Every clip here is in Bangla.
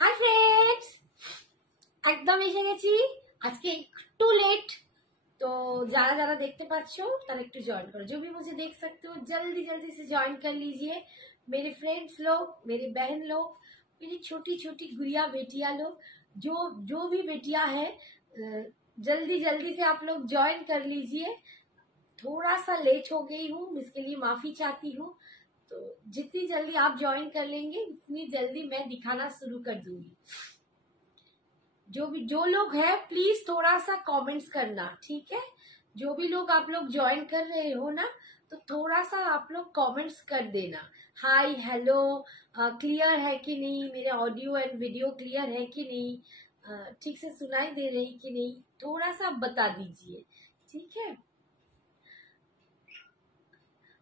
हाय फ्रेंड्स, একদম এসে গেছি। আজকে একটু लेट, तो যারা যারা দেখতে পাচ্ছো তারা একটু জয়েন करो। जो भी मुझे देख सकते हो जल्दी जल्दी से ज्वाइन कर लीजिए। मेरे फ्रेंड्स लोग, मेरी बहन लोग, मेरी छोटी छोटी गुड़िया बेटियां लोग, जो जो भी बेटियां हैं, जल्दी जल्दी से आप लोग ज्वाइन कर लीजिए। थोड़ा सा लेट हो गई हूँ, इसके लिए माफी चाहती हूँ। तो जितनी जल्दी आप ज्वाइन कर लेंगे उतनी जल्दी मैं दिखाना शुरू कर दूंगी। जो लोग है प्लीज थोड़ा सा कमेंट्स करना, ठीक है। जो भी लोग आप लोग ज्वाइन कर रहे हो ना, तो थोड़ा सा आप लोग कमेंट्स कर देना। हाय, हेलो, क्लियर है कि नहीं, मेरे ऑडियो एंड वीडियो क्लियर है कि नहीं, ठीक से सुनाई दे रही कि नहीं, थोड़ा सा बता दीजिए, ठीक है।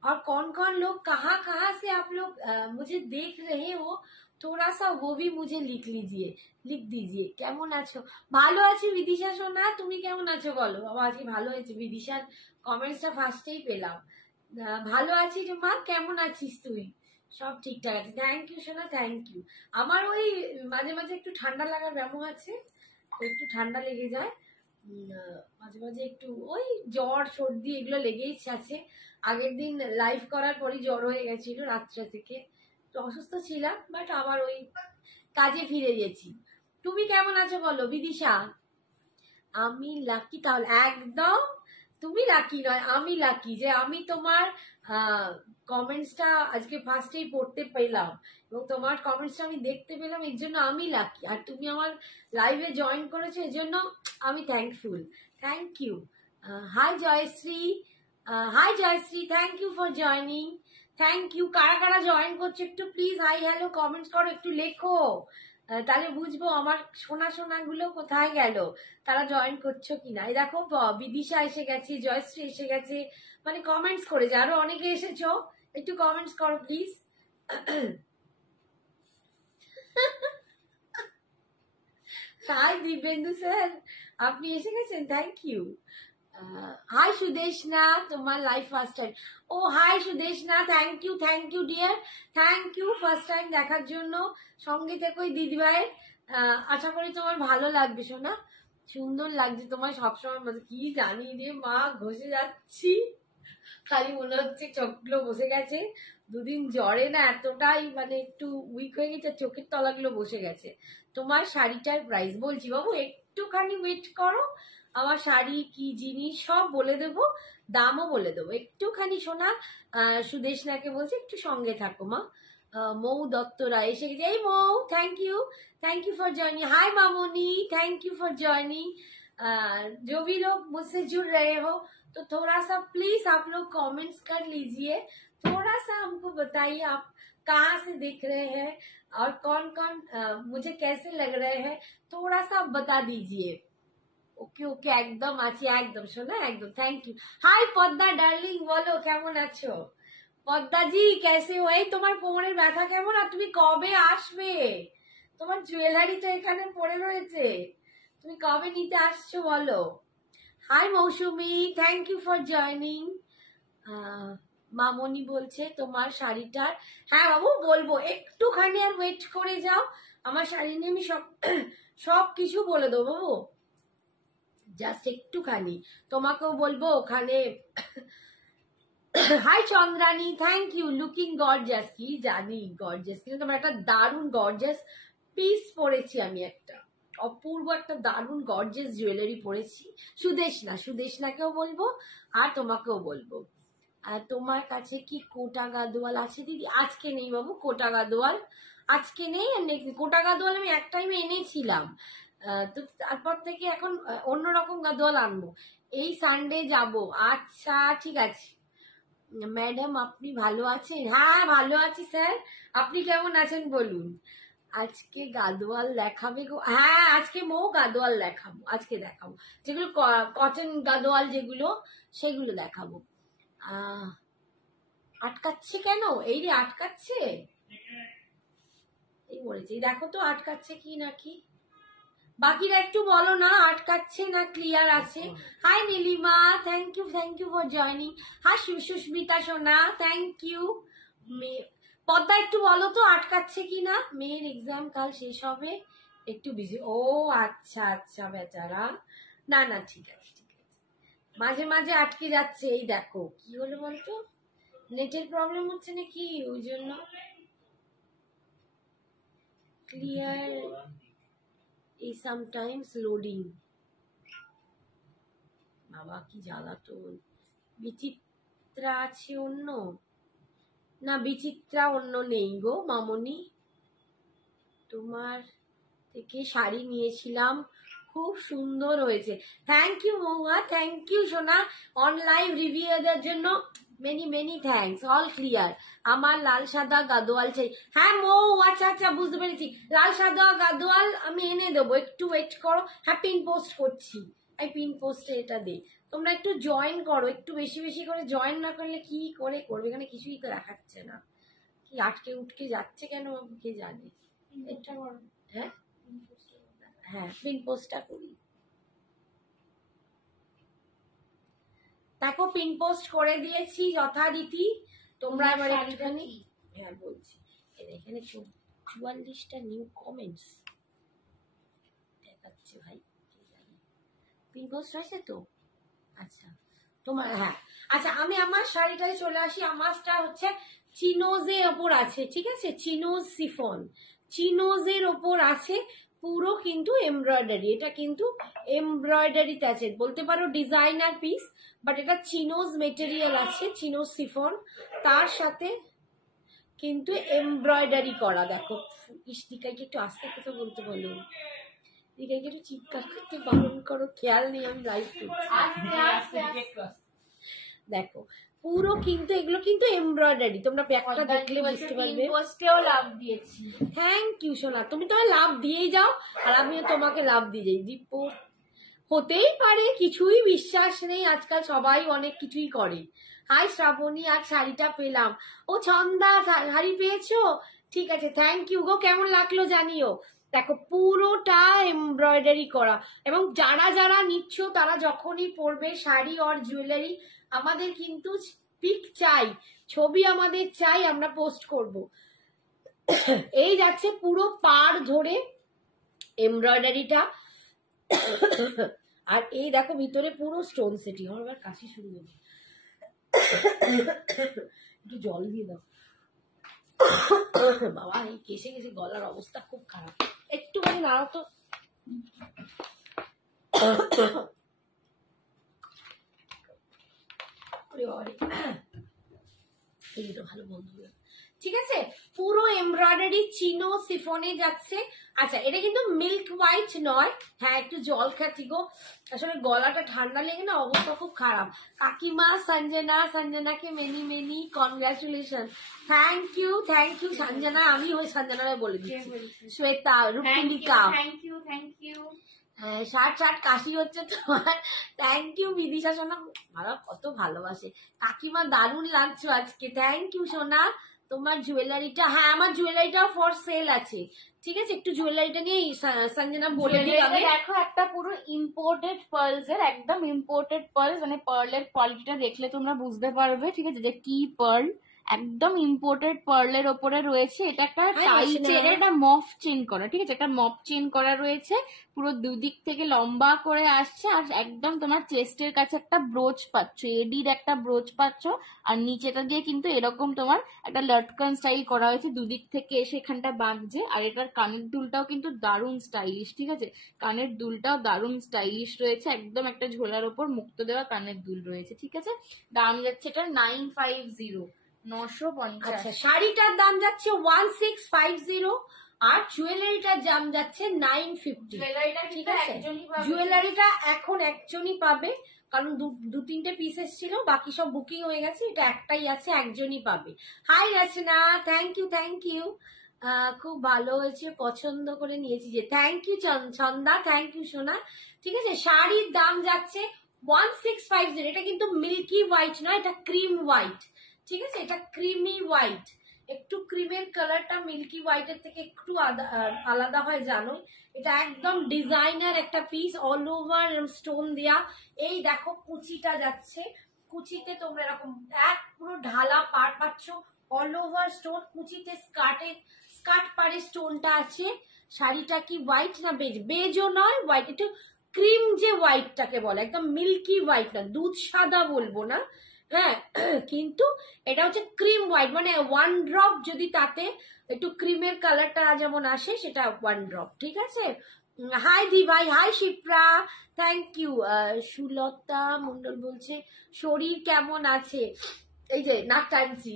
और कौन कौन लोग कहाँ से आप लोग मुझे देख रहे हो, थोड़ा सा वो भी मुझे लिख दीजिए। কেমন আছো? ভালো আছি বিদিশা সোনা, তুমি কেমন আছো বলো। বাবা আজকে ভালো হয়েছে, বিদিশার কমেন্টসটা ফার্স্টেই পেলাম। ভালো আছি রে মা, কেমন আছিস তুই? সব ঠিকঠাক আছে, থ্যাংক ইউ সোনা, থ্যাংক ইউ। আমার ওই মাঝে মাঝে একটু ঠান্ডা লাগার ব্যামো আছে, একটু ঠান্ডা লেগে যায়, মাঝে মাঝে একটু ওই জ্বর সর্দি এগুলো লেগেই আছে। আগের দিন লাইভ করার পরই জ্বর হয়ে গেছিল রাত্রে থেকে, তো অসুস্থ ছিলাম, বাট আবার ওই কাজে ফিরে গেছি। তুমি কেমন আছো বলো বিদিশা? আমি লাকি, তাহলে একদম তুমি লাকি নয়, আমি লাকি যে আমি তোমার কমেন্টসটা আজকে ফার্স্টেই পড়তে পেলাম এবং তোমার কমেন্টসটা আমি দেখতে পেলাম, এর জন্য আমি লাকি। আর তুমি আমার লাইভে জয়েন করেছো, এর জন্য আমি thankful. Thank you. Hi Joyshree, hi Joyshree, thank you for joining. Thank you. কারা কারা জয়েন করছো একটু প্লিজ হাই হ্যালো কমেন্টস করো, একটু লেখো, তাহলে বুঝবো আমার সোনা গুলো কোথায় গেল, তারা জয়েন করছো কিনা। এই দেখো বিদিশা এসে গেছে, জয়শ্রী এসে গেছে, মানে কমেন্টস করেছে, আরো অনেকে এসেছো, একটু কমেন্টস করো প্লিজ। হাই দিব্যেন্দু স্যার, আপনি এসে গেছেন, থ্যাংক ইউ। হাই সুদেশনা, তোমার লাইফ ফার্স্ট টাইম। ও hi Sudeshna, thank you dear, thank you first time দেখার জন্য। সঙ্গে থেকো দিদিভাই, আশা করি তোমার ভালো লাগবে শোনা, সুন্দর লাগছে তোমার সবসময়। কি জানি রে মা, ঘষে যাচ্ছি, খালি মনে হচ্ছে চোখগুলো বসে গেছে। দুদিন জ্বরে না এতটাই মানে একটু উইক হয়ে গেছে, চোখের তলাগুলো বসে গেছে। তোমার শাড়িটার প্রাইস বলছি বাবু, একটুখানি ওয়েট করো, আমার শাড়ি কি জিনিস সব বলে দেবো, দামও বলে দেবো, একটুখানি শোনা। সুদেশনাকে বলছি একটু সঙ্গে থাকো মা। মৌ দত্ত রায় এসে গেছে, এই Mou, thank you for joining. Hi Mamoni, thank you for joining. जो भी लोग मुझसे जुड़ रहे हो, तो थोड़ा सा प्लीज आप लोग कमेंट्स कर लीजिए, थोड़ा सा हमको बताइए आप कहाँ से देख रहे हैं और कौन कौन मुझे कैसे लग रहे हैं, थोड़ा सा बता दीजिए। ওকে ওকে, একদম আছি, একদম শোনা, একদম thank you. Hi Padma darling, বলো কেমন আছো? পদ্মাজি कैसे हो? এই তোমার কোমরের ব্যথা কেমন, আর তুমি কবে আসবে? তোমার জুয়েলারি তো এখানে পড়ে রয়েছে, তুমি কবে নিতে আসছো বলো। Hi Mousumi, thank you for joining. Mamoni বলছে তোমার শাড়িটার, হ্যাঁ বাবু বলবো, একটুখানি আর ওয়েট করে যাও, আমার শাড়ি নিয়ে আমি সব কিছু বলে দেবো বাবু, জাস্ট একটুখানি তোমাকেও বলবো ওখানে। Hi Chandrani, thank you, looking gorgeous. কি জানি গর্জাস, কিন্তু তোমার একটা দারুণ গর্জাস পিস পরেছি আমি, একটা অপূর্ব একটা দারুণ গর্জাস জুয়েলারি পরেছি। সুদেশনাকেও বলবো আর তোমাকেও বলবো। আর তোমার কাছে কি কোটা গাদোয়াল আছে দিদি? আজকে নেই বাবু, কোটা গাদোয়াল আজকে নেই। কোটা গাদোয়াল আমি এক টাইমে এনেছিলাম, তো তারপর থেকে এখন অন্যরকম গাদোয়াল আনবো, এই সানডে যাব। আচ্ছা ঠিক আছে ম্যাডাম, আপনি ভালো আছেন? হ্যাঁ ভালো আছি স্যার, আপনি কেমন আছেন বলুন। আজকে গাদোয়াল দেখাবে গো? হ্যাঁ আজকে মৌ গাদোয়াল দেখাবো, আজকে দেখাবো যেগুলো কটন গাদোয়াল যেগুলো, সেগুলো দেখাবো। আটকাচ্ছে কেন? এই রে আটকাচ্ছে, এই বলেছি, দেখো তো আটকাচ্ছে কি নাকি। বাকিরা একটু বলো না, আটকাচ্ছে না ক্লিয়ার আছে? Hi Nilima, thank you for joining. Hi Susmita সোনা, থ্যাংক ইউ। পদ্মা একটু বলো তো আটকাচ্ছে কি না? মেয়ের এক্সাম কাল শেষ হবে, একটু বিজি। ও আচ্ছা আচ্ছা বেচারা, না না ঠিক আছে ঠিক আছে, মাঝে মাঝে আটকে যাচ্ছে। এই দেখো কি হলো বলতো, নেটের প্রবলেম হচ্ছে নাকি ওই জন্য। ক্লিয়ার এই সামটাইমস লোডিং। বাবা কি জ্বালাতন। বিচিত্রা আছে অন্য, না বিচিত্রা অন্য নেই গো মামনি। তোমার থেকে শাড়ি নিয়েছিলাম, খুব সুন্দর হয়েছে। Thank you Mahua, thank you সোনা, অনলাইন রিভিউদের জন্য many many thanks. All clear. আমার লাল সাদা গাদোয়াল চাই। হ্যাঁ মৌ, আচ্ছা আচ্ছা বুঝতে পেরেছি, লাল সাদা গাদোয়াল আমি এনে দেবো, একটু ওয়েট করো। হ্যাঁ পিন পোস্ট করছি, এই পিন পোস্টে এটা দে। তোমরা একটু জয়েন করো, একটু বেশি বেশি করে জয়েন না করলে কি করে করবে, এখানে কিছুই তো দেখাচ্ছে না, কি আটকে উটকে যাচ্ছে কেন কে জানে। এটা হ্যাঁ হ্যাঁ পিন পোস্টটা করি, দেখো পিন পোস্ট করে দিয়েছি যথারীতি। তোমরা এবার একটুখানি, হ্যাঁ বলছি, এখানে 44টা নিউ কমেন্টস দেখাচ্ছে ভাই, পিন পোস্ট হয়েছে তো। আচ্ছা তোমার, হ্যাঁ আচ্ছা আমি আমার শাড়িটায় চলে আসি। আমারটা হচ্ছে চিনোজের ওপর আছে, ঠিক আছে, চিনোজ সিফন, চিনোজের ওপর আছে পুরো কিন্তু এমব্রয়ডারি। এটা কিন্তু এমব্রয়ডারিতে আছে, বলতে পারো ডিজাইনার পিস, বাট এটা চিনোজ মেটেরিয়াল আছে, চিনোজ সিফন, তার সাথে কিন্তু এমব্রয়ডারি করা। দেখো ইস্তিকাইকে একটু আস্তে কথা বলতে বলো, দিদিকে একটু চিৎকার করতে বারণ করো, খেয়াল নেই আমি লাইভ করছি। দেখো পুরো কিন্তু এগুলো কিন্তু এমব্রয়ডারি, তোমরা ব্যাগটা দেখলে বুঝতে পারবে। পোস্টেও লাভ দিয়েছি। থ্যাংক ইউ সোনা, তুমি তো লাভ দিয়েই যাও আর আমিও তোমাকে লাভ দিয়ে যাই। দীপ হতেই পারে, কিছুই বিশ্বাস নেই, আজকাল সবাই অনেক কিছুই করে। হাই শ্রাবণী, আজ শাড়িটা পেলাম। ও ছন্দা শাড়ি পেয়েছো, ঠিক আছে থ্যাংক ইউ গো, কেমন লাগলো জানিও। দেখো পুরোটা এমব্রয়ডারি করা, এবং যারা যারা নিচ্ছ তারা যখনই পরবে শাড়ি আর জুয়েলারি, আমাদের কিন্তু পিক চাই, ছবি আমাদের চাই, আমরা পোস্ট করব। এই যাচ্ছে পুরো পার ধরে এমব্রয়ডারিটা, আর এই দেখো ভিতরে পুরো স্টোন সেটিং। আমার এবার কাশি শুরু হয়েছে, একটু জল দিয়ে দাও বাবা, এই কেসে কেসে গলার অবস্থা খুব খারাপ, একটুখানি নাড়ো তো। ভালো বন্ধু, ঠিক আছে পুরো এমব্রয়ডারি চিনো সিফনে যাচ্ছে। আচ্ছা এটা কিন্তু মিল্ক হোয়াইট নয়, হ্যাঁ একটু জল খাচ্ছি গো, আসলে গলাটা ঠান্ডা লেগে না অবস্থা খুব খারাপ। কাকিমা সঞ্জনা, সঞ্জনাকে many many congratulation. Thank you Sanjana, আমি ওই সঞ্জনারে বলে দিচ্ছি, Shweta Rupalika, thank you thank you. ষাট কাশি হচ্ছে তোমার, থ্যাংক ইউ বিদিশা সোনা, ভালো কত ভালোবাসে। কাকিমা দারুণ লাগছো আজকে, থ্যাংক ইউ সোনা। তোমার জুয়েলারিটা, হ্যাঁ আমার জুয়েলারিটাও ফর সেল আছে, ঠিক আছে একটু জুয়েলারিটা নিয়ে সঞ্জনা বলে দিই। দেখো একটা পুরো ইম্পোর্টেড পার্লস এর, একদম ইম্পোর্টেড পার্লস, মানে পার্লের কোয়ালিটিটা দেখলে তোমরা বুঝতে পারবে, ঠিক আছে, যে কি পার্ল, একদম ইম্পোর্টেড পার্লের ওপরে রয়েছে। এটা একটা টাইটের, এটা মফ চেন করা, ঠিক আছে, একটা মফ চেন করা রয়েছে, পুরো দুদিক থেকে লম্বা করে আসছে, আর একদম তোমার চেস্টের কাছে একটা ব্রোচ পাচ্ছ, এডির একটা ব্রোচ পাচ্ছ, আর নিচেটা দিয়ে কিন্তু এরকম তোমার একটা লটকন স্টাইল করা হয়েছে, দুদিক থেকে এসে এখানটা বাঁকছে। আর এটার কানের দুলটাও কিন্তু দারুণ স্টাইলিশ, ঠিক আছে, কানের দুলটাও দারুণ স্টাইলিশ রয়েছে, একদম একটা ঝোলার ওপর মুক্ত দেওয়া কানের দুল রয়েছে, ঠিক আছে। দাম যাচ্ছে এটা 950, 950। আচ্ছা শাড়িটার দাম যাচ্ছে 1650, আর জুয়েলারিটার দাম যাচ্ছে 950। ঠিক আছে, জুয়েলারিটা এখন একজনই পাবে, কারণ দু তিনটে পিস এসেছিল, বাকি সব বুকিং হয়ে গেছে, এটা একটাই আছে, একজনই পাবে। হাই রচনা, থ্যাংক ইউ, খুব ভালো হয়েছে, পছন্দ করে নিয়েছি যে, thank you Chhanda, thank you সোনা। ঠিক আছে শাড়ির দাম যাচ্ছে 1650। এটা কিন্তু মিল্কি হোয়াইট নয়, এটা ক্রিম হোয়াইট, ঠিক আছে, এটা ক্রিমি হোয়াইট, একটু ক্রিমের কালারটা মিল্কি হোয়াইটের থেকে একটু আলাদা হয় জানো। এটা একদম ডিজাইনার একটা পিস, অল ওভার স্টোন দেয়া। এই দেখো কুচিটা যাচ্ছে, কুচিতে তোমরা এরকম এক পুরো ঢালা পার পাচ্ছ, অল ওভার স্টোন, কুচিতে স্কার্ট পারে স্টোনটা আছে। শাড়িটা কি হোয়াইট না বেজ? বেজও নয়, হোয়াইট, একটু ক্রিম যে হোয়াইটটাকে বলে, একদম মিল্কি হোয়াইট না, দুধ সাদা বলবো না, হ্যাঁ, কিন্তু এটা হচ্ছে ক্রিম হোয়াইট, মানে ওয়ান ড্রপ যদি তাতে একটু ক্রিমের কালারটা যেমন আসে সেটা ওয়ান ড্রপ, ঠিক আছে। হাই দি ভাই, hi Shipra, thank you. Sulata Mondal বলছে শরীর কেমন আছে, এই যে নাক টানছি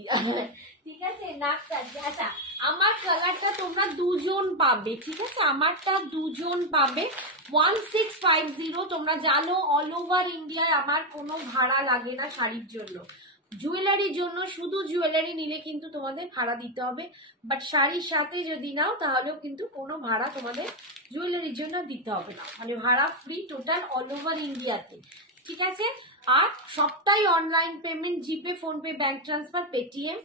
ঠিক আছে, নাক টানছি। আচ্ছা, আমার কালারটা তোমরা দুজন পাবে, ঠিক আছে, আমারটা দুজন পাবে 1650। তোমরা জানো অল ওভার ইন্ডিয়ায় আমার কোনো ভাড়া লাগে না শাড়ির জন্য। জুয়েলারির জন্য শুধু জুয়েলারি নিলে কিন্তু তোমাদের ভাড়া দিতে হবে, বাট শাড়ির সাথে যদি নাও তাহলেও কিন্তু কোনো ভাড়া তোমাদের জুয়েলারির জন্য দিতে হবে না, মানে ভাড়া ফ্রি টোটাল অল ওভার ইন্ডিয়াতে, ঠিক আছে। আর সবটাই অনলাইন পেমেন্ট, জিপে, ফোনপে, ব্যাংক ট্রান্সফার, পেটিএম।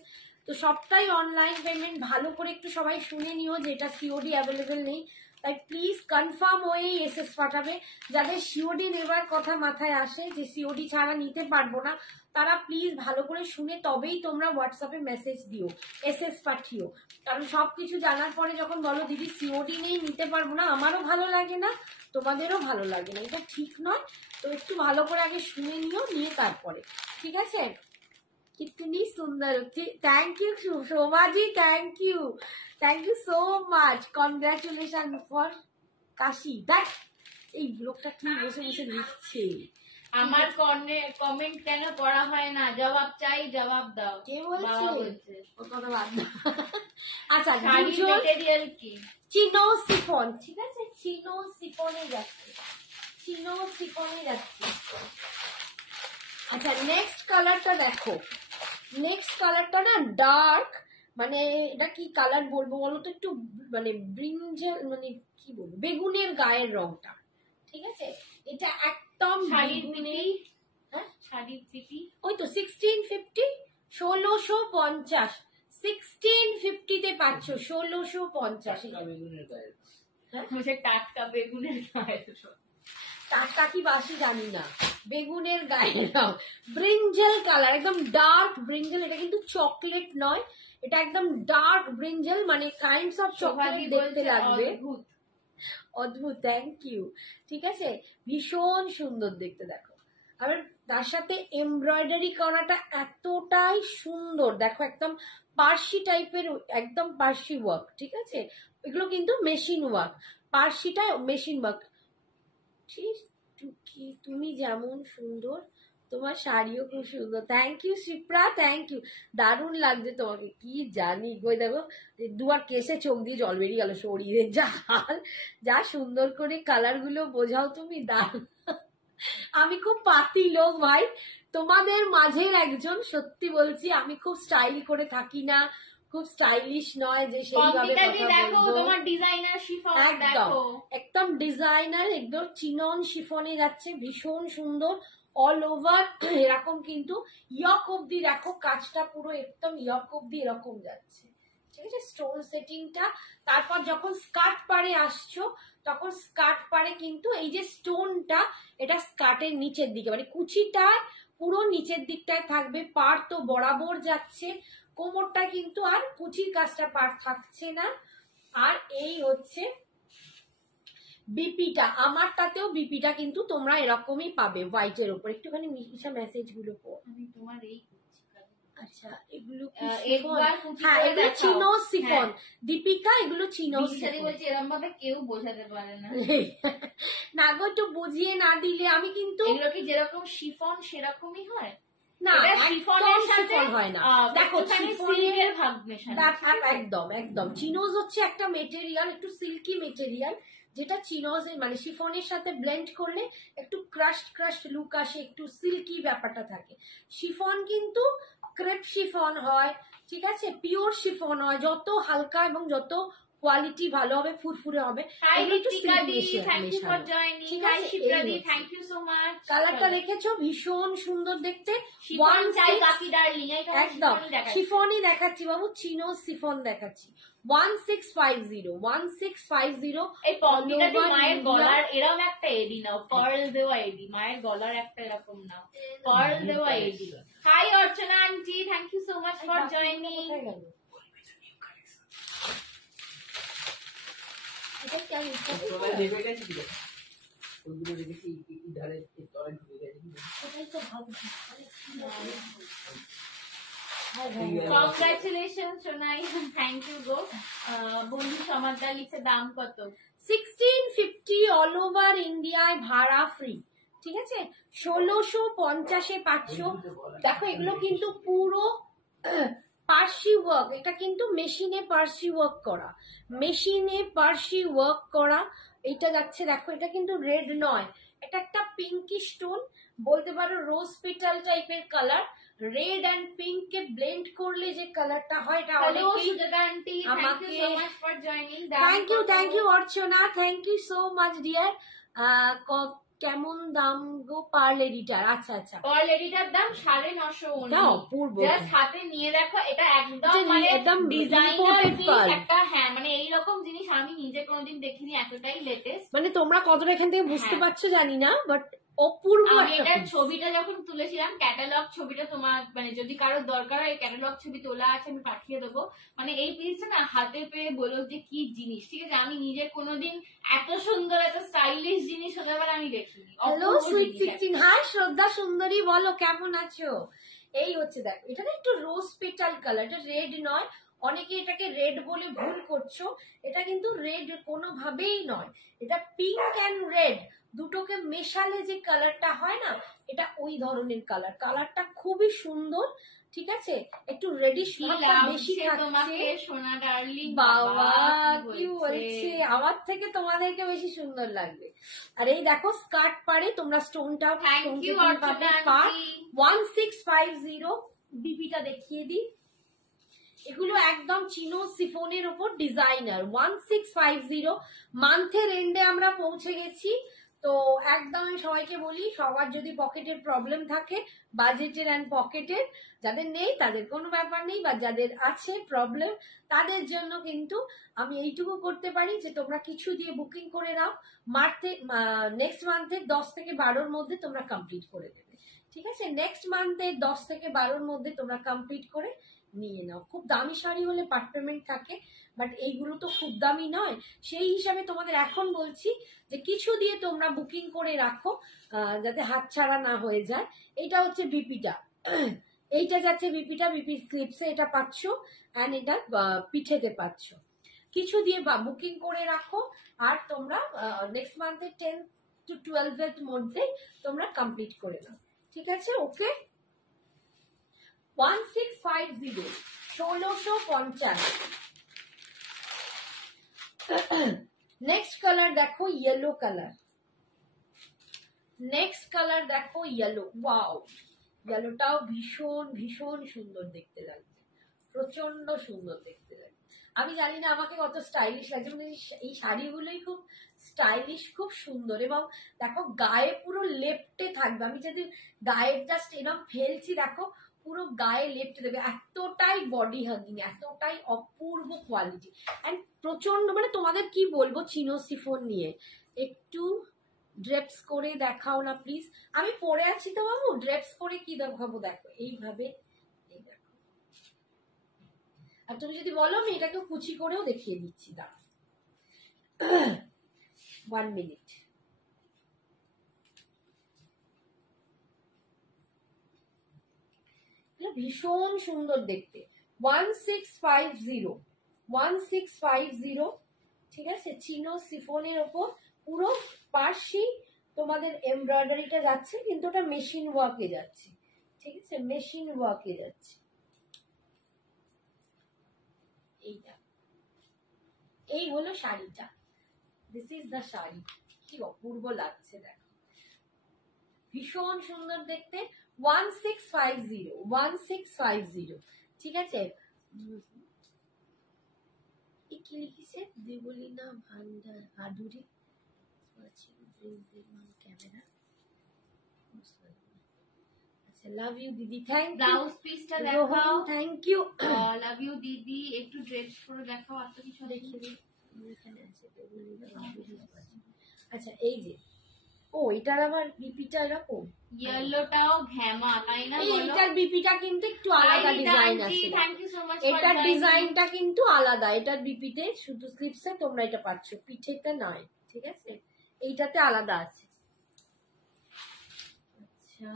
তো সবটাই অনলাইন পেমেন্ট, ভালো করে একটু সবাই শুনে নিও যে এটা সিওডি অ্যাভেলেবেল নেই, তাই প্লিজ কনফার্ম হয়েই এসএস পাঠাবে। যাদের সিওডি নেবার কথা মাথায় আসে যে সিওডি ছাড়া নিতে পারবো না, তারা প্লিজ ভালো করে শুনে তবেই তোমরা হোয়াটসঅ্যাপে মেসেজ দিও, এসএস পাঠিও। কারণ সবকিছু জানার পরে যখন বলো দিদি সিওডি নেই, নিতে পারবো না, আমারও ভালো লাগে না, তোমাদেরও ভালো লাগে না, এটা ঠিক নয়। তো একটু ভালো করে আগে শুনে নিও, নিয়ে তারপরে, ঠিক আছে। कितनी सुंदर, thank you Shobha ji, thank you so much, congratulation for Kashi. देख এই লোকটা ঠিক বসে বসে লিখছে, আমার কমেন্ট কেন পড়া হয় না, জবাব চাই, জবাব দাও। কে বলছে? ও কথা বাদ দাও। আচ্ছা, মেটেরিয়াল কি? চিনো সিফন, ঠিক আছে, চিনো সিফনে যাচ্ছে, চিনো সিফনে যাচ্ছে। আচ্ছা, নেক্সট কালারটা দেখো, নেক্সট কালারটা না ডার্ক, মানে এটা কি কালার বলবো বলো তো, একটু মানে ব্রিঞ্জাল, মানে কি বলবো, বেগুনের গায়ের রংটা, ঠিক আছে। এটা একদম শাড়ির, হ্যাঁ শাড়ির সিটি, ওই তো 1650, 1650, 1650-তে পাচ্ছ 1650। বেগুনের গায়ের, হ্যাঁ টাটকা বেগুনের গায়ের, টাটকা কি বাসি জানি না, বেগুনের গায়ের রং, ব্রিঞ্জাল কালার, একদম ডার্ক ব্রিঞ্জাল। এটা কিন্তু চকলেট নয়, এটা একদম ডার্ক ব্রিঞ্জাল, মানে কাইন্ডস অফ চকলেট দেখতে লাগবে, অদ্ভুত। থ্যাংক ইউ, ঠিক আছে, ভীষণ সুন্দর দেখতে, দেখো। আর তার সাথে এমব্রয়ডারি করাটা এতটাই সুন্দর, দেখো একদম পার্সি টাইপের, একদম পার্সি ওয়ার্ক, ঠিক আছে। এগুলো কিন্তু মেশিন ওয়ার্ক, পার্সিটা মেশিন ওয়ার্ক। তুমি যেমন সুন্দর, তোমার শাড়িও খুব সুন্দর। Thank you Shipra, thank you, দারুণ লাগছে তোমাকে, কি জানি গো, দেখো দুয়ার কেসে চোখ দিয়ে জল বেরিয়ে গেল শরীরে, যা সুন্দর করে কালার গুলো বোঝাও তুমি, দারুণ। আমি খুব পাতি লোক ভাই, তোমাদের মাঝের একজন, সত্যি বলছি, আমি খুব স্টাইল করে থাকি না, খুব স্টাইলিশ নয় যে সেইভাবে কথা বলবো। তোমার ডিজাইনার শিফন একদম ডিজাইনার, একদম চিনন শিফনে যাচ্ছে, ভীষণ সুন্দর, অল ওভার এরকম, কিন্তু ইয়ক অব্দি দেখো কাজটা পুরো একদম ইয়ক অব্দি এরকম যাচ্ছে, ঠিক আছে, স্টোন সেটিংটা। তারপর যখন স্কার্ট পাড়ে আসছো, তখন স্কার্ট পাড়ে কিন্তু এই যে স্টোনটা, এটা স্কার্টের নিচের দিকে, মানে কুচিটা পুরো নিচের দিকটায় থাকবে, পাড় তো বরাবর যাচ্ছে, কোমরটা কিন্তু আর কুচির কাজটা পাড় থাকছে না। আর এই হচ্ছে বিপিটা, আমারটাতেও বিপিটা কিন্তু তোমরা এরকমই পাবে হোয়াইটের উপর। একটুখানি মিশা মেসেজ গুলো আমি তোমার এই, আচ্ছা এগুলো হ্যাঁ, এগুলো চিনো সিফন, দীপিকা, এগুলো চিনো সিফন, বলছি এরকম ভাবে কেউ বোঝাতে পারে না, না গো, একটু বুঝিয়ে না দিলে আমি কিন্তু, এগুলো কি যেরকম শিফন সেরকমই হয় না, শিফনের সাথে হয় না, দেখো সিল্কের ভাগ মেশানো, একদম একদম। চিনোজ হচ্ছে একটা মেটেরিয়াল, একটু সিল্কি মেটেরিয়াল, যেটা চিনোজ মানে শিফনের সাথে ব্লেন্ড করলে একটু ক্রাশড লুক আসে, একটু সিল্কি ব্যাপারটা থাকে। শিফন কিন্তু ক্রেপ শিফন হয়, ঠিক আছে, পিওর শিফন হয়, যত হালকা এবং যত কোয়ালিটি ভালো হবে, ফুরফুরে হবে। কালারটা দেখেছো, ভীষণ সুন্দর দেখতে, একদম শিফনই দেখাচ্ছি বাবু, চিনো শিফন দেখাচ্ছি, 1650 এই মায়ের গলার এরকম একটা এডি নাও, পার্ল দেওয়া এডি, মায়ের গলার একটা এরকম নাও, পার্ল দেওয়া AD. Hi Archana aunty, thank you so much for joining. কোথায় গেল? এটা কি আমি তলায় নেমে গেছি কি দেখো? ওইগুলো দেখেছি ইধারে তলায় ঢুকে গেছি। কোথায় তো ভাবছি কংগ্রাচুলেশন সোনাই, থ্যাংক ইউ গো। বন্ধু সমাজদার লিখছে দাম কত? 1650 অল ওভার ইন্ডিয়ায় ভাড়া ফ্রি। ঠিক আছে, 1650 পাচ্ছ। দেখো এগুলো কিন্তু পুরো পার্সি ওয়ার্ক, এটা কিন্তু মেশিনে পার্সি ওয়ার্ক করা, মেশিনে পার্সি ওয়ার্ক করা। এটা যাচ্ছে দেখো, এটা কিন্তু রেড নয়, এটা একটা পিঙ্কি স্টোন, বলতে পারো রোজ পেটাল টাইপের কালার। রেড অ্যান্ড পিঙ্ক কে ব্লেন্ড করলে যে কালারটা হয়, এটা হ্যালো অনেকেই Sujata aunty, thank you so much for joining. Thank you Archana, thank you so much dear. কেমন দাম গো পার্ল এডিটার? আচ্ছা আচ্ছা, পার্ল এডিটার দাম 950 এটা অপূর্ব, জাস্ট হাতে নিয়ে দেখো, এটা একদম এটা মানে একদম ডিজাইনার imported জিনিস pearl। একটা। হ্যাঁ মানে এইরকম জিনিস আমি নিজে কোনোদিন দেখিনি, এতটাই লেটেস্ট। মানে তোমরা কতটা এখান থেকে বুঝতে হ্যাঁ। পারছো জানি না, বাট অপূর্ব আমি একটা এটার piece। ছবিটা যখন তুলেছিলাম, ক্যাটালগ ছবিটা, তোমার মানে যদি কারোর দরকার হয় ক্যাটালগ ছবি তোলা আছে, আমি পাঠিয়ে দেবো। মানে এই পিসটা না হাতে পেয়ে বলো যে কি জিনিস, ঠিক আছে? আমি নিজে কোনোদিন এত সুন্দর এত স্টাইলিশ জিনিস হতে পারে আমি দেখিনি। হ্যালো অপূর্ব সুইট জিনিস 16, হাই শ্রদ্ধা সুন্দরী, বলো কেমন আছো? এই হচ্ছে দেখো, এটা না একটু রোজ পেটাল কালার, এটা রেড নয়, অনেকে এটাকে রেড বলে ভুল করছো, এটা কিন্তু রেড কোনোভাবেই নয়, এটা পিঙ্ক অ্যান্ড রেড দুটোকে মেশালে যে কালারটা হয় না, এটা ওই ধরনের কালার। কালারটা খুবই সুন্দর, ঠিক আছে, একটু রেডিশ কি ভাবটা বেশি লাগছে তোমাকে থাকছে। সোনা ডার্লিং, বাবা কি বলছে, আমার থেকে তোমাদেরকে বেশি সুন্দর লাগবে। আর এই দেখো স্কার্ট পারে, তোমরা স্টোনটা থ্যাংক ইউ অর্চনা আন্টি। 1650 বিপিটা দেখিয়ে দিই। এগুলো একদম চিনো সিফনের উপর ডিজাইনার, 1650। মান্থের এন্ডে আমরা পৌঁছে গেছি, তো একদম আমি সবাইকে বলি, সবার যদি পকেটের প্রবলেম থাকে, বাজেটের অ্যান্ড পকেটের, যাদের নেই তাদের কোনো ব্যাপার নেই, বা যাদের আছে প্রবলেম তাদের জন্য কিন্তু আমি এইটুকু করতে পারি যে তোমরা কিছু দিয়ে বুকিং করে নাও, নেক্সট মান্থের 10 থেকে 12-র মধ্যে তোমরা কমপ্লিট করে দেবে। ঠিক আছে, নেক্সট মান্থের 10 থেকে 12-র মধ্যে তোমরা কমপ্লিট করে নিয়ে নাও। খুব দামি শাড়ি হলে পার্ট পেমেন্ট থাকে, বাট এইগুলো তো খুব দামি নয়, সেই হিসাবে তোমাদের এখন বলছি যে কিছু দিয়ে তোমরা বুকিং করে রাখো, যাতে হাতছাড়া না হয়ে যায়। এটা হচ্ছে বিপিটা, এইটা যাচ্ছে বিপিটা, বিপি স্লিপসে এটা পাচ্ছ, অ্যান্ড এটা পিঠেতে পাচ্ছ। কিছু দিয়ে বুকিং করে রাখো, আর তোমরা নেক্সট মান্থের 10 to 12-এর মধ্যে তোমরা কমপ্লিট করে নাও। ঠিক আছে, ওকে। 1650, 1650। নেক্সট কালার দেখো ইয়েলো কালার, নেক্সট কালার দেখো ইয়েলো। ওয়াও, ইয়েলোটাও ভীষণ ভীষণ সুন্দর দেখতে লাগছে, প্রচন্ড সুন্দর দেখতে লাগছে। আমি জানি না আমাকে কত স্টাইলিশ লাগছে, মানে এই শাড়িগুলোই খুব স্টাইলিশ, খুব সুন্দর। এবং দেখো গায়ে পুরো লেপটে থাকবে, আমি যদি গায়ের জাস্ট এরকম ফেলছি দেখো পুরো গায়ে লেপটে দেবে, এতটাই বডি হাগিং, এতটাই অপূর্ব কোয়ালিটি, অ্যান্ড প্রচন্ড, মানে তোমাদের কি বলবো চিনো সিফন নিয়ে। একটু ড্রেপস করে দেখাও না প্লিজ। আমি পরে আছি তো বাবু, ড্রেপস করে কি দেখাবো, দেখো এইভাবে, এই দেখো। আর তুমি যদি বলো আমি এটাকে কুচি করেও দেখিয়ে দিচ্ছি, দাঁড়া 1 মিনিট। ভীষণ সুন্দর দেখতে, 1650, 1650। ঠিক আছে, চিনো সিফনের ওপর পুরো পার্সি তোমাদের এমব্রয়ডারিটা যাচ্ছে, কিন্তু ওটা মেশিন ওয়ার্কে যাচ্ছে। ঠিক আছে, মেশিন ওয়ার্কে যাচ্ছে। এইটা, এই হলো শাড়িটা, দিস ইজ দ্য শাড়ি। কি অপূর্ব লাগছে দেখো, ভীষণ সুন্দর দেখতে। 1650, 1650। ঠিক আছে, কি লিখেছে, দেবলীনা ভান্ডার হাডুরি ক্যামেরা। আচ্ছা, লাভ ইউ দিদি, থ্যাংক ইউ। ব্লাউজ পিসটা দেখাও, থ্যাংক ইউ। লাভ ইউ দিদি, একটু ড্রেস করে দেখাও, আর তো কিছু দেখিয়ে দিই, এখানে আছে দেবলীনা ভান্ডারি। আচ্ছা, এই যে ও এটার আবার বিপিটা এরকম, ইয়েলোটাও ঘ্যামা তাই না? এইটার বিপিটা কিন্তু একটু আলাদা ডিজাইন আছে। Thank you so much. এটার ডিজাইনটা কিন্তু আলাদা, এটার বিপিতে শুধু স্লিপসে তোমরা এটা পাচ্ছ, পিঠেতে নয়, ঠিক আছে? এইটাতে আলাদা আছে। আচ্ছা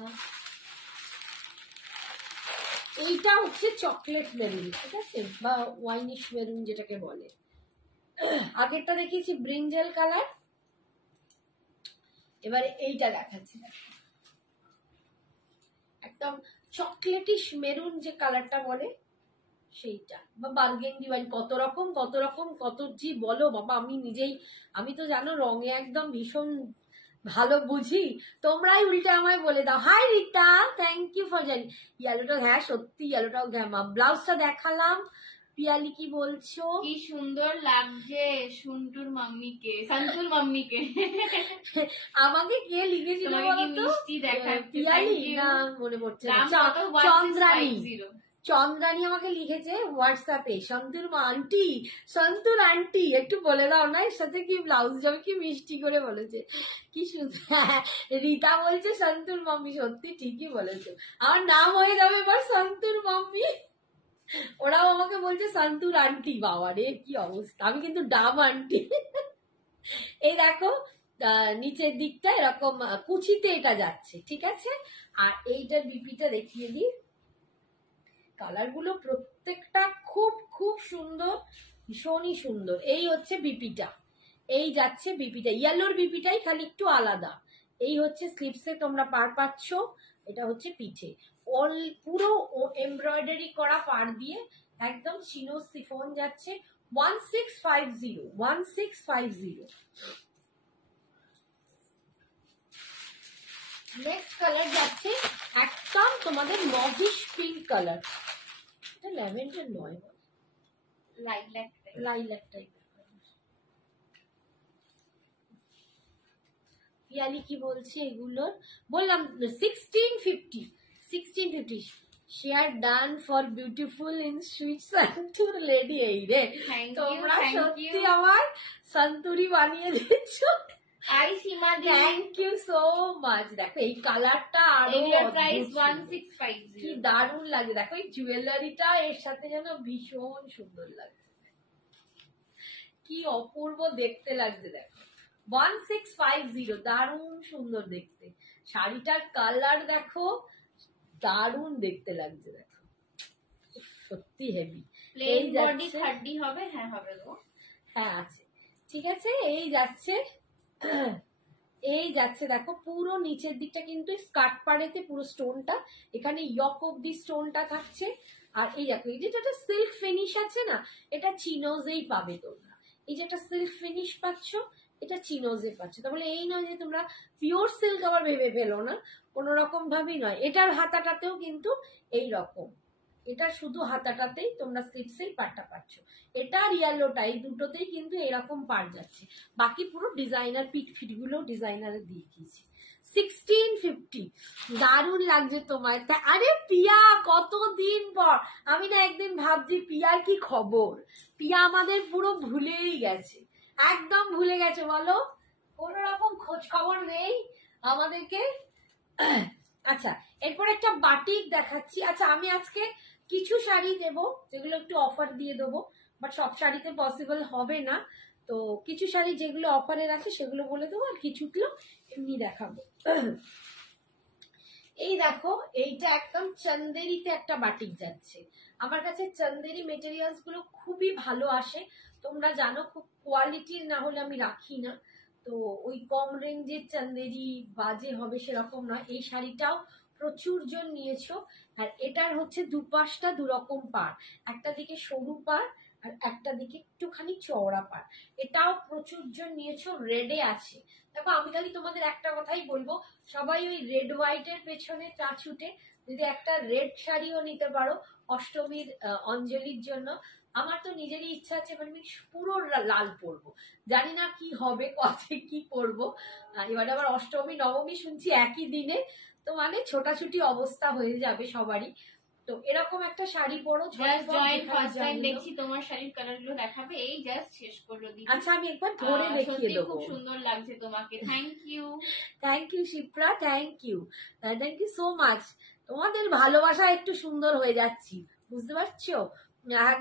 এইটা হচ্ছে চকলেট মেরুন, ঠিক আছে, বা ওয়াইনিশ মেরুন যেটাকে বলে। আগেরটা দেখিয়েছি ব্রিঞ্জেল কালার, এবারে এইটা দেখাচ্ছি, একদম চকলেটিশ মেরুন যে কালারটা বলে সেইটা, বা বার্গেন্ডি ওয়াইন, কত রকম কত জি বলো বাবা। আমি তো জানো রঙে একদম ভীষণ ভালো বুঝি, তোমরাই উল্টে আমায় বলে দাও। Hi Rita, thank you for জানি। ইয়েলোটা, হ্যাঁ সত্যি ইয়েলোটাও ঘ্যামা। ব্লাউজটা দেখালাম, পিয়ালি কি বলছো? কি সুন্দর লাগছে সন্তুর মাম্মিকে। আমাকে কে লিখেছিল বলতো? মিষ্টি দেখাচ্ছে। পিয়ালি না মনে পড়ছে না, চন্দ্রানী। চন্দ্রানী আমাকে লিখেছে হোয়াটসঅ্যাপে, সন্তুর আন্টি একটু বলে দাও না, এর সাথে কি ব্লাউজ যাবে, কি মিষ্টি করে বলেছে, কি সুন্দর। রীতা বলছে সন্তুর মাম্মি, সত্যি ঠিকই বলেছে, আমার নাম হয়ে যাবে এবার সন্তুর মাম্মি। ওরাও আমাকে বলছে সন্তুর আন্টি, বাবা রে কি অবস্থা, আমি কিন্তু ডাম আন্টি। এই দেখো নিচের দিকটা এরকম কুচিতে এটা যাচ্ছে, ঠিক আছে। আর এইটার বিপিটা দেখিয়ে দিই, কালার গুলো প্রত্যেকটা খুব খুব সুন্দর, ভীষণই সুন্দর। এই হচ্ছে বিপিটা, এই যাচ্ছে বিপিটা, ইয়েলোর বিপিটাই খালি একটু আলাদা। এই হচ্ছে স্লিপসে তোমরা পার পাচ্ছ, এটা হচ্ছে পিঠে, পুরো এমব্রয়ডারি করা পার দিয়ে একদম চিনো সিফন যাচ্ছে। 1650। নেক্সট কালার যাচ্ছে একদম তোমাদের মভিশ পিঙ্ক কালার, এটা ল্যাভেন্ডার নয়, লাইল্যাক টাইপ। পিয়ালি কি বলছে এগুলোর? বললাম 1650 share done for beautiful in sweet Santoor lady. এই রে তোমরা সত্যি আমার সন্তুরি বানিয়ে দিচ্ছ। Thank you so much. দেখো এই কালারটা আরো কি দারুণ লাগে, দেখো এই জুয়েলারিটা এর সাথে যেন ভীষণ সুন্দর লাগে, কি অপূর্ব দেখতে লাগছে। দেখো 1650, দারুণ সুন্দর দেখতে, শাড়িটার কালার দেখো দারুণ দেখতে লাগছে, দেখো সত্যি হেভি। এই যাচ্ছে, হ্যাঁ আছে, ঠিক আছে। এই যাচ্ছে দেখো পুরো নিচের দিকটা কিন্তু স্কার্ট পাড়েতে পুরো স্টোনটা, এখানে ইয়ক অব্দি স্টোনটা থাকছে। আর এই দেখো এই যেটা সিল্ক ফিনিশ আছে না, এটা চিনোজেই পাবে তোমরা। এই যেটা সিল্ক ফিনিশ পাচ্ছ এটা চিনোজে পাচ্ছ, তাহলে এই নয় যে তোমরা পিওর সিল্ক আবার ভেবে ফেলো না, কোনো রকম ভাবেই নয়। এটার হাতাটাতেও কিন্তু এই রকম, এটা শুধু হাতাটাতেই তোমরা স্লিপসেই পাটটা পাচ্ছ, এটা আর ইয়েলোটা এই দুটোতেই কিন্তু এরকম পার যাচ্ছে। বাকি পুরো ডিজাইনার পিট গুলো ডিজাইনারে দিয়ে দিয়েছি। 1650, দারুণ লাগছে তোমায়। আরে পিয়া কতদিন পর, আমি না একদিন ভাবছি পিয়ার কি খবর, পিয়া আমাদের পুরো ভুলেই গেছে, একদম ভুলে গেছে বলো, কোনো রকম খোঁজ খবর নেই আমাদেরকে। আচ্ছা এরপর একটা বাটিক দেখাচ্ছি। আচ্ছা আমি আজকে কিছু শাড়ি দেবো যেগুলো একটু অফার দিয়ে দেবো, বাট সব শাড়িতে পসিবল হবে না, তো কিছু শাড়ি যেগুলো অফারের আছে সেগুলো বলে দেবো, আর কিছুগুলো এমনি দেখাবো। এই দেখো এইটা একদম চন্দেরিতে একটা বাটিক যাচ্ছে। আমার কাছে চন্দেরি মেটেরিয়ালস গুলো খুবই ভালো আসে, তোমরা জানো খুব কোয়ালিটির না হলে আমি রাখি না, তো ওই কম রেঞ্জের চন্দেরি বাজে হবে সেরকম নয়। এই শাড়িটাও প্রচুর জন নিয়েছো, আর এটার হচ্ছে দুপাশটা দুরকম পার, একটা দিকে সরু পার আর একটা দিকে একটুখানি চওড়া পার, এটাও প্রচুর জন নিয়েছো, রেডে আছে। দেখো আমি খালি তোমাদের একটা কথাই বলবো, সবাই ওই রেড হোয়াইটের পেছনে চা ছুটে, যদি একটা রেড শাড়িও নিতে পারো অষ্টমীর অঞ্জলির জন্য। আমার তো নিজেরই ইচ্ছা আছে, মানে আমি পুরো লাল পরবো, জানি না কি হবে, কবে কি পরবো। এবারে আবার অষ্টমী নবমী শুনছি একই দিনে, তো মানে ছোটাছুটি অবস্থা হয়ে যাবে সবারই। তো এরকম একটা শাড়ি পরো, জাস্ট জয়েন যেখানে ফার্স্ট টাইম যাইলো। দেখছি তোমার শাড়ির কালার গুলো দেখাবে, এই জাস্ট শেষ করলো দিদি। আচ্ছা আমি একবার ধরে দেখিয়ে সত্যি দেবো। খুব সুন্দর লাগছে তোমাকে, thank you. Thank you Shipra, thank you so much. তোমাদের ভালোবাসা একটু সুন্দর হয়ে যাচ্ছি, বুঝতে পারছো।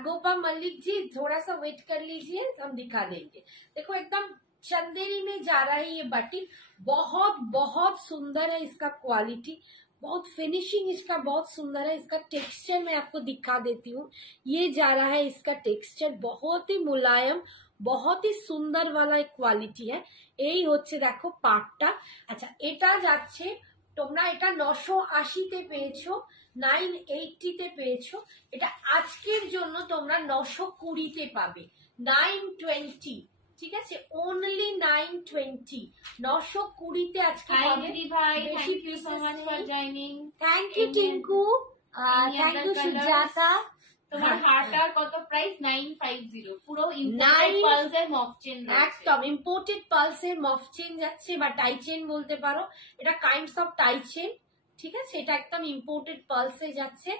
गोपा मलिक जी थोड़ा सा वेट कर लीजिए, हम दिखा देंगे। देखो एकदम चंदेरी में जा रहा है ये बाटिक, बहुत बहुत सुंदर है इसका क्वालिटी, बहुत फिनिशिंग इसका बहुत सुंदर है। इसका टेक्सचर मैं आपको दिखा देती हूँ, ये जा रहा है इसका टेक्सचर, बहुत ही मुलायम, बहुत ही सुंदर वाला एक क्वालिटी है। এই হচ্ছে দেখো পাটটা। আচ্ছা এটা যাচ্ছে, তোমরা এটা 980 তে পেয়েছো, 980 তে পেয়েছো। এটা আজকের জন্য তোমরা 920 তে পাবে, 920, ঠিক আছে, অনলি 920, 920 তে আজকে হাই পাবে। দিদি ভাই, বেশি thank you so much for joining. Thank you Tinku, thank you Sujata. তোমার হারটার কত প্রাইস? 950, পুরো ইম্পোর্টেড 9 পালসের মফ চেন। একদম ইম্পোর্টেড পালসের মফ চেন যাচ্ছে, বা টাই চেন বলতে পারো, এটা কাইন্ডস অফ টাই চেন, ঠিক আছে। এটা একদম ইম্পোর্টেড পালসে যাচ্ছে।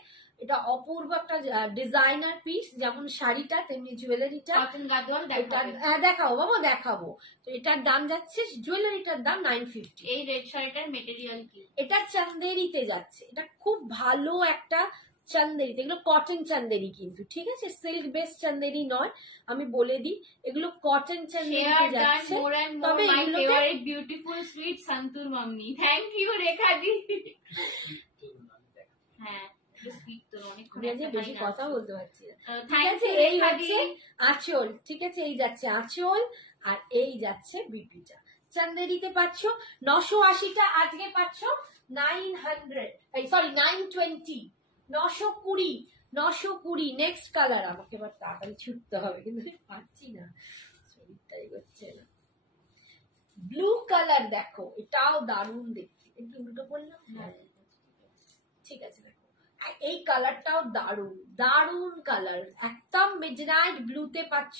এটা অপূর্ব একটা ডিজাইনার পিস, যেমন শাড়িটা তেমনি জুয়েলারিটা। কটন গাদোয়াল এটা দেখাবে। দেখাবো বাবা, দেখাবো। তো এটার দাম যাচ্ছে, জুয়েলারিটার দাম 950। এই রেড শাড়িটার মেটেরিয়াল কি? এটা চান্দেরিতে যাচ্ছে, এটা খুব ভালো একটা চান্দেরিতে, এগুলো কটন চান্দেরি কিন্তু, ঠিক আছে, সিল্ক বেস চান্দেরি নয়, আমি বলে দিই, এগুলো কটন চান্দেরিতে যাচ্ছে। তবে এগুলোতে favourite beautiful sweet Santoor mummy, thank you Rekha di. হ্যাঁ সুইট তো অনেকক্ষণ আমি আজকে বেশি কথা বলতে পারছি না। ঠিক থ্যাংক আছে, ইউ এই রেখা দি। হচ্ছে আঁচল, ঠিক আছে, এই যাচ্ছে আঁচল, আর এই যাচ্ছে বিপিটা। চান্দেরিতে পাচ্ছ 980টা, আজকে পাচ্ছ 900, সরি 920, 920, 920। নেক্সট কালার, আমাকে এবার তাড়াতাড়ি ছুটতে হবে, কিন্তু আমি পাচ্ছি না, শরীরটাই করছে না। ব্লু কালার দেখো, এটাও দারুণ দেখতে, একটু উল্টো করলাম, হ্যাঁ ঠিক আছে। দেখো আর এই কালারটাও দারুণ, দারুণ কালার, একদম মিডনাইট ব্লুতে পাচ্ছ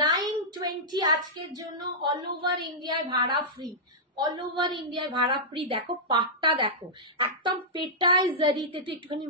920 আজকের জন্য। অল ওভার ইন্ডিয়ায় ভাড়া ফ্রি, অল ওভার ইন্ডিয়ায় ভাড়া ফ্রি। দেখো পাটটা দেখো, একদম পেটাই জারিতে, তো একটুখানি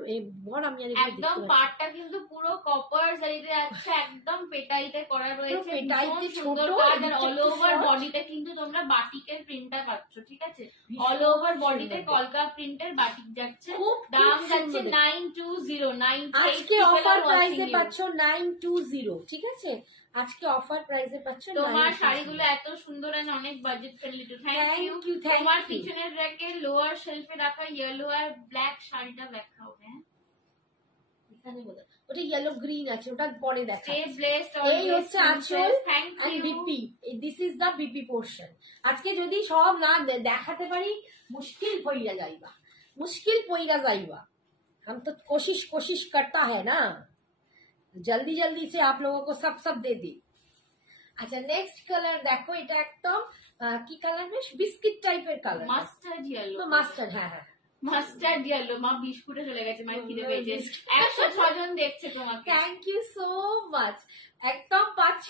বল, আমি আর একটু একদম দেখতে পাচ্ছি। পাটটা কিন্তু পুরো কপার জারিতে আছে, একদম পেটাইতে করা রয়েছে, পেটাইতে ভীষণ সুন্দর ছোট, কাজ। আর এটা অল একটু ওভার short। বডিতে কিন্তু তোমরা বাটিকের প্রিন্টটা পাচ্ছ, ঠিক আছে, ভীষণ অল ওভার বডিতে সুন্দর। কলকা প্রিন্টের বাটিক যাচ্ছে। খুব দাম খুব যাচ্ছে সুন্দর। 920, আজকে অফার প্রাইসে পাচ্ছ 920, ঠিক আছে, আজকে অফার প্রাইসে পাচ্ছ তোমার 920। শাড়িগুলো এত সুন্দর আর অনেক budget friendly. To thank Thank you. you, thank তোমার you. পিছনের র্যাকে লোয়ার শেলফে রাখা ইয়েলো আর ব্ল্যাক শাড়িটা দেখাও। হ্যাঁ এখানে বোধহয় ওটা ইয়েলো গ্রিন আছে, ওটা পরে দেখা। স্টে ব্লেসড এই হচ্ছে আঁচল থ্যাংক আর you. BP, this is the BP portion. আজকে যদি সব না দেখাতে পারি, মুশকিল পইরা যাইবা, মুশকিল পইরা যাইবা। हम तो कोशिश करता है ना, जल्दी जल्दी से आप लोगों को सब दे दी। আচ্ছা নেক্সট কালার দেখো, এটা একদম কি কালার, বেশ বিস্কিট টাইপের কালার, মাস্টার্ড ইয়েলো। মাস্টার্ড, হ্যাঁ হ্যাঁ মাস্টার্ড ইয়েলো। মা বিস্কুটে চলে গেছে, মা খিদে পেয়েছে। 106 জন দেখছে তোমাকে। Thank you so much. একদম পাচ্ছ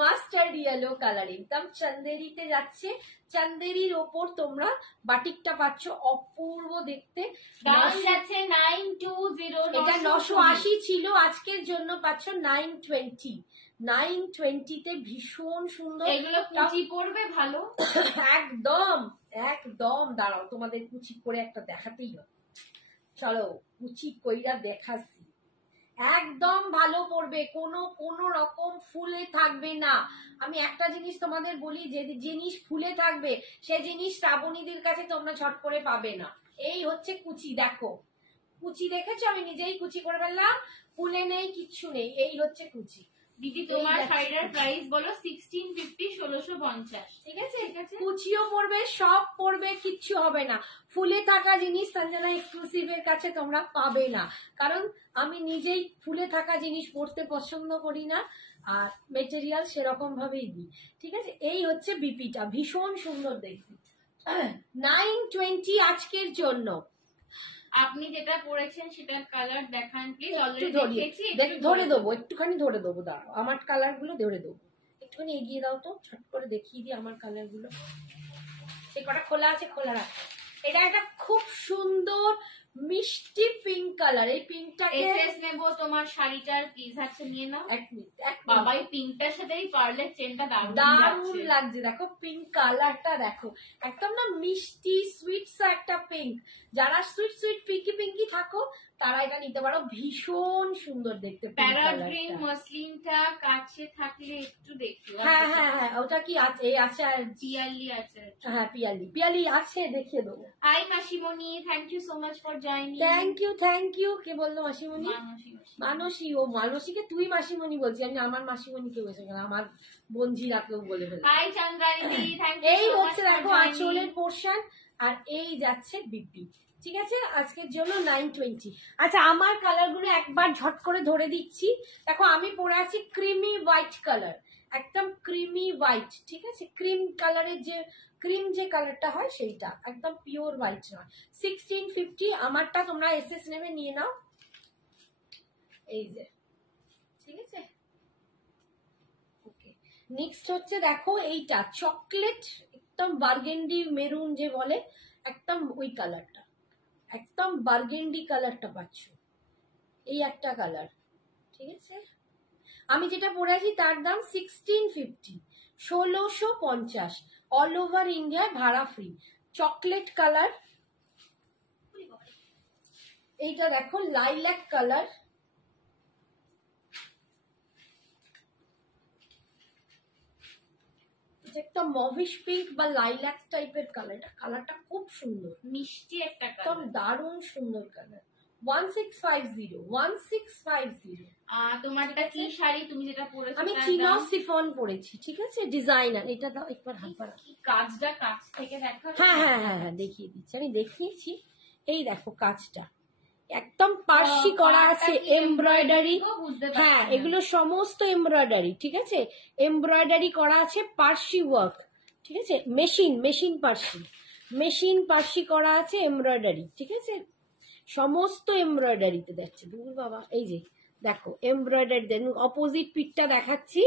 মাস্টার্ড ইয়েলো কালার, একদম চান্দেরিতে যাচ্ছে। চান্দেরির ওপর তোমরা বাটিকটা পাচ্ছ, অপূর্ব দেখতে। দাম যাচ্ছে 920। এটা 980 ছিল, আজকের জন্য পাচ্ছ 920, 920 তে ভীষণ সুন্দর। এগুলো কুচি পড়বে ভালো। একদম একদম, দাঁড়াও তোমাদের কুচি করে একটা দেখাতেই হবে, চলো কুচি কইরা দেখাচ্ছি। একদম ভালো পড়বে, কোনো রকম ফুলে থাকবে না। আমি একটা জিনিস তোমাদের বলি, যে জিনিস ফুলে থাকবে সে জিনিস শ্রাবণীদের কাছে তোমরা ছট করে পাবে না। এই হচ্ছে কুচি, দেখো কুচি দেখেছো, আমি নিজেই কুচি করে ফেললাম, ফুলে নেই, কিচ্ছু নেই, এই হচ্ছে কুচি। দিদি তোমার শাড়িটার প্রাইস বলো? 1650, 1650, ঠিক আছে, কুচিও পড়বে, সব পড়বে, কিচ্ছু হবে না। ফুলে থাকা জিনিস সঞ্জনা এক্সক্লুসিভের কাছে তোমরা পাবে না, কারণ আমি নিজেই ফুলে থাকা জিনিস পড়তে পছন্দ করি না, আর মেটেরিয়াল সেরকম ভাবেই দিই, ঠিক আছে। এই হচ্ছে বিপিটা, ভীষণ সুন্দর দেখতে। 920 আজকের জন্য। আপনি যেটা পরেছেন সেটার কালার দেখান প্লিজ। একটু অলরেডি ধরিয়ে দেখেছি, ধরে দেবো, একটুখানি ধরে দেবো, দাঁড়াও আমার কালার গুলো ধরে দেবো, একটুখানি এগিয়ে দাও তো, ছট করে দেখিয়ে দিই আমার কালার গুলো। এই কটা খোলা আছে, খোলা রাখ। এটা একটা খুব সুন্দর মিষ্টি পিঙ্ক কালার, এই পিঙ্কটাকে এসএস নেব তোমার শাড়িটার পিস আছে, নিয়ে নাও। এক মিনিট বাবা এই পিঙ্কটার সাথে এই পার্লের চেনটা দারুণ দারুণ লাগছে। দেখো পিঙ্ক কালারটা দেখো, একদম না মিষ্টি সুইট একটা পিঙ্ক। যারা সুইট সুইট পিঙ্কি পিঙ্কি থাকো তারা এটা নিতে পারো, ভীষণ সুন্দর দেখতে। প্যারট গ্রিন মসলিনটা কাছে থাকলে একটু দেখো। হ্যাঁ হ্যাঁ হ্যাঁ, ওটা কি আছে? এই আছে আর পিয়ালি আছে। হ্যাঁ পিয়ালি পিয়ালি আছে, দেখিয়ে দেবো। Hi Masimoni, thank you so much for joining. Thank you. কে বললো মাসিমণি? মানসী। ও মানসীকে তুই মাসিমণি বলছি, আমি আমার মাসিমণিকে বলছি, আমার বঞ্জিরাকেও বলে ফেলে। Hi Chandrani, thank you. এই হচ্ছে দেখো আঁচলের পোর্শন, আর এই যাচ্ছে বিপি। ঠিক আছে, আজকের জন্য 920। আচ্ছা আমার কালার গুলো একবার ঝট করে ধরে দিচ্ছি। দেখো আমি পরে আছি ক্রিমি হোয়াইট কালার, একদম ক্রিমি হোয়াইট। ঠিক আছে, ক্রিম কালারের যে ক্রিম যে কালারটা হয় সেইটা, একদম পিওর হোয়াইট নয়। 1650 আমারটা, তোমরা এসএস নেবে নিয়ে নাও। এই যে, ঠিক আছে। ওকে, নেক্সট হচ্ছে দেখো এইটা চকলেট, একদম বার্গেন্ডি মেরুন যে বলে, একদম ওই কালারটা, একদম বার্গেন্ডি কালারটা পাচ্ছ। এই একটা কালার, ঠিক আছে। আমি যেটা পরে আছি তার দাম 1650, 1650, অল ওভার ইন্ডিয়া ভাড়া ফ্রি। চকলেট কালার, এইটা দেখো লাইল্যাক কালার, একটা মভিশ পিঙ্ক বা লাইল্যাক টাইপের কালার। কালারটা খুব সুন্দর, মিষ্টি একটা একদম দারুণ সুন্দর কালার। 1650, 1650। তোমারটা কি শাড়ি তুমি যেটা পরেছো? আমি চিনো সিফন পরেছি, ঠিক আছে, ডিজাইনার। এটা দাও একবার হাত বাড়া। কি কাজটা কাছ থেকে দেখা? হ্যাঁ হ্যাঁ হ্যাঁ হ্যাঁ, দেখিয়ে দিচ্ছি, আমি দেখিয়েছি। এই দেখো কাজটা একদম পার্সি করা আছে, এমব্রয়ডারি। হ্যাঁ এগুলো সমস্ত এমব্রয়ডারি, ঠিক আছে, এমব্রয়ডারি করা আছে, পার্সি ওয়ার্ক, ঠিক আছে, মেশিন পার্সি করা আছে, এমব্রয়ডারি, ঠিক আছে, সমস্ত এমব্রয়ডারিতে দেখছে। দূর বাবা, এই যে দেখো এমব্রয়ডারি, দেন অপোজিট পিঠটা দেখাচ্ছি,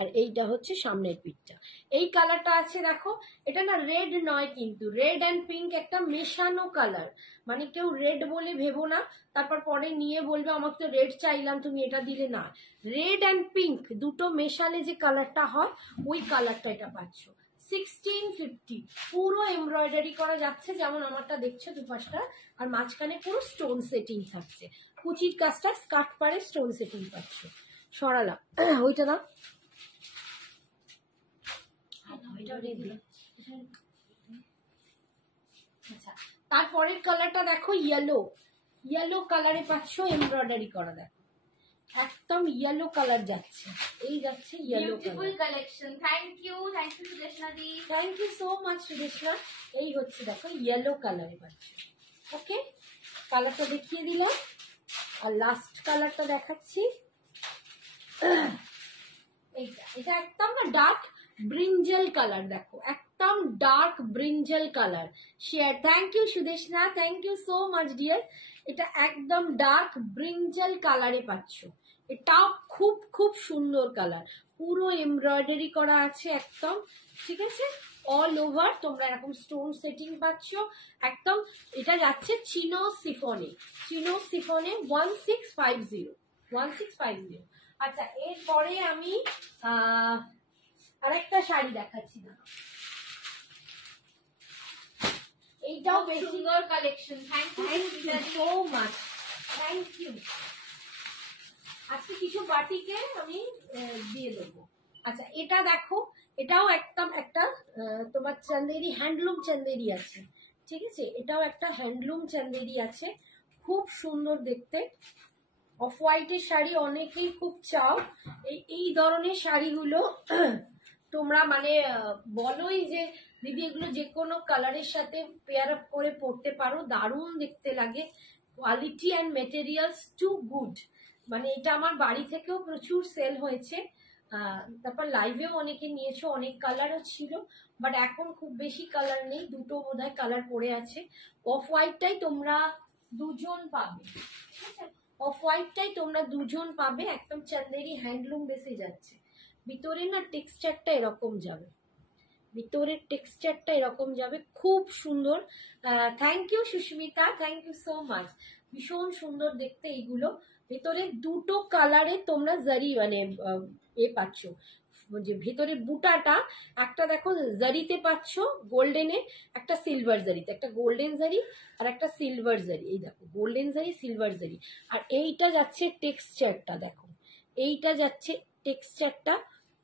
আর এইটা হচ্ছে সামনের পিঠটা। এই কালারটা আছে দেখো, এটা না রেড নয় কিন্তু, রেড অ্যান্ড পিঙ্ক একটা মেশানো কালার। মানে কেউ রেড বলে ভেবো না, তারপর পরে নিয়ে বলবে আমাকে তো রেড চাইলাম তুমি এটা দিলে না। রেড অ্যান্ড পিঙ্ক দুটো মেশালে যে কালারটা হয়, ওই কালারটা এটা পাচ্ছ। 1650, পুরো এমব্রয়ডারি করা যাচ্ছে, যেমন আমারটা দেখছো দুপাশটা, আর মাঝখানে পুরো স্টোন সেটিং থাকছে। কুচির কাজটা স্কার্ট পারে স্টোন সেটিং পাচ্ছ। সরালাম ওইটা না, আচ্ছা তারপরের কালারটা দেখো ইয়েলো কালারে পাচ্ছ, এমব্রয়ডারি করা। দেখো একদম ইয়েলো কালার যাচ্ছে, এই যাচ্ছে yellow beautiful colour. Collection, thank you Sudeshna দি, thank you so much Sudeshna. এই হচ্ছে দেখো ইয়েলো কালারে পাচ্ছ। ওকে, কালারটা দেখিয়ে দিলাম, আর লাস্ট কালারটা দেখাচ্ছি। এটা একদম না ডার্ক ব্রিঞ্জেল কালার, দেখো একদম dark brinjal colour. Share, thank you Sudeshna, thank you so much dear. এটা একদম ডার্ক ব্রিঞ্জেল কালারে পাচ্ছ, এটাও খুব খুব সুন্দর কালার, পুরো এমব্রয়ডারি করা আছে একদম, ঠিক আছে, অল ওভার তোমরা এরকম স্টোন সেটিং পাচ্ছ একদম। এটা যাচ্ছে চিনো সিফনে 1650। আচ্ছা এরপরে আমি আরেকটা শাড়ি দেখাচ্ছি না, এইটাও বেশি সুন্দর collection, thank you so much, thank you. আজকে কিছু বাটিকে আমি দিয়ে দেবো। আচ্ছা এটা দেখো, এটাও একদম একটা তোমার চান্দেরি, হ্যান্ডলুম চান্দেরি আছে, ঠিক আছে, এটাও একটা হ্যান্ডলুম চান্দেরি আছে, খুব সুন্দর দেখতে। অফ হোয়াইটের শাড়ি অনেকেই খুব চাও, এই ধরনের শাড়িগুলো তোমরা মানে বলোই যে দিদি এগুলো যে কোনো কালারের সাথে পেয়ার আপ করে পরতে পারো, দারুণ দেখতে লাগে, quality and materials too good. মানে এটা আমার বাড়ি থেকেও প্রচুর সেল হয়েছে, তারপর লাইভেও অনেকে নিয়েছো, অনেক কালারও ছিল, বাট এখন খুব বেশি কালার নেই, দুটো বোধহয় কালার পড়ে আছে। অফ হোয়াইটটাই তোমরা দুজন পাবে, ঠিক আছে, অফ হোয়াইটটাই তোমরা দুজন পাবে, একদম চান্দেরি হ্যান্ডলুম বেসে যাচ্ছে। ভিতরে না টেক্সচারটা এরকম যাবে, ভিতরের টেক্সচারটা এরকম যাবে, খুব সুন্দর। Thank you Susmita, thank you so much. ভীষণ সুন্দর দেখতে এইগুলো। ভেতরে দুটো কালারে তোমরা জারি মানে পাচ্ছ, যে ভেতরে বুটাটা একটা দেখো জারিতে পাচ্ছ গোল্ডেনে, একটা সিলভার জারিতে, একটা গোল্ডেন জারি আর একটা সিলভার জারি। এই দেখো গোল্ডেন জারি সিলভার জারি। আর এইটা যাচ্ছে টেক্সচারটা দেখো, এইটা যাচ্ছে টেক্সচারটা।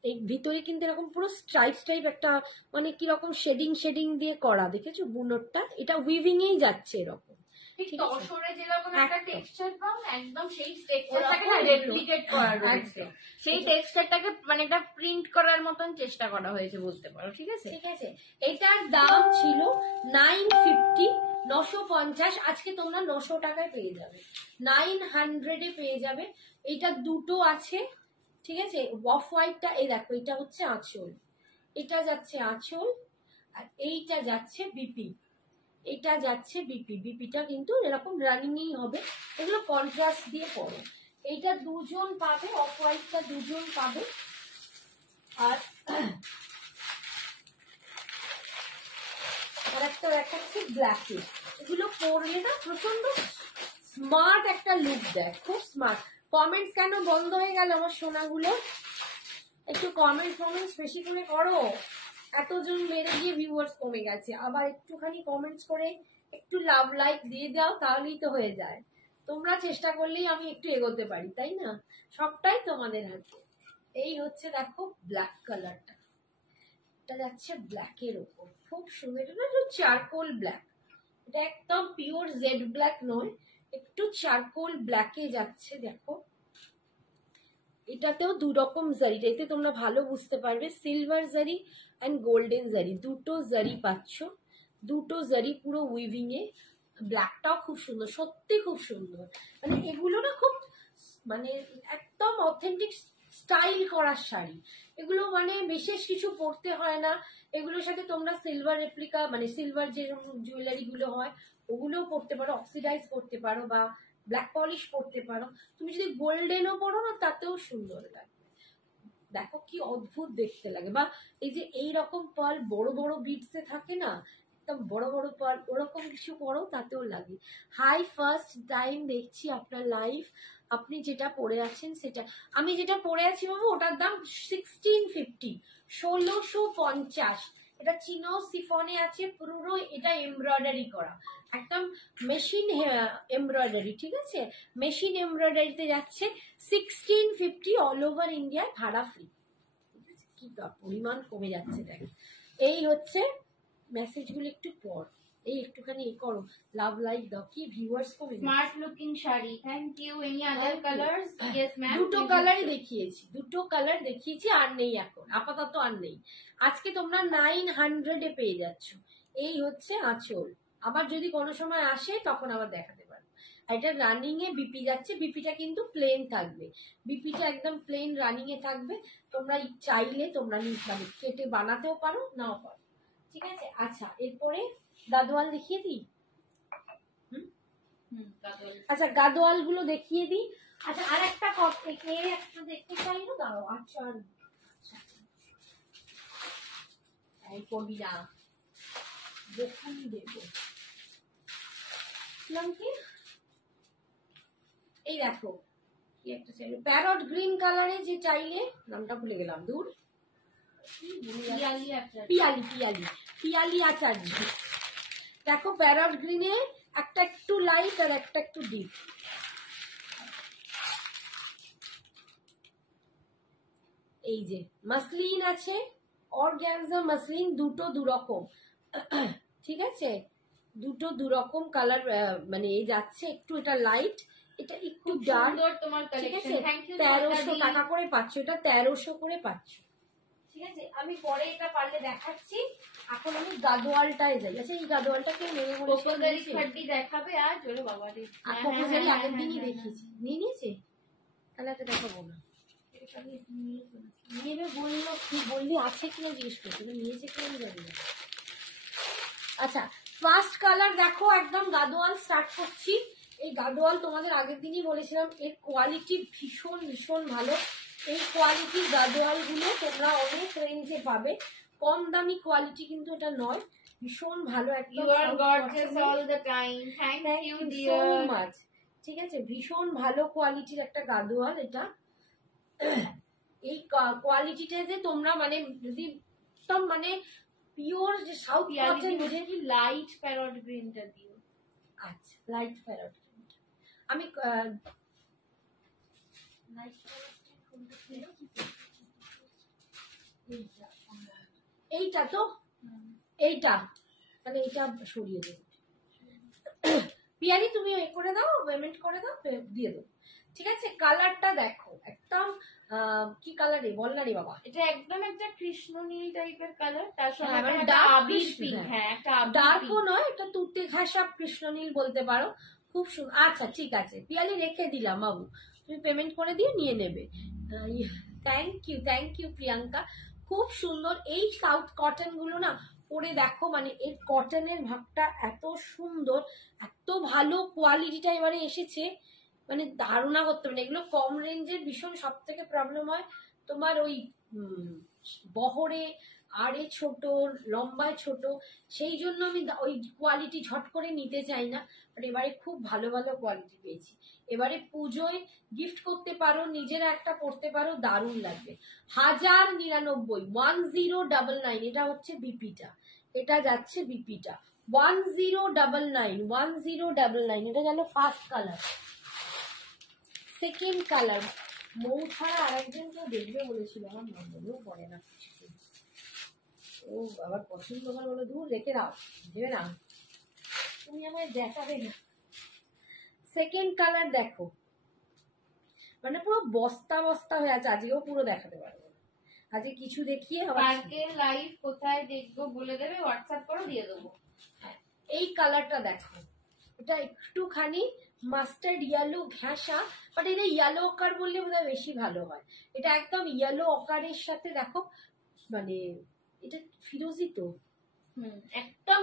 এই ভিতরে কিন্তু এরকম পুরো স্ট্রাইপ স্ট্রাইপ একটা মানে কিরকম শেডিং শেডিং দিয়ে করা, দেখেছো বুনটটা? এটা উইভিং এই যাচ্ছে এরকম। ঠিক আছে? তসরে যেরকম একটা একদম। টেক্সচার পাও না, একদম সেই টেক্সচারটাকে ওরকম রেপ্লিকেট করা রয়েছে। একদম। সেই টেক্সচারটাকে মানে একটা প্রিন্ট করার মতন চেষ্টা করা হয়েছে বলতে পারো। ঠিক আছে, ঠিক আছে। এটার দাম ছিল 950, 950। আজকে তোমরা 900 টাকায় পেয়ে যাবে, 900 এ পেয়ে যাবে। এটা দুটো আছে, ঠিক আছে। অফ হোয়াইটটা এই দেখো, এটা হচ্ছে আঁচল, এটা যাচ্ছে আঁচল, আর এইটা যাচ্ছে বিপি, এটা যাচ্ছে বিপি। বিপিটা কিন্তু এরকম রানিংই হবে, এগুলো কন্ট্রাস্ট দিয়ে পড়ো। এইটা দুজন পাবে, অফ হোয়াইটটা দুজন পাবে। আর একটা দেখাচ্ছি ব্ল্যাকে, এগুলো পরলে না প্রচন্ড স্মার্ট একটা লুক দেয়, খুব স্মার্ট। কমেন্টস কেন বন্ধ হয়ে গেল আমার সোনাগুলো? একটু কমেন্টস বেশি করে করো, এতজন বেড়ে গিয়ে ভিউয়ার্স কমে গেছে। আবার একটুখানি কমেন্টস করে একটু লাভ লাইক দিয়ে দাও, তাহলেই তো হয়ে যায়। তোমরা চেষ্টা করলেই আমি একটু এগোতে পারি, তাই না? সবটাই তোমাদের হাতে। এই হচ্ছে দেখো ব্ল্যাক কালারটা, এটা যাচ্ছে ব্ল্যাকের ওপর, খুব সুন্দর। এটা না চারকোল ব্ল্যাক, এটা একদম পিওর জেড ব্ল্যাক নয়, একটু চারকোল ব্ল্যাকে যাচ্ছে দেখো। এটাতেও দু রকম জারি, এতে তোমরা ভালো বুঝতে পারবে, সিলভার জারি অ্যান্ড গোল্ডেন জারি, দুটো জারি পাচ্ছ, দুটো জারি পুরো উইভিং এ। ব্ল্যাকটাও খুব সুন্দর, সত্যি খুব সুন্দর। মানে এগুলো না খুব মানে একদম অথেন্টিক স্টাইল করার শাড়ি এগুলো, মানে বিশেষ কিছু পরতে হয় না। এগুলোর সাথে তোমরা সিলভার রেপ্লিকা মানে সিলভার যে জুয়েলারি গুলো হয় ওগুলোও পরতে পারো, অক্সিডাইজ করতে পারো বা ব্ল্যাক পলিশ করতে পারো। তুমি যদি গোল্ডেনও পরো না তাতেও সুন্দর লাগবে। দেখো কি অদ্ভুত দেখতে লাগে। বা এই যে এইরকম পার্ল বড় বড় বিটসে থাকে না, একদম বড় বড় পার্ল, ওরকম কিছু করো তাতেও লাগে। হাই ফার্স্ট টাইম দেখছি আপনার লাইভ, আপনি যেটা পরে আছেন সেটা, আমি যেটা পরে আছি বাবু ওটার দাম 1650, 1650। এটা চিনো সিফনে আছে পুরো, এটা এমব্রয়ডারি করা, একদম মেশিন এমব্রয়ডারি, ঠিক আছে। মেশিন এমব্রয়ডারিতে যাচ্ছে 1650, অল ওভার ইন্ডিয়া, ভাড়া ফ্রি। কি পরিমাণ কমে যাচ্ছে দেখ। এই হচ্ছে মেসেজগুলো, একটু পর এই একটুখানি করো, লাভ লাইক দাও, কি ভিউয়ার্স কমে যাচ্ছে। Smart looking sari, thank you. Any other colours? Yes ma'am, দুটো কালারই দেখিয়েছি, দুটো কালার দেখিয়েছি, আর নেই এখন আপাতত, আর নেই। আজকে তোমরা 900 এ পেয়ে যাচ্ছ। এই হচ্ছে আঁচল, আবার যদি কোনো সময় আসে তখন আবার দেখাতে পারো। আর এটা রানিং এ বিপি যাচ্ছে, বিপিটা কিন্তু প্লেন থাকবে, বিপিটা একদম প্লেন রানিং এ থাকবে। তোমরা চাইলে তোমরা মানে কেটে বানাতেও পারো, নাও পারো, ঠিক আছে। আচ্ছা এরপরে গাদোয়াল দেখিয়ে দিই। আচ্ছা গাদোয়াল গুলো দেখিয়ে দিই। আচ্ছা আর একটা একটা দেখতে চাইলো, দাঁড়াও। আচ্ছা এই করবি না, দেখান দেবো কি। এই দেখো কি একটা চাইলো, প্যারট গ্রিন কালারে, যে চাইলে, নামটা ভুলে গেলাম, দূর। পিয়ালি পিয়ালি পিয়ালি আচার্য। দেখো প্যারট গ্রিনে একটা একটু লাইট আর একটা একটু ডিপ। এই যে মাসলিন আছে, অর্গ্যানজা মাসলিন, দুটো দুরকম, ঠিক আছে, দুটো দুরকম কালার। মানে এই যাচ্ছে একটু, এটা লাইট, এটা একটু ডার্ক। তোমার ঠিক আছে, কালেকশন, থ্যাংক ইউ। 1300 টাকা করে পাচ্ছ, এটা 1300 করে পাচ্ছ, ঠিক আছে। আমি পরে এটা পারলে দেখাচ্ছি, এখন আমি গাদোয়ালটায় যাই। আচ্ছা এই গাদোয়ালটা কেউ নেবে কোকোজারি খাড্ডি দেখাবে আজ? ওরে বাবা রে, কোকোজারি আগের দিনই দেখিয়েছি, নিয়ে নিয়েছে, তাহলে একটা দেখাবো না। নেবে বললো, কি বললি আছে কিনা জিজ্ঞেস করছি, নিয়েছে কিনা আমি জানি না। আচ্ছা ফার্স্ট কালার দেখো, একদম গাদোয়াল স্টার্ট করছি। এই গাদোয়াল তোমাদের আগের দিনই বলেছিলাম, এর কোয়ালিটি ভীষণ ভীষণ ভালো। এই কোয়ালিটির গাদোয়াল গুলো তোমরা অনেক রেঞ্জে পাবে, কম দামি কোয়ালিটি কিন্তু এটা নয়, ভীষণ ভালো। You are gorgeous all the time. Thank you, so dear. much. ঠিক আছে, ভীষণ ভালো কোয়ালিটির একটা গাদোয়াল এটা। এই কোয়ালিটিটাতে তোমরা মানে যদি একদম মানে পিওর যে সাউথ কটন, লাইট প্যারট গ্রিনটা দিও। আচ্ছা লাইট প্যারট, আমি এইটা তো এইটা মানে এইটা সরিয়ে দেবো। পিয়ারি তুমি এ করে দাও, পেমেন্ট করে দাও, দিয়ে দেবো। ঠিক আছে, কালারটা দেখো একদম কি কালারে বল না রে বাবা। এটা একদম একটা কৃষ্ণ নীল টাইপের কালার, তার হ্যাঁ, সঙ্গে মানে একটা dark আবির কৃষ্ণ, পিঙ্ক। হ্যাঁ, একটা আবির ডার্কও pink। নয়, এটা তুতে ঘাসা কৃষ্ণনীল বলতে পারো, খুব সুন্দর। আচ্ছা ঠিক আছে পিয়ালি, রেখে দিলাম বাবু, তুমি পেমেন্ট করে দিয়ে নিয়ে নেবে। থ্যাংক ইউ প্রিয়াঙ্কা, খুব সুন্দর। এই সাউথ কটন গুলো না পরে দেখো, মানে এর কটনের ভাগটা এত সুন্দর, এত ভালো কোয়ালিটিটা এবারে এসেছে, মানে ধারণা করতে পারে। এগুলো কম রেঞ্জের ভীষণ সব থেকে প্রবলেম হয় তোমার ওই বহরে, আরে ছোট, লম্বায় ছোট, সেই জন্য আমি ওই কোয়ালিটি ঝট করে নিতে চাই না। বাট এবারে খুব ভালো ভালো কোয়ালিটি পেয়েছি। এবারে পুজোয় গিফট করতে পারো, নিজেরা একটা পড়তে পারো, দারুণ লাগবে। 1099, 1099, এটা হচ্ছে বিপিটা, এটা যাচ্ছে বিপিটা 1099, 1099, এটা গেল ফার্স্ট কালার। সেকেন্ড কালার, মৌ ছাড়া আরেকজন কেউ দেখবে বলেছিল, আমার মনেও পড়ে না কিছু। ও আবার পছন্দ করে বলে দূর রেখে দাও, দেবে না, তুমি আমায় দেখাবে না। সেকেন্ড কালার দেখো, মানে পুরো বস্তা বস্তা হয়ে আছে, আজকেও পুরো দেখাতে পারবো না, আজকে কিছু দেখিয়ে আবার। কালকে লাইভ কোথায় দেখবো বলে দেবে, হোয়াটসঅ্যাপ করে দিয়ে দেবো। এই কালারটা দেখো, এটা একটুখানি মাস্টার্ড ইয়েলো ঘেঁষা, বাট এটা ইয়েলো অকার বললে বোধহয় বেশি ভালো হয়। এটা একদম ইয়েলো অকারের সাথে দেখো, মানে এটা ফিরোজি তো, একদম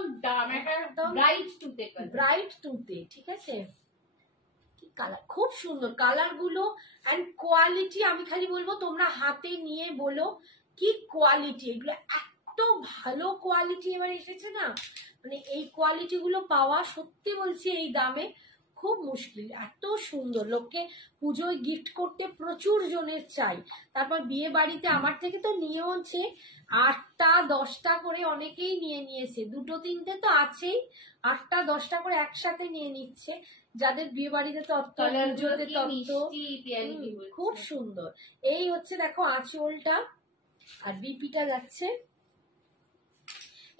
একদম ব্রাইট টুতে ব্রাইট টুতে, ঠিক আছে। কি কালার, খুব সুন্দর কালার গুলো অ্যান্ড কোয়ালিটি। আমি খালি বলবো তোমরা হাতে নিয়ে বলো কি কোয়ালিটি, এগুলো এত ভালো কোয়ালিটি এবার এসেছে না, মানে এই কোয়ালিটি গুলো পাওয়া সত্যি বলছি এই দামে খুব মুশকিল। এত সুন্দর, লোককে পুজোয় গিফট করতে প্রচুর জনের চাই। তারপর বিয়ে বাড়িতে আমার থেকে তো নিয়েওছে 8টা 10টা করে, অনেকেই নিয়ে নিয়েছে, 2টো 3টে তো আছেই, 8টা 10টা করে একসাথে নিয়ে নিচ্ছে, যাদের বিয়ে বাড়িতে তত্ত্ব, পুজোতে তত্ত্ব। খুব সুন্দর। এই হচ্ছে দেখো আঁচলটা, আর বিপিটা যাচ্ছে,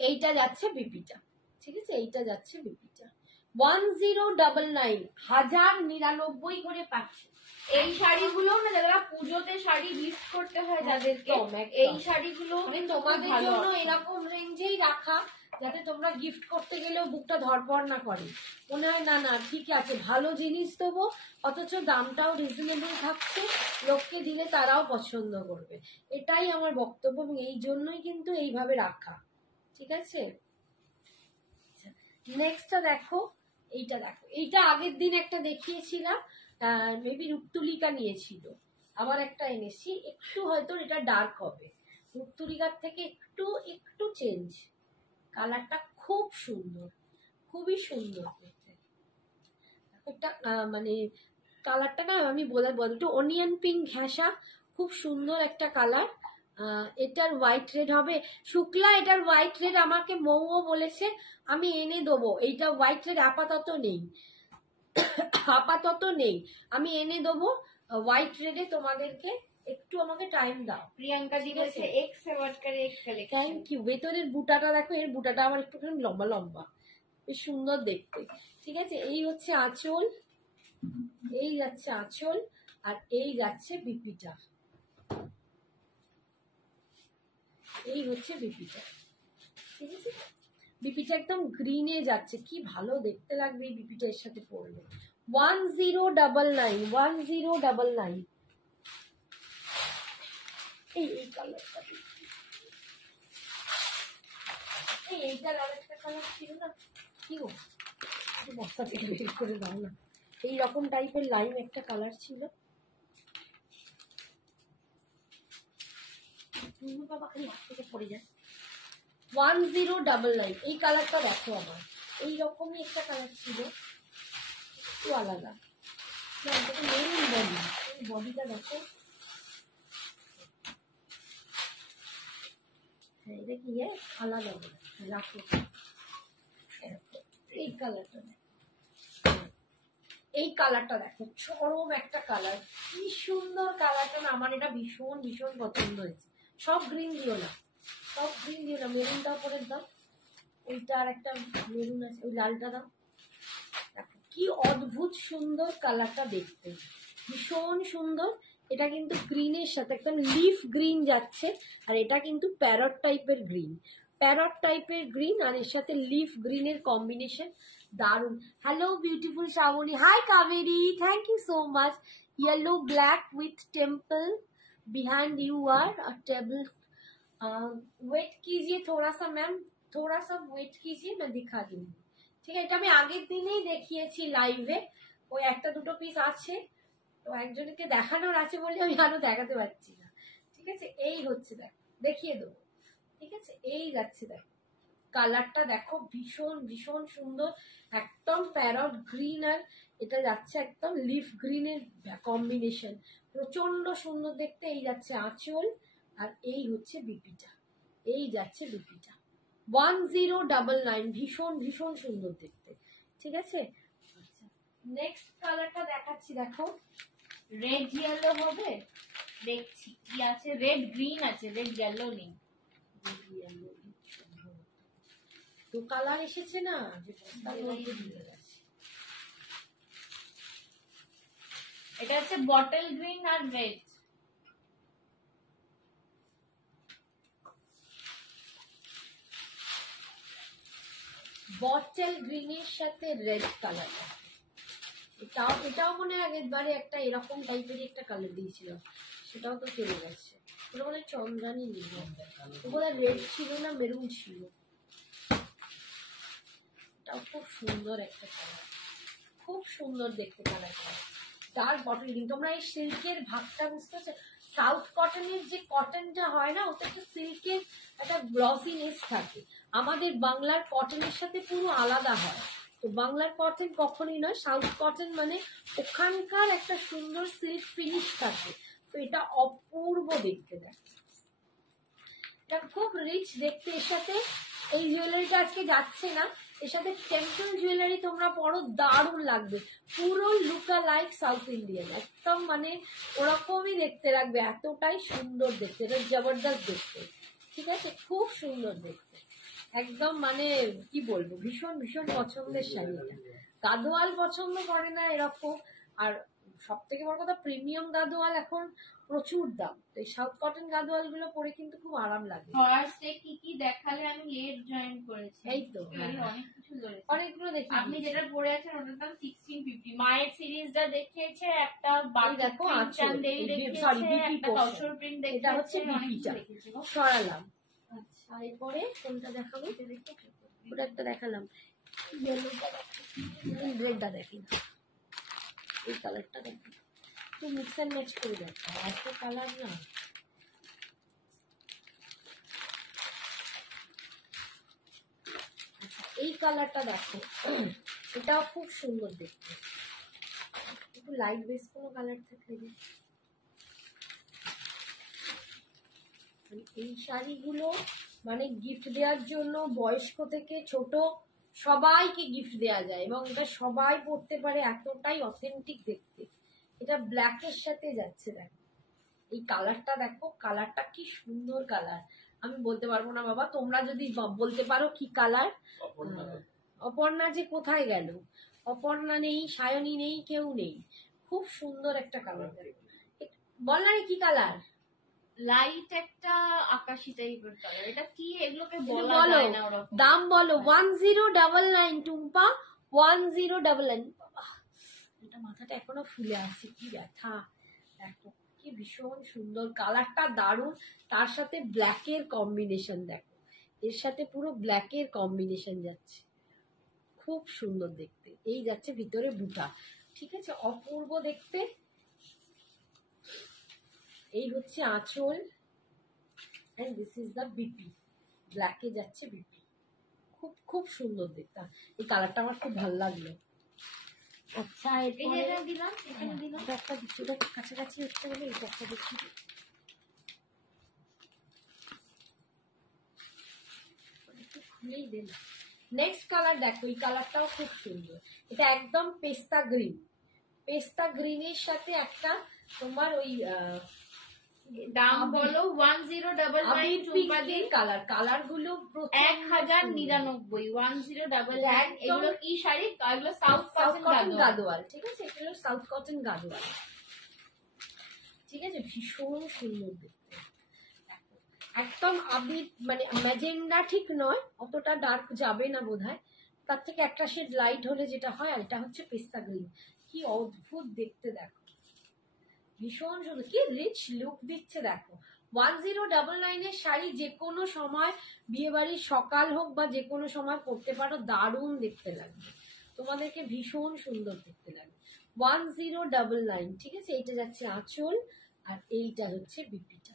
এইটা যাচ্ছে বিপিটা, ঠিক আছে, এইটা যাচ্ছে বিপিটা 1099, 1099 করে পাচ্ছে। এই শাড়িগুলো না যারা পুজোতে শাড়ি গিফট করতে হয় যাদেরকে, এই শাড়িগুলো তোমাদের জন্য এরকম রেঞ্জেই রাখা, যাতে তোমরা গিফট করতে গেলেও বুকটা ধরপড় না করে, মনে হয় না না ঠিক আছে ভালো জিনিস দেবো, অথচ দামটাও রিজনেবল থাকছে, লোককে দিলে তারাও পছন্দ করবে, এটাই আমার বক্তব্য, এবং এই জন্যই কিন্তু এইভাবে রাখা, ঠিক আছে। নেক্সটটা দেখো, এইটা দেখো, এইটা আগের দিন একটা দেখিয়েছিলাম, মেবি রূপতুলিকা নিয়েছিল, আবার একটা এনেছি, একটু হয়তো এটা ডার্ক হবে, রূপতুলিকার থেকে একটু একটু চেঞ্জ, কালারটা খুব সুন্দর, খুবই সুন্দর দেখতে। একটা মানে কালারটা না আমি বলবো একটু অনিয়ন পিঙ্ক ঘেঁষা, খুব সুন্দর একটা কালার। এটার হোয়াইট রেড হবে, শুক্লা এটার হোয়াইট রেড আমাকে মৌও বলেছে, আমি এনে দেবো। এইটা হোয়াইট রেড আপাতত নেই, আপাতত নেই, আমি এনে দেবো হোয়াইট রেডে, তোমাদেরকে একটু আমাকে টাইম দাও। প্রিয়াঙ্কা জি বলছে এক্স অ্যাওয়ার্ড করে এক্স কালেকশন। Thank you. ভেতরের বুটাটা দেখো, এর বুটাটা আমার একটুখানি লম্বা লম্বা, বেশ সুন্দর দেখতে, ঠিক আছে। এই হচ্ছে আঁচল, এই যাচ্ছে আঁচল, আর এই যাচ্ছে বিপিটা, এই হচ্ছে বিপিটা, ঠিক আছে। বিপিটা একদম গ্রিনে যাচ্ছে, কি ভালো দেখতে লাগবে এই বিপিটা এর সাথে পরলে। 1099, 1099। এই কালারটা, এইটার আরেকটা কালার ছিল না, কি গো বস্তা থেকে বের করে দাও না, এইরকম টাইপের লাইন একটা কালার ছিল, বাবা খালি হাত থেকে পড়ে যায়। 1099, এই কালারটা দেখো, আমার এইরকমই একটা কালার ছিল, একটু আলাদা, না এটা মেরুন বডি, বডিটা দেখো। হ্যাঁ এটা কি আলাদা রাখো। এই কালারটা দেখো, এই কালারটা দেখো, চরম একটা কালার, কি সুন্দর কালারটা না, আমার এটা ভীষণ ভীষণ পছন্দ হয়েছে। সব গ্রিন দিও না, সব গ্রিন দিও না, মেরুনটা পরে দাও, ওইটা আর একটা মেরুন আছে, ওই লালটা দাও। দেখো কি অদ্ভুত সুন্দর কালারটা দেখতে, ভীষণ সুন্দর। এটা কিন্তু গ্রিনের সাথে একদম লিফ গ্রিন যাচ্ছে, আর এটা কিন্তু প্যারট টাইপের গ্রিন, প্যারট টাইপের গ্রিন, আর এর সাথে লিফ গ্রিনের কম্বিনেশন দারুন। Hello beautiful Shrabani, hi Kaberi, thank you so much. Yellow black with temple behind you are a table. वेट कीजिए थोड़ा सा मैम, थोड़ा सा वेट कीजिए, मैं दिखा दूंगी। ঠিক আছে, এটা আমি আগের দিনেই দেখিয়েছি লাইভে, ওই একটা দুটো পিস আছে, তো একজনকে দেখানোর আছে বলে আমি আরো দেখাতে পারছি না। ঠিক আছে, এই হচ্ছে দেখো, দেখিয়ে দেবো। ঠিক আছে, এই যাচ্ছে দেখো, কালারটা দেখো ভীষণ ভীষণ সুন্দর, একদম প্যারট গ্রিন, আর এটা যাচ্ছে একদম লিফ গ্রিনের কম্বিনেশন, প্রচন্ড সুন্দর দেখতে। এই যাচ্ছে আঁচল, আর এই হচ্ছে বিপিটা, এই যাচ্ছে বিপিটা 1099, ভীষণ ভীষণ সুন্দর দেখতে। ঠিক আছে, আচ্ছা নেক্সট কালারটা দেখাচ্ছি, দেখো রেড ইয়েলো হবে, দেখছি কি আছে, রেড গ্রিন আছে, রেড ইয়েলো নেই। তো কালার এসেছে না, যে বস্তার মধ্যে দিয়ে গেছে। এটা হচ্ছে বটল গ্রিন আর রেড। বটল গ্রিনের সাথে রেড কালার, এটাও মনে হয় আগের বারে একটা এরকম টাইপের একটা কালার দিয়েছিল, সেটাও তো চলে গেছে। ওটা বলে চন্দ্রানী নীল, ওগুলো রেড ছিল না মেরুন ছিল। এটাও খুব সুন্দর একটা কালার, খুব সুন্দর দেখতে কালারটা, ডার্ক বটল গ্রিন। তোমরা এই সিল্কের ভাগটা বুঝতে পারছো, সাউথ কটনের যে কটনটা হয় না, ওটা একটা সিল্কের একটা গ্লসিনেস থাকে, আমাদের বাংলার কটনের সাথে পুরো আলাদা হয়। তো বাংলার কটন কখনই নয়, সাউথ কটন মানে ওখানকার একটা সুন্দর সিল্ক ফিনিশ থাকে, তো এটা অপূর্ব দেখতে দেয়, এটা খুব রিচ দেখতে। এর সাথে এই জুয়েলারিটা আজকে যাচ্ছে না, এর সাথে টেম্পল জুয়েলারি তোমরা পরো, দারুণ লাগবে, পুরো লুকা লাইক সাউথ ইন্ডিয়ান, একদম মানে ওরকমই দেখতে লাগবে, এতটাই সুন্দর দেখতে, এটা জবরদস্ত দেখতে। ঠিক আছে, খুব সুন্দর দেখতে, একদম মানে কি বলবো, ভীষণ ভীষণ পছন্দের শাড়িটা। গাদোয়াল পছন্দ করে না এরকম, আর সব থেকে বড় কথা প্রিমিয়াম গাদোয়াল এখন প্রচুর দাম, তো এই সাউথ কটন গাদোয়াল গুলো পরে কিন্তু খুব আরাম লাগে। ফার্স্টে কি কি দেখালে, আমি লেট জয়েন করেছি, এই তো, হ্যাঁ। অনেক কিছু ধরেছে, অনেকগুলো দেখি। আপনি যেটা পরে আছেন ওটার দাম 1650। মায়ের সিরিজটা দেখিয়েছে, একটা এই বাটিক দেখো প্রিন্ট আঁচল, চান্দেরি সরি দেখিয়েছে, বিপি একটা পোর্শন, তসর প্রিন্ট এটা হচ্ছে দেখিয়েছে, অনেক কিছু বিপিটা দেখিয়েছে গো। সরালাম। আচ্ছা এরপরে কোনটা দেখাবো, ওটা একটা দেখালাম, রেডটা দেখি না, এই কালারটা দেখি, একটু মিক্স অ্যান্ড ম্যাচ করে দেখো, এত কালার না। এই কালারটা দেখো, এটাও খুব সুন্দর দেখতে, একটু লাইট বেস কোনো কালার থাকলে দেখি। এই শাড়িগুলো মানে গিফট দেওয়ার জন্য বয়স্ক থেকে ছোট সবাইকে গিফট দেওয়া যায়, এবং এটা সবাই পরতে পারে, এতটাই অথেন্টিক দেখতে। এটা ব্ল্যাকের সাথে যাচ্ছে, দেখো এই কালারটা দেখো, কালারটা কি সুন্দর কালার, আমি বলতে পারবো না বাবা, তোমরা যদি বলতে পারো কি কালার। অপর্ণা যে কোথায় গেল, অপর্ণা নেই, সায়নী নেই, কেউ নেই, খুব সুন্দর একটা কালার দেখো, বল না রে কি কালার, লাইট একটা আকাশি টাইপের কালার, এটা কি, এগুলোকে বলা বলো যায় না ওরকম। দাম বলো। 1099 টুম্পা, 1099। এটা মাথাটা এখনো ফুলে আছে, কি ব্যথা, দেখো কি ভীষণ সুন্দর কালারটা, দারুণ, তার সাথে ব্ল্যাকের কম্বিনেশন দেখো, এর সাথে পুরো ব্ল্যাকের কম্বিনেশন যাচ্ছে, খুব সুন্দর দেখতে। এই যাচ্ছে ভিতরে বুটা, ঠিক আছে, অপূর্ব দেখতে। এই হচ্ছে আঁচল, and this is the BP, ব্ল্যাকে যাচ্ছে বিপি, খুব খুব সুন্দর দেখতে। এই কালারটা আমার খুব ভালো লাগলো। আচ্ছা এই যে এরপরে এটা দিলাম, এখানে দিলাম। এটা একটা দিচ্ছি, ওটা কাছাকাছি হচ্ছে বলে এটা একটা দিচ্ছি। একটু খুলেই দে না। নেক্সট কালার দেখো, এই কালারটাও খুব সুন্দর। এটা একদম পেস্তা গ্রিন, পেস্তা গ্রিনের সাথে একটা তোমার ওই দাম বলো 1099 চুম্পাদি, কালার, কালার গুলো 1099 1099। এগুলো কি শাড়ি? এগুলো south south cotton cotton Gadwal. Gadwal, ঠিক আছে, এগুলো সাউথ কটন গাদোয়াল, ঠিক আছে, ভীষণ সুন্দর দেখতে। একদম আবির মানে ম্যাজেন্ডা ঠিক নয়, অতটা ডার্ক যাবে না বোধহয়, তার থেকে একটা শেড লাইট হলে যেটা হয়, আর এটা হচ্ছে পেস্তা গ্রিন। কি অদ্ভুত দেখতে দেখো, ভীষণ সুন্দর, কি রিচ লুক দিচ্ছে দেখো। 1099 এর শাড়ি যে কোনো সময় বিয়ে বাড়ির সকাল হোক বা যে কোনো সময় পরতে পারো, দারুণ দেখতে লাগবে তোমাদেরকে, ভীষণ সুন্দর দেখতে লাগবে। 1099, ঠিক আছে। এইটা যাচ্ছে আঁচল, আর এইটা হচ্ছে বিপিটা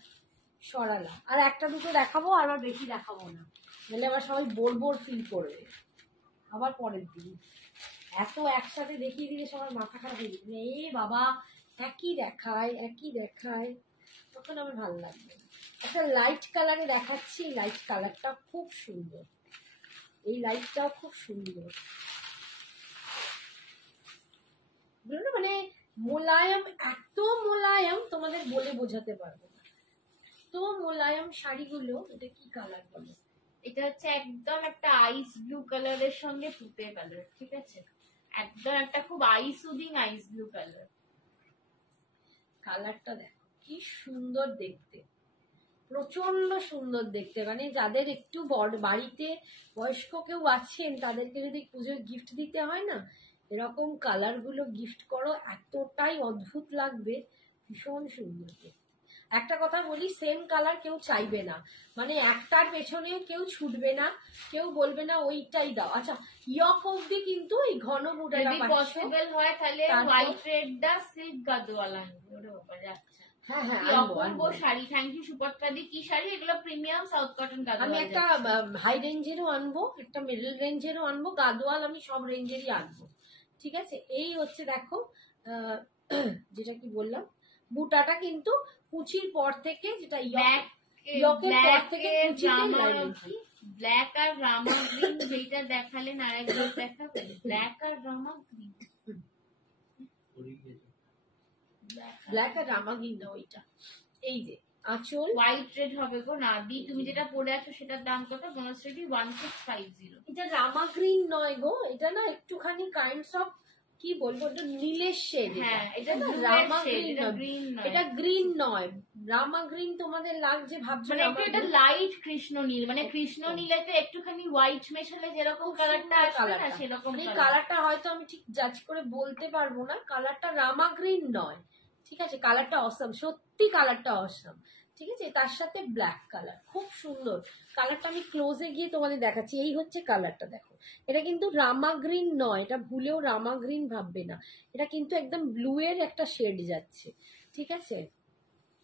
সরালা। আর একটা দুটো দেখাবো, আর বেশি দেখাবো না, নাহলে আবার সবাই বোর বোর ফিল করবে আবার পরের দিন। এত একসাথে দেখিয়ে দিলে সবার মাথা খারাপ হয়ে যাবে, এ বাবা একই দেখায় একই দেখায়, তখন আমার ভালো লাগবে। একটা লাইট কালারে দেখাচ্ছি, লাইট কালারটা খুব সুন্দর, এই লাইটটাও খুব সুন্দর, বুঝলো না, মানে মোলায়েম, এত মোলায়েম তোমাদের বলে বোঝাতে পারবো না, তো মোলায়েম শাড়িগুলো। এটা কি কালার বলো? এটা হচ্ছে একদম একটা আইস ব্লু কালারের সঙ্গে তুতে কালার, ঠিক আছে, একদম একটা খুব আইসুদিং আইস ব্লু কালার। কালারটা দেখো কি সুন্দর দেখতে, প্রচন্ড সুন্দর দেখতে, মানে যাদের একটু বড় বাড়িতে বয়স্ক কেউ আছেন, তাদেরকে যদি পুজোয় গিফট দিতে হয় না, এরকম কালার গুলো গিফট করো, এতটাই অদ্ভুত লাগবে, ভীষণ সুন্দর দেখতে। একটা কথা বলি, সেম কালার কেউ চাইবে না, মানে একটার পেছনে কেউ ছুটবে না, কেউ বলবে না ওইটাই দাও। আচ্ছা, ইয়ক অব্দি কিন্তু এই ঘন বুটাটা যদি পাচ্ছ। পসিবল হয় তাহলে তারপর- হোয়াইট রেড দা সিল্ক গাদোয়াল আনবে, ওরে বাবা যাচ্ছে। হ্যাঁ হ্যাঁ, কি আনবো, অপূর্ব আনবো। শাড়ি, থ্যাংক ইউ সুপত্রাদি। কি শাড়ি এগুলো? প্রিমিয়াম সাউথ কটন আমি গাদোয়াল। একটা হাই রেঞ্জেরও আনবো, একটা মিডল রেঞ্জেরও আনবো, গাদোয়াল আমি সব রেঞ্জেরই আনবো, ঠিক আছে। এই হচ্ছে দেখো যেটা কি বললাম, বুটাটা কিন্তু কুচির পর থেকে, যেটা ইয়কের পর থেকে কুচিতে লাইনিং হয়। ব্ল্যাক আর রামা গ্রিন যেটা দেখালেন, আরেকবার দেখাবে। ব্ল্যাক আর রামা গ্রিন, ব্ল্যাক আর রামাগিন না ওইটা। এই যে আঁচল, হোয়াইট রেড হবে গো না দি, তুমি যেটা পরে আছো সেটার দাম কত? বনশ্রী 1650। এটা রামা গ্রিন নয় গো, এটা না একটুখানি কাইন্ডস অফ, কি বলবো, এটা নীলের শেড। হ্যাঁ, এটা না blue রামা এর shade, গ্রিন এটা নয়, green নয়। এটা গ্রিন নয়, রামা গ্রিন তোমাদের লাগছে ভাবছো মানে একটু রামা এটা green? লাইট কৃষ্ণ নীল, মানে কৃষ্ণ নীলেতে একটুখানি হোয়াইট মেশালে যেরকম কালারটা আসবে না, সেরকম এই কালার। কালারটা হয়তো আমি ঠিক জাজ করে বলতে পারবো না, কালারটা রামা গ্রিন নয়, ঠিক আছে। কালারটা অসম, সত্যি কালারটা অসম, ঠিক আছে। তার সাথে ব্ল্যাক কালার, খুব সুন্দর কালারটা, আমি ক্লোজে গিয়ে তোমাদের দেখাচ্ছি। এই হচ্ছে কালারটা, দেখো, এটা কিন্তু রামা গ্রিন নয়, এটা ভুলেও রামা গ্রিন ভাববে না, এটা কিন্তু একদম ব্লু এর একটা শেড যাচ্ছে, ঠিক আছে।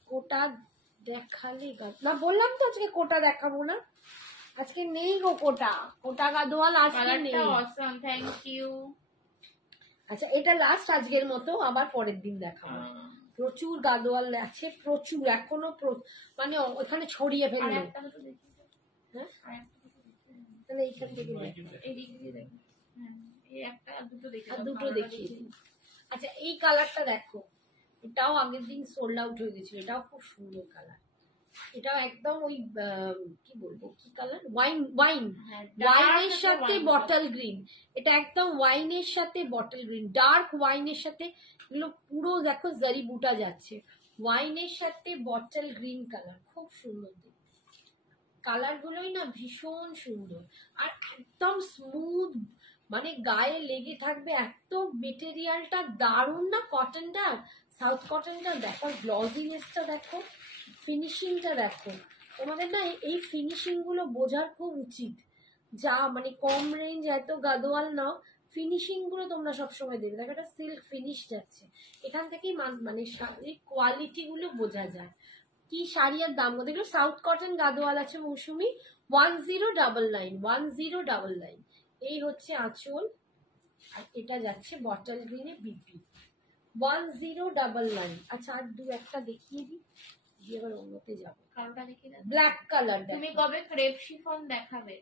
কোটা দেখালে না, বললাম তো আজকে কোটা দেখাবো না, আজকে নেই গো কোটা, কোটা গাদোয়াল আজকে নেই। কালারটা অসম, থ্যাংক ইউ। আচ্ছা, এটা লাস্ট আজকের মতো, আবার পরের দিন দেখাবো। প্রচুর গাদোয়াল আছে, প্রচুর, এখনো মানে ওখানে ছড়িয়ে ফেললো। আরেকটা দুটো দেখি, হ্যাঁ, আরেকটা দুটো দেখি। তাহলে এইখান থেকে দেখো। এই দিক দিয়ে দেখো। হ্যাঁ, এই একটা আর দুটো দেখি, আর দুটো দেখিয়ে দিই। আচ্ছা, এই কালারটা দেখো, এটাও আগের দিন সোল্ড আউট হয়ে গেছিল, এটাও খুব সুন্দর কালার, এটাও একদম ওই কি বলবো, কি কালার, ওয়াইনের সাথে বটল গ্রিন, এটা একদম ওয়াইনের সাথে বটল গ্রিন, ডার্ক ওয়াইনের সাথে, এগুলো পুরো দেখো জারি বুটা যাচ্ছে, ওয়াইনের সাথে বটল গ্রিন কালার, খুব সুন্দর দেখতে, কালার গুলোই না ভীষণ সুন্দর, আর একদম স্মুথ, মানে গায়ে লেগে থাকবে, এত মেটেরিয়ালটা দারুণ না, কটনটা, সাউথ কটনটা দেখো, গ্লজিনেসটা দেখো, ফিনিশিংটা দেখো, তোমাদের না এই ফিনিশিং গুলো বোঝার খুব উচিত, যা মানে কম রেঞ্জ এত গাদোয়াল নাও, ফিনিশিং গুলো তোমরা সবসময় দেবে, দেখো এটা সিল্ক ফিনিশ যাচ্ছে, এখান থেকেই মানে শাড়ির কোয়ালিটি গুলো বোঝা যায়। কি শাড়ি আর দাম, দেখলো সাউথ কটন গাদোয়াল আছে মৌসুমি, 1099 1099। এই হচ্ছে আঁচল, আর এটা যাচ্ছে বটল গ্রিনে বিপি 1099। আচ্ছা আর একটা দেখিয়ে দিই, দিয়ে এবার অন্যতে যাবো। কারোটা দেখি না ব্ল্যাক কালার তুমি কবে ক্রেপ শিফন দেখাবে?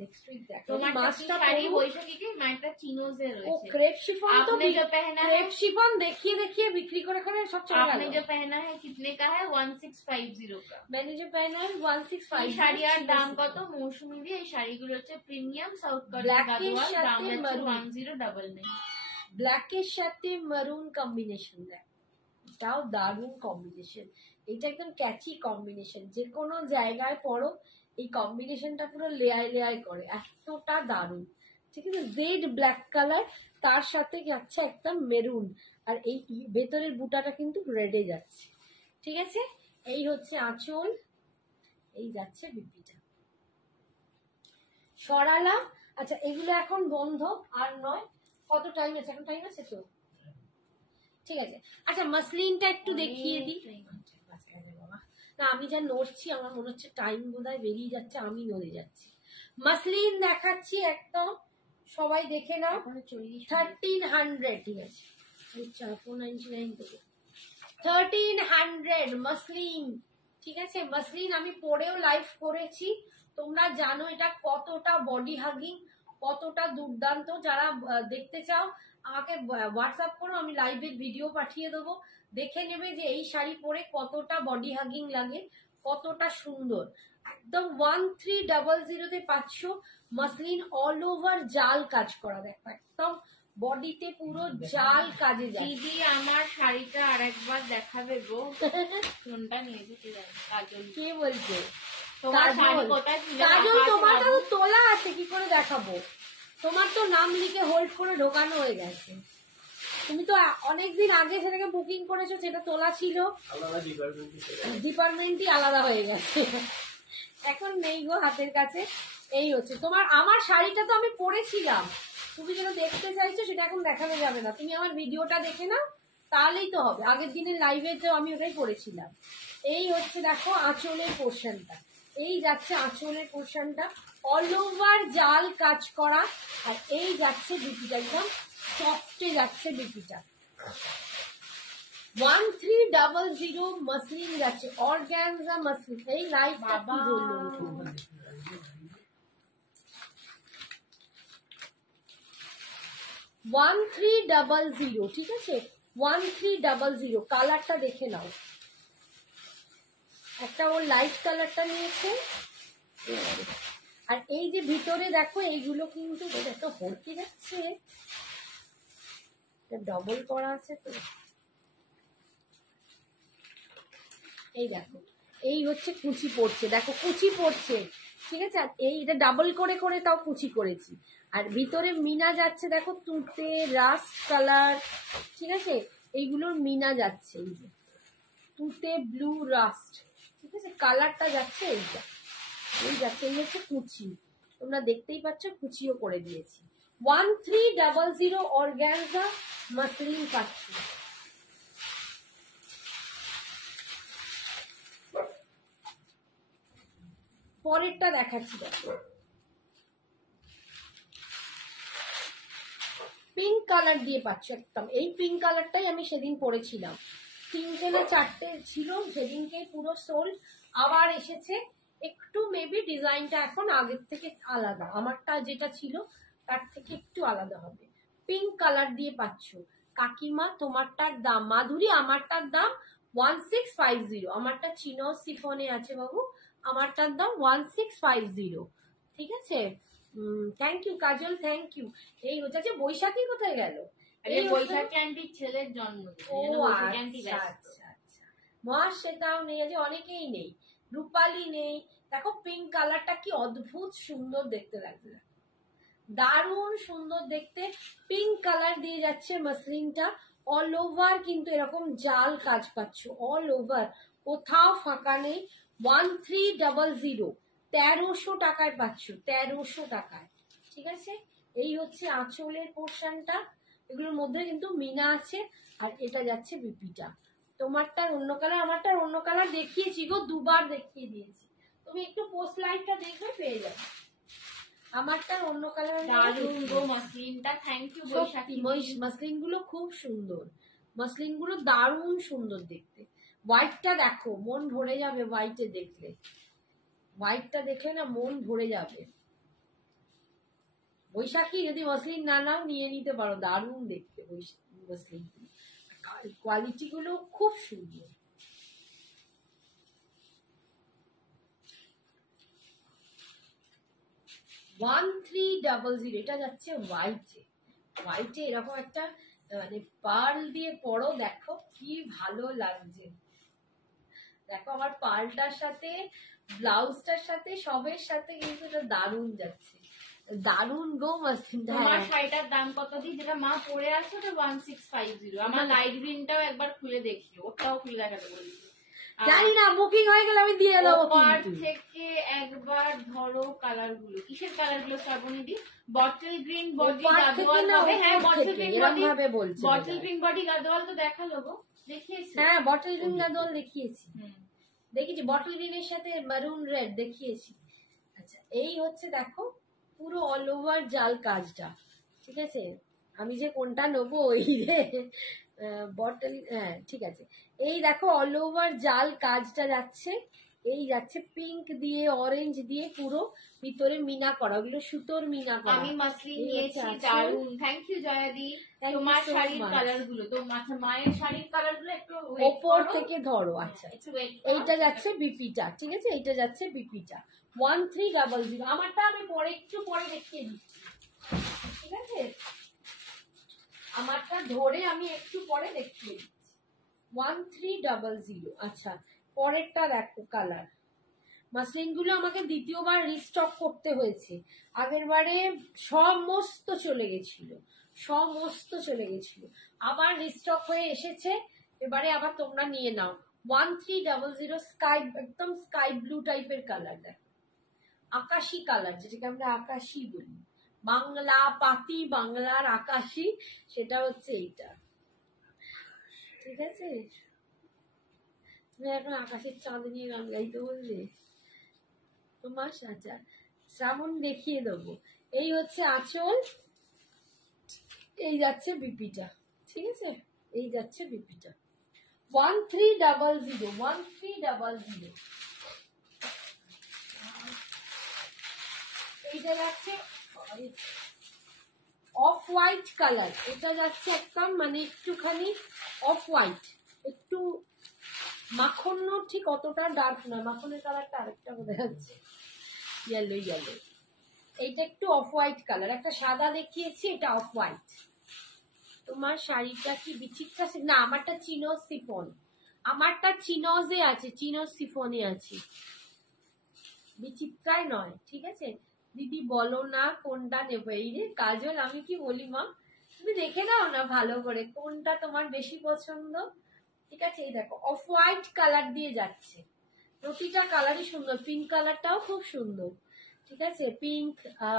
नेक्स्ट वीक देखो তোমার মাছটা শাড়ি পরবো। বৈশাখী কি মাইটা চিনোজে ও রয়েছে। ক্রেপ शिफॉन तो आपने जो पहना है क्रेप शिफॉन देखिए देखिए बिक्री করে করে সব চলে आपने গেল। जो पहना है कितने का है? 1650 का। मैंने जो पहना है 165। এই শাড়ির দাম কত? মৌসুমী দিয়ে এই শাড়িগুলো হচ্ছে প্রিমিয়াম সাউথ Black কোরিয়ান এর গাদোয়াল, দাম সাথে হচ্ছে maroon। 1099। ব্ল্যাকের সাথে মেরুন কম্বিনেশন দেয়, এটাও দারুণ কম্বিনেশন। এটা একদম ক্যাচি কম্বিনেশন, যে কোনো জায়গায় পড়ো এই কম্বিনেশনটা পুরো লেয়ার লেয়ার করে, এতটা দারুণ। ঠিক আছে, জেড ব্ল্যাক কালার, তার সাথে যাচ্ছে একদম মেরুন, আর এই ভেতরের বুটাটা কিন্তু রেডে যাচ্ছে। ঠিক আছে, এই হচ্ছে আঁচল, এই যাচ্ছে বিপিটা সরালাম। আচ্ছা এগুলো এখন বন্ধ আর নয়, কত টাইম আছে এখন? টাইম আছে তো, ঠিক আছে। আচ্ছা মাসলিনটা একটু দেখিয়ে দিই। না আমি যা নড়ছি আমার মনে হচ্ছে টাইম বোধহয় বেরিয়ে যাচ্ছে, আমি নড়ে যাচ্ছি। মাসলিন দেখাচ্ছি একদম, সবাই দেখে নাও। 1300, ঠিক আছে 499 থেকে 1300 মাসলিন। ঠিক আছে, মাসলিন আমি পরেও লাইভ করেছি, তোমরা জানো এটা কতটা বডি হাগিং, কতটা দুর্দান্ত। যারা দেখতে চাও আমাকে হোয়াটসঅ্যাপ করো, আমি লাইভের ভিডিও পাঠিয়ে দেবো, দেখে নেবে যে এই শাড়ি পরে কতটা বডি হাগিং লাগে, কতটা সুন্দর। একদম 1300 পাচ্ছ মাসলিন, অল ওভার জাল কাজ করা, দেখো একদম বডিতে পুরো জাল কাজে যায়। দিদি আমার শাড়িটা আরেকবার দেখাবে গো। কোনটা নিয়েছে কি জানি, কাজল। কে বলছে? তোমার শাড়ি কোথায় ছিল? কাজল তোমারটা তো তোলা আছে, কি করে দেখাবো? তোমার তো নাম লিখে হোল্ড করে ঢোকানো হয়ে গেছে, তুমি তো অনেকদিন আগে সেটাকে বুকিং করেছো, সেটা তোলা ছিল, ডিপার্টমেন্টই আলাদা হয়ে গেছে, এখন নেই গো হাতের কাছে। এই হচ্ছে তোমার, আমার শাড়িটা তো আমি পরেছিলাম, তুমি যেটা দেখতে চাইছো সেটা এখন দেখানো যাবে না, তুমি আমার ভিডিওটা দেখে নাও তাহলেই তো হবে। আগের দিনের লাইভে তো আমি ওটাই পরেছিলাম। এই হচ্ছে দেখো আঁচলের পোর্শনটা, এই যাচ্ছে আঁচলের পোর্শনটা, অল ওভার জাল কাজ করা, আর এই যাচ্ছে বিপিটা একদম সফটে যাচ্ছে বিপিটা। 1300 মাসলিন যাচ্ছে, অর্গানজা মাসলিন। এই লাইভটা কি বললো 1300, ঠিক আছে 1300। কালারটা দেখে নাও, একটা ওর লাইট কালারটা নিয়েছে, আর এই যে ভিতরে দেখো এইগুলো কিন্তু এত হড়কে যাচ্ছে, ডবল করা আছে তো। এই দেখো এই হচ্ছে কুচি পড়ছে, দেখো কুচি পড়ছে, ঠিক আছে। আর এই এটা ডাবল করে করে তাও কুচি করেছি, আর ভিতরে মিনা যাচ্ছে দেখো তুঁতে রাস্ট কালার, ঠিক আছে, এইগুলোর মিনা যাচ্ছে, এই যে তুঁতে ব্লু রাস্ট, ঠিক আছে, কালারটা যাচ্ছে এইটা, এই যাচ্ছে, এই হচ্ছে কুচি, তোমরা দেখতেই পাচ্ছ কুচিও করে দিয়েছি। 1300 অর্গানজা মাসলিন পাচ্ছি। পরেরটা দেখাচ্ছি, দেখো পিঙ্ক কালার দিয়ে পাচ্ছ একদম, এই পিঙ্ক কালারটাই আমি সেদিন পরেছিলাম, 3টে না 4টে ছিল সেদিনকে পুরো সোল্ড, আবার এসেছে। একটু মেবি ডিজাইনটা এখন আগের থেকে আলাদা, আমারটা যেটা ছিল তার থেকে একটু আলাদা হবে। পিঙ্ক কালার দিয়ে পাচ্ছ কাকিমা, তোমারটার দাম মাধুরী, আমারটার দাম 1650, আমারটা চিনো সিফনে আছে বাবু, আমারটার দাম 1650, ঠিক আছে। Thank you Kajal, thank you. এই হচ্ছে বৈশাখী কোথায় গেল? এই বৈশাখী আন্টির ছেলের জন্মদিন, ও বৈশাখী আন্টি আচ্ছা ব্যস্ত। আচ্ছা আচ্ছা, মহাশ সেটাও নেই, যে অনেকেই নেই, রূপালী নেই। দেখো পিঙ্ক কালারটা কি অদ্ভুত সুন্দর দেখতে লাগছে, দারুণ সুন্দর দেখতে, পিঙ্ক কালার দিয়ে যাচ্ছে মাসলিনটা, অল ওভার কিন্তু এরকম জাল কাজ পাচ্ছ, অল ওভার, কোথাও ফাঁকা নেই। 1300, 1300 টাকায় পাচ্ছ, 1300 টাকায়, ঠিক আছে। এই হচ্ছে আঁচলের পোর্শনটা, এগুলোর মধ্যে কিন্তু মিনা আছে, আর এটা যাচ্ছে বিপিটা। তোমারটার অন্য কালার, আমারটার অন্য কালার দেখিয়েছি গো, দুবার দেখিয়ে দিয়েছি, তুমি একটু পোস্ট লাইটটা দেখবে পেয়ে যাবে। আমারটা অন্য কালার। দারুণ গো মসলিনটা, থ্যাংক ইউ সত্যি বৈশাখী। মসলিন গুলো খুব সুন্দর, মসলিন গুলো দারুণ সুন্দর দেখতে। হোয়াইটটা দেখো, মন ভরে যাবে হোয়াইটে দেখলে, হোয়াইটটা দেখলে না মন ভরে যাবে। বৈশাখী যদি মসলিন না নাও নিয়ে নিতে পারো, দারুণ দেখতে মসলিন, কোয়ালিটি গুলো খুব সুন্দর। ওয়ান 300, এটা যাচ্ছে হোয়াইটে, হোয়াইটে এরকম একটা মানে পার্ল দিয়ে পরো, দেখো কি ভালো লাগছে। দেখো আমার পার্লটার সাথে ব্লাউজটার সাথে সবের সাথে কিন্তু এটা দারুণ যাচ্ছে, দারুণ গো মসলিনটা। তোমার শাড়িটার দাম কত দিই? যেটা মা পরে আছে ওটা 1650। আমার লাইট গ্রিনটাও একবার খুলে দেখিও, ওটাও খুলে দেখাতে বলেছি। জানি না, বুকিং হয়ে গেলে আমি দিয়ে দেবো। ওপার থেকে একবার ধরো কালার গুলো, কিসের কালার গুলো শ্রাবণী দি? বটল গ্রিন বডি গাদোয়াল হবে। হ্যাঁ bottle green body, bottle green body Gadwal তো দেখালো গো, দেখিয়েছি। হ্যাঁ বটল গ্রিন গাদোয়াল দেখিয়েছি, দেখেছি বটল গ্রিনের সাথে মারুন রেড দেখিয়েছি। আচ্ছা এই হচ্ছে দেখো পুরো অল ওভার জাল কাজটা, ঠিক আছে। আমি যে কোনটা নেবো ওই রে বটল, হ্যাঁ ঠিক আছে। এই দেখো অল ওভার জাল কাজটা যাচ্ছে, এই যাচ্ছে পিঙ্ক দিয়ে অরেঞ্জ দিয়ে পুরো ভিতরে মিনা করা, ওগুলো সুতোর মিনা করা। আমি মাসলিন এই নিয়েছি, হচ্ছে দারুন, থ্যাংক ইউ জয়াদি। Thank you তোমার so শাড়ির much. কালার গুলো তো মায়ের শাড়ির কালার গুলো একটু ওপর থেকে ধরো। আচ্ছা একটু wait করো। এইটা যাচ্ছে বিপিটা, ঠিক আছে, এইটা যাচ্ছে বিপিটা 1300। আমারটা আমি পরে একটু পরে দেখিয়ে দিচ্ছি, ঠিক আছে, আমারটা ধরে আমি একটু পরে দেখিয়ে দিচ্ছি। 1300। আচ্ছা পরেরটা দেখো কালার, মাসলিন গুলো আমাকে দ্বিতীয়বার রিস্টক করতে হয়েছে, আগের বারে সমস্ত চলে গেছিল, সমস্ত চলে গেছিল, আবার রিস্টক হয়ে এসেছে, এবারে আবার তোমরা নিয়ে নাও। 1300 স্কাই, একদম স্কাই ব্লু টাইপের কালার, দেখো আকাশি কালার, যেটাকে আমরা আকাশি বলি, বাংলা পাতি বাংলার আকাশি, সেটা হচ্ছে এইটা, ঠিক আছে। তুমি এখন আকাশের চাঁদনি গান গাইতে বললে তোমার, আচ্ছা শ্রাবণ দেখিয়ে দেবো। এই হচ্ছে আঁচল, এই যাচ্ছে বিপিটা, ঠিক আছে, এই যাচ্ছে বিপিটা 1300, 1300। এইটা যাচ্ছে অফ হোয়াইট কালার, এটা যাচ্ছে একদম মানে একটুখানি অফ হোয়াইট, একটু মাখন, ঠিক অতটা ডার্ক নয়, মাখনের কালারটা আরেকটা বোঝা যাচ্ছে, ইয়েলো ইয়েলো। এইটা একটু অফ হোয়াইট কালার, একটা সাদা দেখিয়েছি, এটা অফ হোয়াইট। তোমার শাড়িটা কি বিচিত্রা, না আমারটা চিনোজ সিফন, আমারটা চিনোজে আছে, চিনোজ সিফনে আছে, বিচিত্রায় নয়, ঠিক আছে। দিদি বলো না কোনটা নেবে, এই রে কাজল আমি কি বলি মা, তুমি দেখে নাও না ভালো করে কোনটা তোমার বেশি পছন্দ, ঠিক আছে। এই দেখো অফ হোয়াইট কালার দিয়ে যাচ্ছে, প্রতিটা কালারই সুন্দর, পিঙ্ক কালারটাও খুব সুন্দর, ঠিক আছে। পিঙ্ক,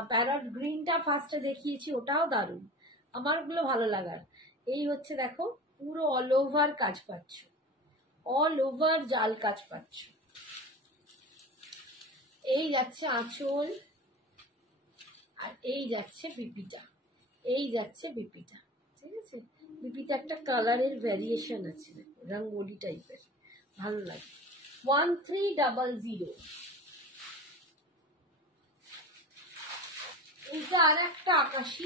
প্যারট গ্রিনটা ফার্স্টে দেখিয়েছি, ওটাও দারুণ, আমার ওগুলো ভালো লাগার। এই হচ্ছে দেখো পুরো অল ওভার কাজ পাচ্ছ, অল ওভার জাল কাজ পাচ্ছ। এই যাচ্ছে আঁচল, আর এই যাচ্ছে বিপিটা, এই যাচ্ছে বিপিটা, ঠিক আছে। বিপিটা একটা কালারের ভ্যারিয়েশন আছে, দেখো রঙ্গোলি টাইপের, ভালো লাগে। 1300। এইটা আর একটা আকাশি,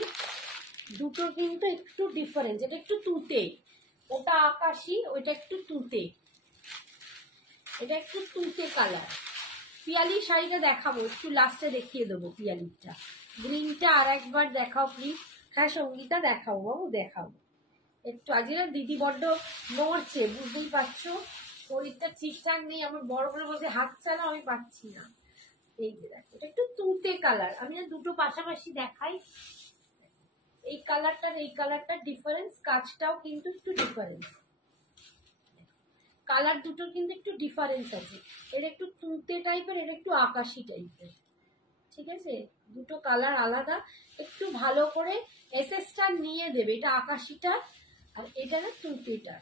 দুটো কিন্তু একটু ডিফারেন্স, এটা একটু তুতে, ওটা আকাশি, ওইটা একটু তুতে, এটা একটু তুতে কালার। পিয়ালির শাড়িটা দেখাবো, একটু লাস্টে দেখিয়ে দেবো পিয়ালিরটা, গ্রিনটা আর একবার দেখাও প্লিজ। হ্যাঁ সঙ্গীতা দেখাবো বাবু, দেখাবো একটু। আজকে না দিদি বড্ড নড়ছে, বুঝতেই পারছো, শরীরটা ঠিকঠাক নেই, আমার বড় করে বলতে হাত চালা আমি পাচ্ছি না। এই যে দেখো এটা একটু তুতে কালার, আমি না দুটো পাশাপাশি দেখাই, এই কালারটার এই কালারটার ডিফারেন্স, কাজটাও কিন্তু একটু ডিফারেন্স, কালার দুটোর কিন্তু একটু ডিফারেন্স আছে, এর একটু তুঁতে টাইপের, এর একটু আকাশি টাইপের, ঠিক আছে, দুটো কালার আলাদা, একটু ভালো করে এসএসটা নিয়ে দেবে, এটা আকাশিটা আর এটা না তুঁতেটা।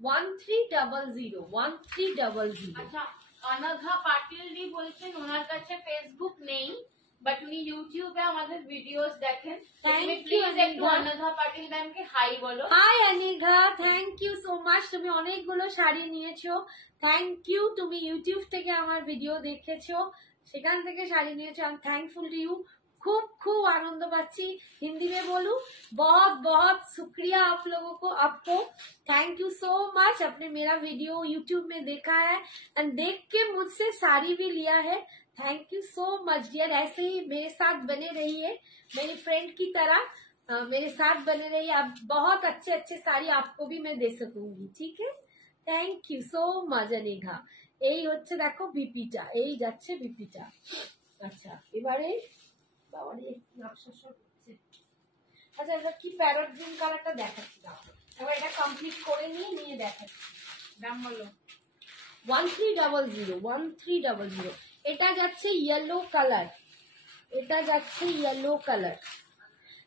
1300, 1300। আচ্ছা অনঘা পাটিলদি বলছেন ওনার কাছে ফেসবুক নেই, বাট উনি ইউটিউবে আমাদের ভিডিওস দেখেন। Thank you, প্লিজ একটু অনির্বাণ। অনঘা পাটিল ম্যামকে হাই বলো। Hi Anirgha, thank you so much. তুমি অনেকগুলো শাড়ি নিয়েছো, থ্যাংক ইউ। তুমি ইউটিউব থেকে আমার ভিডিও দেখেছো, সেখান থেকে শাড়ি নিয়েছো, I am thankful to you. खूब खूब आनंद पाচ্ছি। हिंदी में बोलूं, बहुत बहुत शुक्रिया आप लोगों को, आपको थैंक यू सो मच। आपने मेरा वीडियो यूट्यूब में देखा है एंड देख के मुझसे साड़ी भी लिया है, thank you so much dear. ऐसे ही मेरे साथ बने रहिए, मेरी फ्रेंड की तरह मेरे साथ बने रहिए। आप बहुत अच्छे अच्छे साड़ी आपको भी मैं दे सकूंगी, ठीक है। Thank you so much Anigha. এই হচ্ছে দেখো বিপিটা, এই যাচ্ছে বিপিটা। আচ্ছা এবারে বাবারে নকশা করছে। আচ্ছা এবার কি প্যারট গ্রিন কালারটা দেখাচ্ছি, দাও এবার এটা কমপ্লিট করে নিয়ে দেখাচ্ছি। দাম বলো। 1300 এটা যাচ্ছে ইয়েলো কালার, এটা যাচ্ছে ইয়েলো কালার।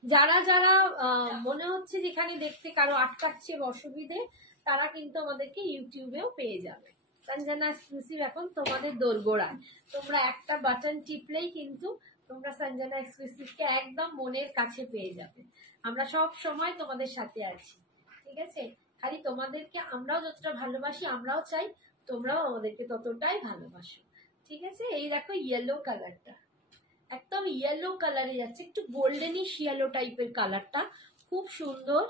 যারা যারা মনে হচ্ছে যেখানে দেখতে কারো আটকাচ্ছে অসুবিধে, তারা কিন্তু আমাদেরকে ইউটিউবেও পেয়ে যাবে। সঞ্জনা এক্সক্লুসিভ এখন তোমাদের দোরগোড়ায়, তোমরা একটা বাটন টিপলেই কিন্তু তোমরা সঞ্জনা এক্সক্লুসিভকে একদম মনের কাছে পেয়ে যাবে। আমরা সব সময় তোমাদের সাথে আছি, ঠিক আছে। খালি তোমাদেরকে আমরাও যতটা ভালোবাসি, আমরাও চাই তোমরাও আমাদেরকে ততটাই ভালোবাসো, ঠিক আছে। এই দেখো ইয়েলো কালারটা, একদম ইয়েলো কালারে যাচ্ছে, একটু গোল্ডেনিশ ইয়েলো টাইপের কালারটা, খুব সুন্দর।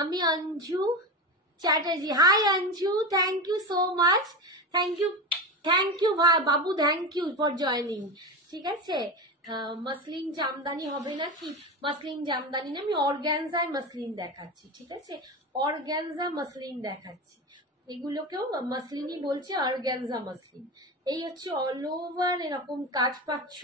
আমি Anju Chatterjee, hi Anju, thank you so much, thank you বাবু, থ্যাংক ইউ ফর জয়নিং, ঠিক আছে। মসলিন জামদানি হবে না কি? মসলিন জামদানি না, আমি অর্গ্যানজায় মসলিন দেখাচ্ছি, ঠিক আছে। অর্গ্যানজা মসলিন দেখাচ্ছি, এগুলোকেও মসলিনই বলছে, অর্গ্যানজা মসলিন। এই হচ্ছে অল ওভার এরকম কাজ পাচ্ছ,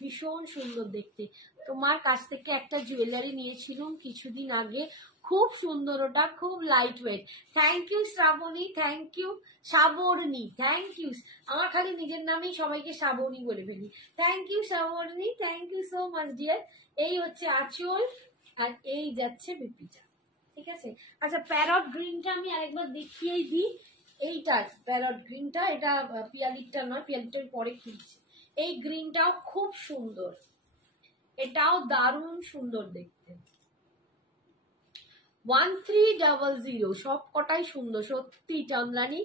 ভীষণ সুন্দর দেখতে। তোমার কাছ থেকে একটা জুয়েলারি নিয়েছিলাম কিছুদিন আগে, খুব সুন্দর, ওটা খুব light weight. Thank you Shrabani, thank you Shrabani, thank you. আমার খালি নিজের নামেই সবাইকে শ্রাবণী বলে ফেলি। Thank you Shrabani, thank you so much dear. এই হচ্ছে আঁচল আর এই যাচ্ছে বিপিটা, ঠিক আছে। আচ্ছা প্যারট গ্রিনটা আমি আরেকবার দেখিয়েই দিই। এইটা প্যারট গ্রিনটা, এটা পিয়ালিটটা নয়, পিয়ালিটার পরে খুলছে। এই গ্রিনটাও খুব সুন্দর, এটাও দারুণ সুন্দর দেখতে। 1300 সব কটাই সুন্দর সত্যি। চন্দ্রানী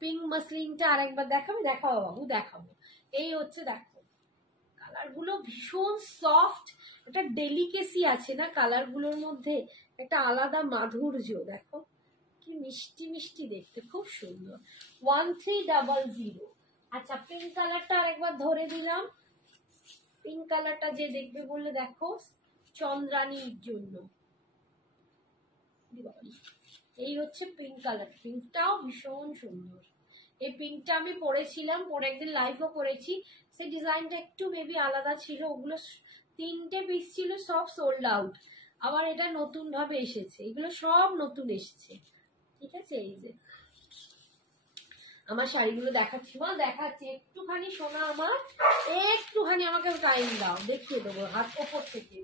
পিঙ্ক মসলিনটা আরেকবার দেখাবে, দেখাবো বাবু দেখাবো। এই হচ্ছে দেখো কালার গুলো ভীষণ সফট, একটা ডেলিকেসি আছে না কালার গুলোর মধ্যে, একটা আলাদা মাধুর্য। দেখো কি মিষ্টি মিষ্টি দেখতে, খুব সুন্দর। 1300। আচ্ছা পিঙ্ক কালারটা আরেকবার ধরে দিলাম। পিঙ্ক কালারটা যে দেখবে বললে দেখো চন্দ্রানীর জন্য, এই হচ্ছে পিঙ্ক কালার। পিঙ্কটাও ভীষণ সুন্দর। এই পিঙ্কটা আমি পরেছিলাম, পরে একদিন লাইভও করেছি, সেই ডিজাইনটা একটু মেবি আলাদা ছিল। ওগুলো 3টে পিস ছিল, সব সোল্ড আউট। আবার এটা নতুন ভাবে এসেছে, এগুলো সব নতুন এসেছে, ঠিক আছে। এই যে আমার শাড়িগুলো দেখাচ্ছি, মা দেখাচ্ছি একটুখানি, শোনা আমার একটুখানি আমাকে টাইম দাও, দেখিয়ে দেবো হাত ওপর থেকে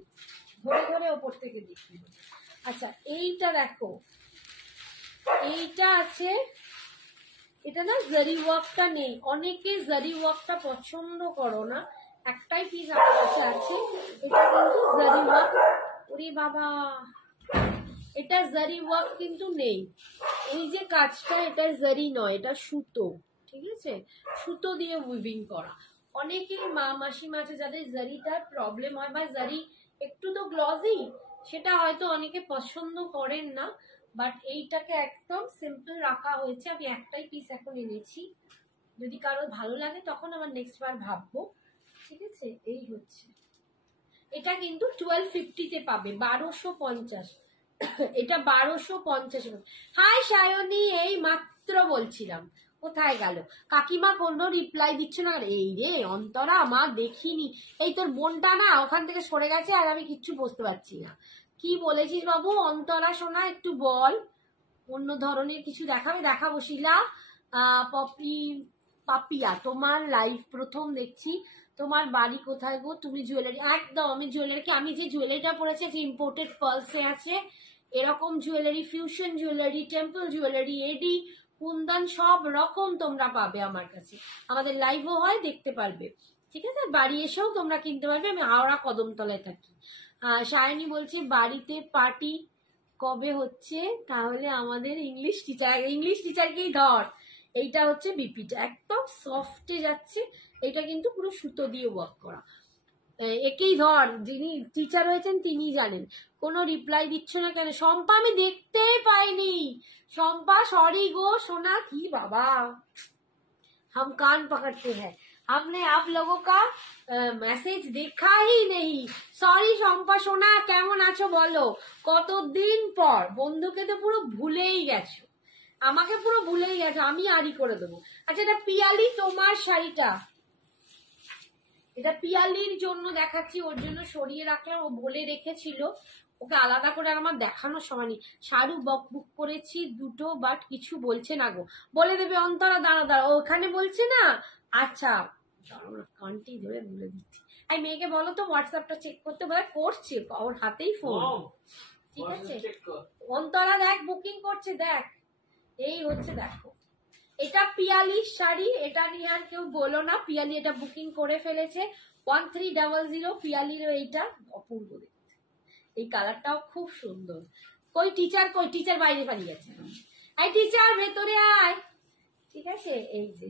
ধরে ধরে ওপর থেকে দেখিয়ে দেবো। আচ্ছা এইটা দেখো, এইটা আছে, এটা না জারি ওয়ার্কটা নেই, অনেকে জারি ওয়ার্কটা পছন্দ করো না, একটাই পিস আমার কাছে আছে, এটা কিন্তু জারি ওয়ার্ক। ওরে বাবা, এটা জারি ওয়ার্ক কিন্তু নেই। এই যে কাজটা, এটা জারি নয়, এটা সুতো, ঠিক আছে, সুতো দিয়ে উইভিং করা। অনেকেই মা মাসিমা আছে যাদের জারিটার প্রবলেম হয়, বা জারি একটু তো গ্লজি, সেটা হয়তো অনেকে পছন্দ করেন না, বাট এইটাকে একদম সিম্পল রাখা হয়েছে। আমি একটাই পিস এখন এনেছি, যদি কারো ভালো লাগে তখন আমার নেক্সট বার ভাববো, ঠিক আছে। এই হচ্ছে এটা কিন্তু 1250-তে পাবে, 1250, এটা 1250। হাই সায়নী, এই মাত্র বলছিলাম, কোথায় গেল কাকিমা, কোনো রিপ্লাই দিচ্ছ না। এই রে অন্তরা, আমার দেখিনি, এই তোর বোনটা না ওখান থেকে সরে গেছে, আর আমি কিচ্ছু বুঝতে পারছি না। কি বলেছিস বাবু? অন্তরা শোনা একটু বল, অন্য ধরনের কিছু দেখাবে। দেখাবো শিলা পাপিয়া, তোমার লাইভ প্রথম দেখছি। তোমার বাড়ি কোথায় গো? তুমি জুয়েলারি, একদম আমি জুয়েলারিকে, আমি যে জুয়েলারিটা পরেছি যে ইম্পোর্টেড পার্লসে আছে, এরকম jewellery, fusion jewellery, temple jewellery, AD Kundan সব রকম তোমরা পাবে আমার কাছে। আমাদের লাইভও হয়, দেখতে পারবে, ঠিক আছে? বাড়ি এসেও তোমরা কিনতে পারবে। আমি হাওড়া কদমতলায় থাকি। সায়নী বলছে বাড়িতে পার্টি কবে হচ্ছে? তাহলে আমাদের ইংলিশ টিচারকেই ধর। এইটা হচ্ছে বিপিটা, একদম সফটে যাচ্ছে। এটা কিন্তু পুরো সুতো দিয়ে ওয়ার্ক করা। একেই ধর, যিনি টিচার হয়েছেন তিনি জানেন। কোনো রিপ্লাই দিচ্ছ না কেন শম্পা? আমি দেখতেই পাইনি শম্পা, সরি গো সোনা। কি বাবা, हम कान पकड़ते हैं, हमने आप लोगों का मैसेज देखा ही नहीं। সরি শম্পা সোনা, কেমন আছো বলো? কতদিন পর। বন্ধুকে তো পুরো ভুলেই গেছো, আমাকে পুরো ভুলেই গেছো। আমি আড়ি করে দেবো। আচ্ছা, এটা পিয়ালি তোমার শাড়িটা, এটা পিয়ালির জন্য দেখাচ্ছি, ওর জন্য সরিয়ে রাখলাম, ও বলে রেখেছিল। ওকে আলাদা করে আর আমার দেখানোর সময় নেই। শাড়ু বুক করেছি দুটো, বাট কিছু বলছে না গো। বলে দেবে অন্তরা, দাঁড়া ওখানে বলছে না। আচ্ছা কানটি ধরে বলে দিচ্ছি। আর মেয়েকে বলো তো হোয়াটসঅ্যাপটা চেক করতে, বলে করছে, ওর হাতেই ফোন। ঠিক আছে অন্তরা, দেখ বুকিং করছে, দেখ এই হচ্ছে, দেখো এটা পিয়ালির শাড়ি। এটা নিয়ে আর কেউ বলো না, পিয়ালি এটা বুকিং করে ফেলেছে। 1300 পিয়ালির। এইটা অপূর্ব দেখতে, এই কালারটাও খুব সুন্দর। কই টিচার বাইরে পালিয়ে গেছে। আই টিচার ভেতরে আয়, ঠিক আছে? এই যে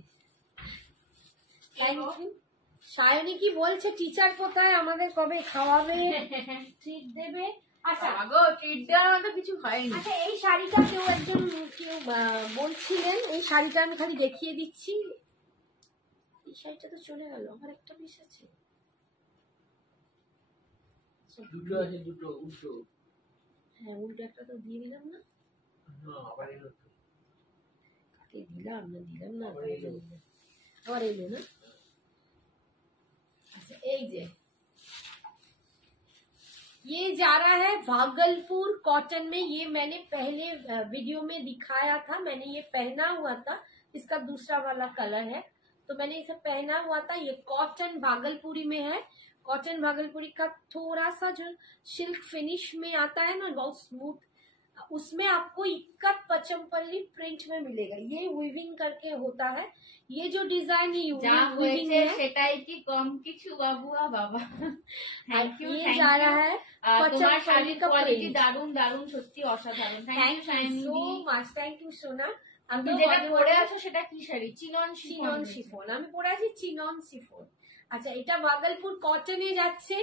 সায়নী কি বলছে, টিচার কোথায়, আমাদের কবে খাওয়াবে, ট্রিট দেবে? আচ্ছা আগো ট্রিট দেওয়ার মতো কিছু হয়নি। আচ্ছা, এই শাড়িটা কেউ বলছিলেন, এই শাড়িটা আমি খালি দেখিয়ে দিচ্ছি। এই শাড়িটা তো চলে গেল, আমার একটা পিস আছে। দুটো আছে, দুটো উল্টো। হ্যাঁ, উল্টো একটা তো দিয়ে দিলাম না। আবার এলো তো। কাকে দিলাম না আবার এলো। আবার এলো না। अच्छा, ये जा रहा है भागलपुर कॉटन में। ये मैंने पहले वीडियो में दिखाया था, मैंने ये पहना हुआ था। इसका दूसरा वाला कलर है, तो मैंने इसे पहना हुआ था। ये कॉटन भागलपुरी में है। कॉटन भागलपुरी का थोड़ा सा जो सिल्क फिनिश में आता है ना, बहुत स्मूथ, उसमें आपको इक्कत पचमपल्ली प्रिंट में मिलेगा। ये वीविंग करके होता है। ये जो डिजाइन वीविंग है, সেটাই কি কম কিছু বাবুয়া বাবা। Thank you. ये जा रहा है তোমার पचमपल्ली শাড়ির का কোয়ালিটি प्रिंट। দারুন দারুন, সত্যি অসাধারণ। Thank you so much, thank you सोना। তুমি যেটা পরে আছো সেটা কি শাড়ি? Chinon chinon chiffon. আমি পরে আছি চিনন শিফন। আচ্ছা, এটা ভাগলপুর কটনে যাচ্ছে।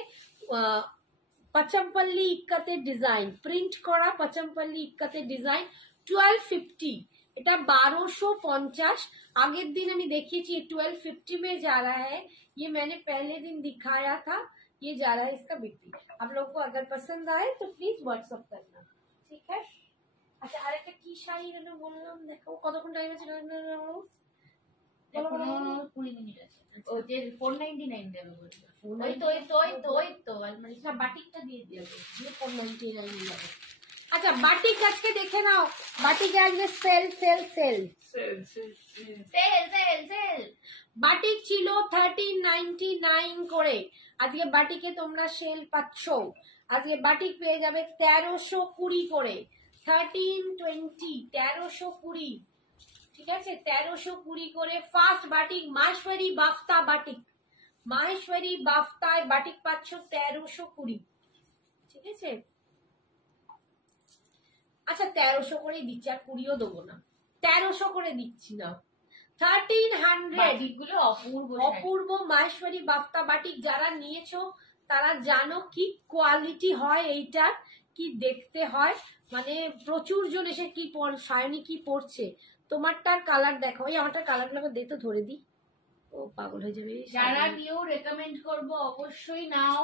পচমপল্লি ইক্কাতের ডিজাইন, প্রিন্ট করা পচমপল্লি ইক্কাতের ডিজাইন। 1250, এটা 1250। আগের दिन আমি দেখিয়েছি 1250 में जा रहा है। ये मैंने पहले दिन दिखाया था। ये जा रहा है इसका बिक्री। आप लोगों को अगर पसंद आए तो प्लीज व्हाट्सएप करना, ठीक है? আচ্ছা, আরেকটা কি শাড়ি যেন বললাম, দেখো কতক্ষণ টাইম আছে। এখনো 20 মিনিট আছে। ও যে 499 দেবে বলছো। ওই তো মানে বাটিকটা দিয়ে দিও। 499 যাবে। আচ্ছা, বাটিক আজকে দেখে নাও। বাটিকে আজকে sale sale sale sale batik ছিল 1399 করে, আজকে বাটিকে তোমরা সেল পাচ্ছ। আজকে বাটিক পেয়ে যাবে 1320 করে। 1320, 1320, ঠিক আছে? 1320 করে first batik. Maheshwari বাফতা batik, Maheshwari বাফতায় batik পাচ্ছ 1320, ঠিক আছে? আচ্ছা, 1300 করে দিচ্ছি, আর 20ও দেবো না, 1300 করে দিচ্ছি না। 1300 বাটিকগুলো অপূর্ব মাহেশ্বরী বাফতা বাটিক। যারা নিয়েছো তারা জানো কি কোয়ালিটি হয় এইটা, কি দেখতে হয়। মানে প্রচুর জন এসে কি সায়নী কি পড়ছে। তোমারটার কালার দেখো, এই আমারটার কালারগুলো দে তো, ধরে দিই, ও পাগল হয়ে যাবে। যারা নিয়েও রেকমেন্ড করবো, অবশ্যই নাও,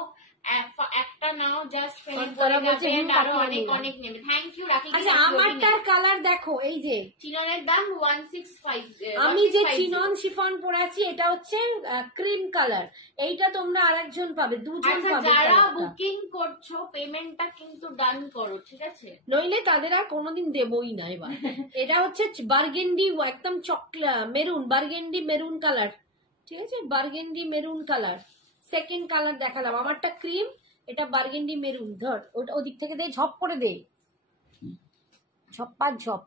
একটা নাও, জাস্ট পেমেন্ট করা করে বলছে, যাবে, আরো তারপর অনেক নিলাম। অনেক নেবে। থ্যাংক ইউ রাখি। আচ্ছা, আমারটার কালার দেখো, এই যে চিননের দাম 165। আমি যে চিনন শিফন পরে আছি এটা হচ্ছে ক্রিম কালার। এইটা তোমরা আরেকজন পাবে, দুজন আচ্ছা, পাবে। যারা কালারটা। বুকিং করছো পেমেন্টটা কিন্তু ডান করো, ঠিক আছে? নইলে তাদের আর কোনোদিন দেবই না এবার। এটা হচ্ছে বার্গেন্ডি, একদম মেরুন, বার্গেন্ডি মেরুন কালার, ঠিক আছে? Burgundy maroon colour. Second colour দেখালাম, আমারটা ক্রিম, এটা বার্গেন্ডি মেরুন। ধর ওটা ওদিক থেকে দে, ঝপ করে দে, ঝপ্পা ঝপ।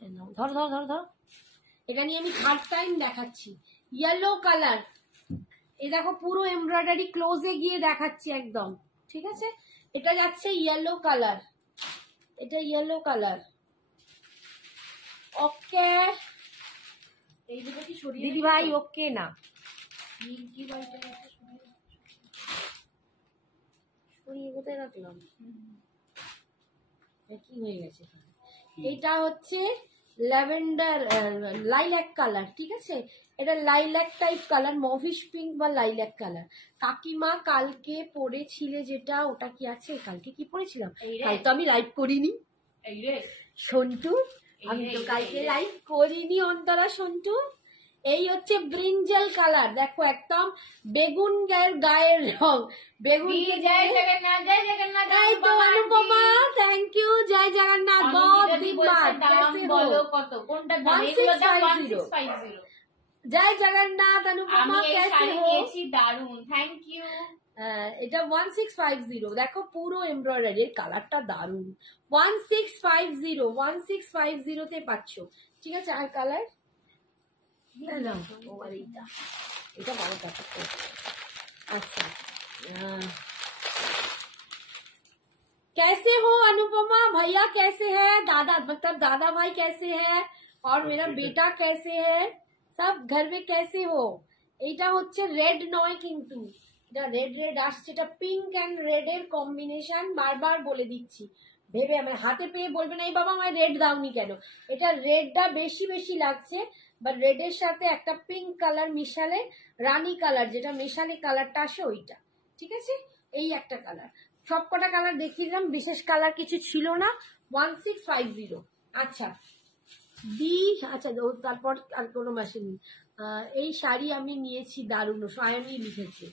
ধরো ধরো ধরো ধরো, এটা নিয়ে আমি থার্ড টাইম দেখাচ্ছি। ইয়েলো কালার, এই দেখো পুরো এমব্রয়ডারি ক্লোজে গিয়ে দেখাচ্ছি একদম, ঠিক আছে? এটা যাচ্ছে ইয়েলো কালার, এটা ইয়েলো কালার। ওকে এই দুটো কি সরিয়ে দিদি ভাই, ওকে না মিল্কি হোয়াইটের একটা সরিয়ে কোথায় রাখলাম, কি হয়ে গেছে? এটা হচ্ছে ল্যাভেন্ডার লাইল্যাক কালার, ঠিক আছে? এটা lilac type colour, mauvish pink বা লাইল্যাক কালার। কাকিমা কালকে পরেছিলে যেটা, ওটা কি আছে? কালকে কি পরেছিলাম? কাল তো আমি লাইভ করিনি এই রে সন্টু, আমি তো কালকে লাইভ করিনি অন্তরা সন্টু। এই হচ্ছে ব্রিঞ্জাল কালার, দেখো একদম বেগুন গায়ের রং, বেগুন। জয় জগন্নাথ, জয় জগন্নাথ। এই তো অনুপমা, থ্যাংক ইউ, জয় জগন্নাথ। बहुत दिन बाद कैसे हो? বলো কত, কোনটা দাম? এগুলো দাম 1650। জয় জগন্নাথ অনুপমা, আমি এই कैसे শাড়ি हो? নিয়েছি, দারুন, থ্যাংক ইউ। এটা 1650, দেখো পুরো এমব্রয়ডারি, কালারটা দারুন। 1650 তে পাচ্ছ, ঠিক আছে? আর কালার না, এটা বড় কথা। अच्छा कैसे हो अनुपमा भैया, कैसे है दादा, मतलब दादा भाई कैसे है, और मेरा बेटा कैसे है, सब घर में कैसे हो? এটা হচ্ছে রেড নয় কিন্তু, এটা রেড রেড আসছে, এটা পিঙ্ক এন্ড রেড এর কম্বিনেশন, বারবার বলে দিচ্ছি। ভেবে আমার হাতে পেয়ে বলবে না এই বাবা আমায় রেড দাওনি কেন, এটা রেডটা বেশি বেশি লাগছে, বা রেডের সাথে একটা পিঙ্ক কালার মিশালে, রানী কালার যেটা মেশালে কালারটা আসে ওইটা, ঠিক আছে? এই একটা কালার, সবকটা কালার দেখিয়ে দিলাম, বিশেষ কালার কিছু ছিল না। 1650। আচ্ছা আচ্ছা তারপর আর কোনো মাসে নেই। এই শাড়ি আমি নিয়েছি, দারুণ, সায়নী লিখেছে।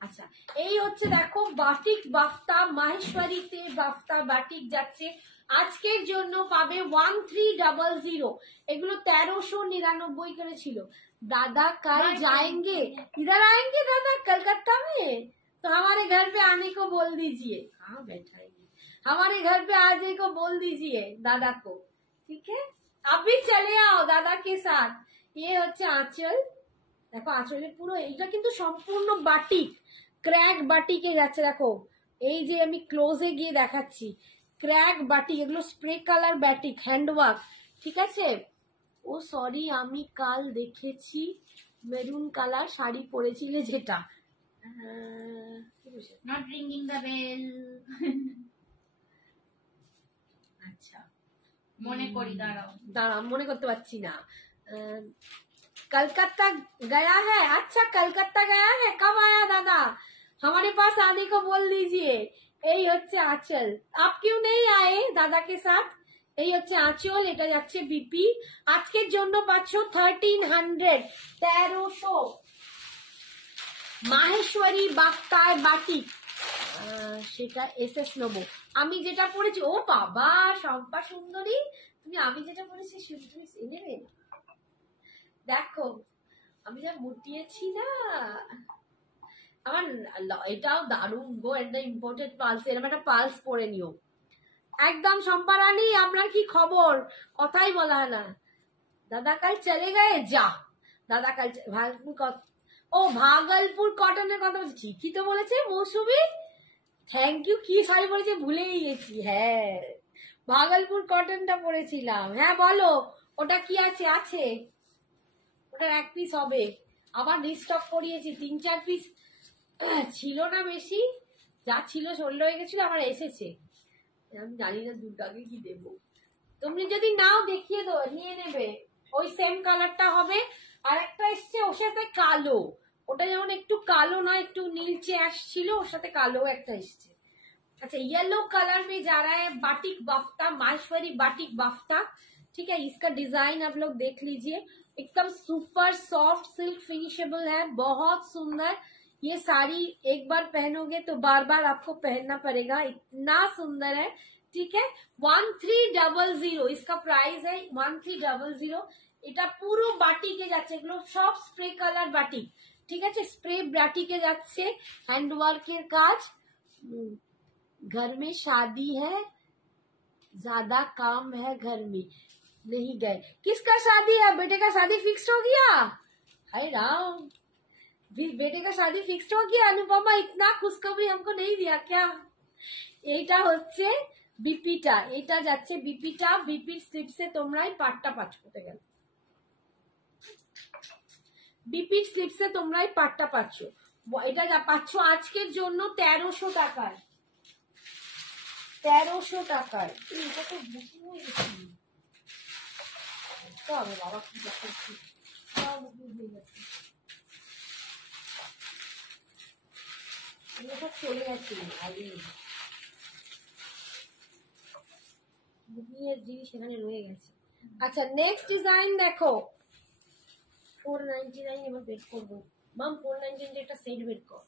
আচ্ছা এই হচ্ছে দেখো বাটিক বাফতা, মাহেশ্বরীতে বাফতা বাটিক যাচ্ছে আজকের জন্য, পাবে 1300। এগুলো 1399 করে ছিল। दादा कल जाएंगे, इधर आएंगे दादा कलकत्ता में, तो हमारे घर पे आने को बोल दीजिए। कहाँ बैठा है, हमारे घर पे आने को बोल दीजिए दादा को, ठीक है? आप भी चले आओ दादा के साथ। ये হচ্ছে আঁচল, দেখো আঁচলের পুরো এইটা কিন্তু সম্পূর্ণ বাটিক, ক্র্যাক বাটিকে যাচ্ছে। দেখো এই যে আমি ক্লোজে গিয়ে দেখাচ্ছি, ক্র্যাক বাটিক, এগুলো স্প্রে কালার বাটিক, হ্যান্ডওয়ার্ক, ঠিক আছে? ও সরি, আমি কাল দেখেছি মেরুন কালার শাড়ি পরেছিলে যেটা, নট রিংিং দ্য বেল। আচ্ছা মনে করি, দাঁড়াও দাঁড়া, মনে করতে পারছি না। कलकत्ता गया है, अच्छा कलकत्ता गया है, कब आया दादा, हमारे पास आने को बोल दीजिए। এই হচ্ছে আঁচল, आप क्यों नहीं आए दादा के साथ? এই হচ্ছে আঁচল, এটা যাচ্ছে বিপি। আজকের জন্য পাচ্ছ 1300, 1300 মাহেশ্বরী বাফতায় বাটিক, সেটা এসএস নেবো। আমি যেটা পড়েছি, ও বাবা শম্পা সুন্দরী, তুমি আমি যেটা পড়েছি তুমি নেবে? দেখো আমি যা মুটিয়েছি না, আমার এটাও দারুণ গো, একটা ইম্পোর্টেড পালস, এরকম একটা পালস পরে নিও একদম। শম্পা রানী আপনার কি খবর, কথাই বলা হয় না। দাদা কাল চলে গেছে, যা দাদা কাল ভাগলপুর, ও ভাগলপুর কটনের কথা বলছি, ঠিকই তো বলেছে মৌসুমি, থ্যাংক ইউ। কি শাড়ি পরেছে ভুলেই গেছি, হ্যাঁ ভাগলপুর কটনটা পরেছিলাম। হ্যাঁ বলো, ওটা কি আছে? আছে, ওটার এক পিস হবে, আবার রিস্টক করিয়েছি, 3-4 পিস ছিল না বেশি, যা ছিল সোল্ড হয়ে গেছিল, আমার এসেছে। আমি জানি না দুর্গাকে কি দেবো, তুমি যদি নাও দেখিয়ে দাও, নিয়ে নেবে, ওই সেম কালারটা হবে। আর একটা এসছে ওর সাথে কালো, ওটা যেমন একটু কালো না একটু নীলচে আসছিল, ওর সাথে কালো একটা এসছে। अच्छा येलो कलर में जा रहा है बाटिक बाफ्ता, माहेश्वरी बाटिक बाफ्ता, ठीक है? इसका डिजाइन आप लोग देख लीजिए, एकदम सुपर सॉफ्ट सिल्क फिनिशेबल है, बहुत सुंदर। ये साड़ी एक बार पहनोगे तो बार बार आपको पहनना पड़ेगा, इतना सुंदर है, ठीक है? 1300 इसका प्राइस है, 1300। এটা পুরো বাটিকে যাচ্ছে, এগুলো সব স্প্রে কালার বাটিক, ঠিক আছে? স্প্রে বাটিকে যাচ্ছে, হ্যান্ডওয়ার্কের কাজ। घर में शादी है, ज्यादा काम है घर में, नहीं गए। किसका शादी है? बेटे का शादी फिक्स हो गया? हाय राम, बेटे का शादी फिक्स हो गया। अनुपमा इतना खुशखबरी हमको नहीं दिया क्या? এইটা হচ্ছে বিপিটা, এটা যাচ্ছে বিপিটা। বিপির স্লিপসে তোমরা এই পাটটা পাঁচ করতে গেল, বিপির স্লিপসে তোমরা এই পাটটা পাচ্ছ। এটা যা পাচ্ছ আজকের জন্য 1300 টাকায়, 1300 টাকায়। এটা তো বুকিং হয়ে গেছে তো আমি বাবা কি করছি, বুকিং হয়ে গেছে, এটা চলে গেছে আগে বুকিং এর জিনিস এখানে রয়ে গেছে। আচ্ছা নেক্সট ডিজাইন দেখো, 499 এবার বের করবো মাম, 499 একটা সেট বের কর।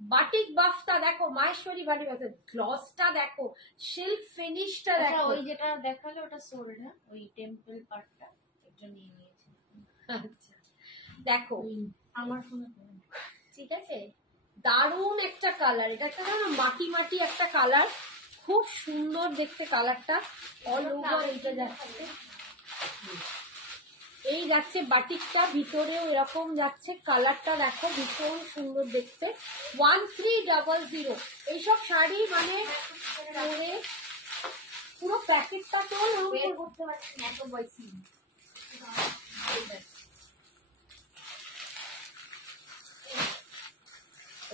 বাটিক বাফটা দেখো, মাহেশ্বরী বাটিক বাফটা, গ্লসটা দেখো, সিল্ক ফিনিশটা আচ্ছা, দেখো। ওই যেটা দেখালে ওটা সোল্ড, হ্যাঁ ওই টেম্পল পার্টটা এটা নিয়ে নিয়েছি। আচ্ছা দেখো আমার ফোনে ঠিক আছে, দারুণ একটা কালার, এটা একটা না মাটি মাটি একটা কালার, খুব সুন্দর দেখতে কালারটা। অল ওভার এইটা যাচ্ছে, এই যাচ্ছে বাটিকটা, ভিতরেও এরকম যাচ্ছে, কালারটা দেখো ভীষণ সুন্দর দেখতে। 1300। এইসব শাড়ি মানে পুরো প্যাকেটটা তো বের করতে পারছি না, এত বয়সী।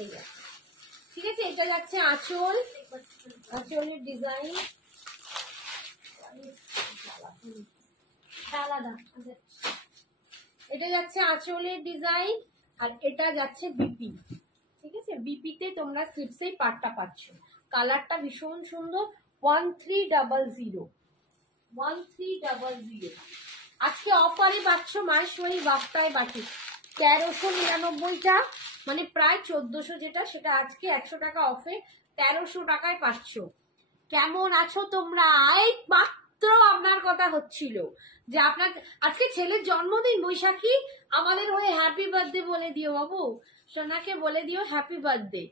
এই যাচ্ছে, ঠিক আছে। এটা যাচ্ছে আঁচল, আঁচলের ডিজাইন আলাদা, এটা যাচ্ছে আঁচলের ডিজাইন, আর এটা যাচ্ছে বিপি, ঠিক আছে। বিপিতে তোমরা স্লিপসেই পাটটা পাচ্ছ, কালারটা ভীষণ সুন্দর। 1300, 1300 আজকে অফারে পাচ্ছ মাহেশ্বরী বাফটায় বাটি 1399টা, মানে প্রায় 1400 যেটা, সেটা আজকে 100 টাকা অফে 1300 টাকায় পাচ্ছ। কেমন আছো তোমরা? এই মাত্র আপনার কথা হচ্ছিল যে আপনার আজকে ছেলের জন্মদিন, বৈশাখী, আমাদের হয়ে হ্যাপি বার্থডে বলে দিও বাবু, সোনাকে বলে দিও হ্যাপি বার্থডে,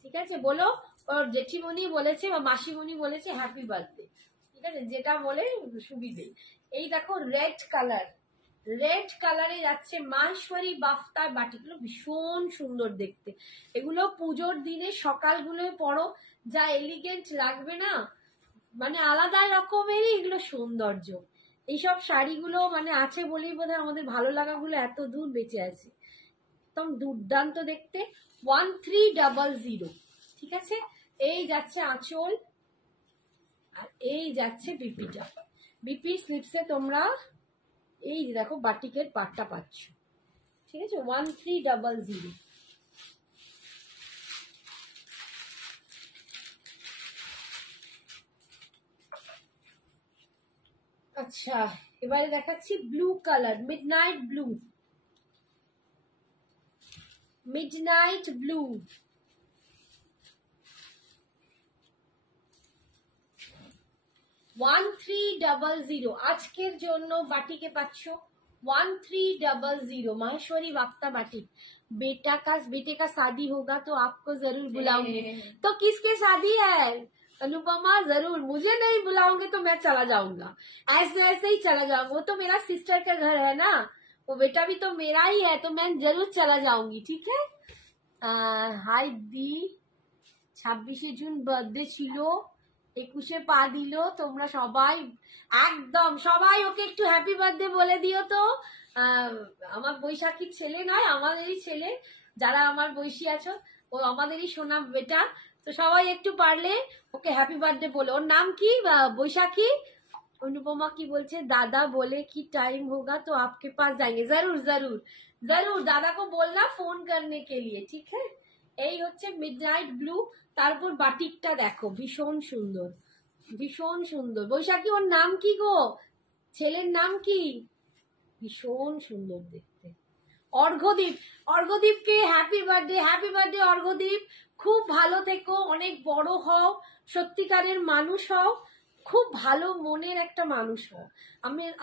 ঠিক আছে। বলো ওর জেঠিমণি বলেছে বা মাসিমণি বলেছে হ্যাপি বার্থডে, ঠিক আছে, যেটা বলে সুবিধে। এই দেখো রেড কালার, রেড কালারে যাচ্ছে মাহেশ্বরী বাফতার বাটিগুলো, ভীষণ সুন্দর দেখতে। এগুলো পুজোর দিনে সকালগুলো পরো, যা এলিগেন্ট লাগবে না, মানে আলাদা রকমেরই এগুলো সৌন্দর্য। এইসব শাড়িগুলো মানে আছে বলেই বোধহয় আমাদের ভালো লাগাগুলো এত দূর বেঁচে আছে, একদম দুর্দান্ত দেখতে। 1300, ঠিক আছে। এই যাচ্ছে আঁচল, আর এই যাচ্ছে বিপিটা। বিপি স্লিপসে তোমরা এই যে দেখো বাটিকের পাটটা পাচ্ছ, ঠিক আছে। 1300। আচ্ছা এবারে দেখাচ্ছি blue colour, midnight blue, midnight blue. 1300 আজকের জন্য বাটিকে পাচ্ছ 1300 माहेश्वरी वाक्ता बाटिक। बेटे का शादी होगा तो आपको जरूर बुलाऊंगी। तो किसके शादी है अनुपमा? जरूर, मुझे नहीं बुलाओगे तो मैं चला जाऊंगा, ऐसे ऐसे ही चला जाऊंगा। वो तो मेरा सिस्टर का घर है ना, वो बेटा भी तो मेरा ही है, तो मैं जरूर चला जाऊंगी, ठीक है। हाय दी, 26 জুন বার্থডে ছিল, 21 পা দিল, তোমরা সবাই একদম সবাই ওকে একটু হ্যাপি বার্থডে বলে দিও তো। আমার বৈশাখীর ছেলে নয়, আমাদেরই ছেলে, যারা আমার বয়সী আছো, ও আমাদেরই সোনা বেটা, তো সবাই একটু পারলে ওকে হ্যাপি বার্থডে বলো। ওর নাম কি? বৈশাখী। अनुपमा की बोलছে दादा बोले कि टाइम होगा तो आपके पास जाएंगे। जरूर जरूर जरूर, दादा को बोलना फोन करने के लिए, ठीक है। এই হচ্ছে মিডনাইট ব্লু, তারপর বাটিকটা দেখো ভীষণ সুন্দর, ভীষণ সুন্দর। বৈশাখী ওর নাম কি গো? ছেলের নাম কি? ভীষণ সুন্দর দেখতে। অর্ঘদীপ, অর্ঘদীপকে happy birthday, happy birthday Arghadeep. খুব ভালো থেকো, অনেক বড় হও, সত্যিকারের মানুষ হও, খুব ভালো মনের একটা মানুষ হও।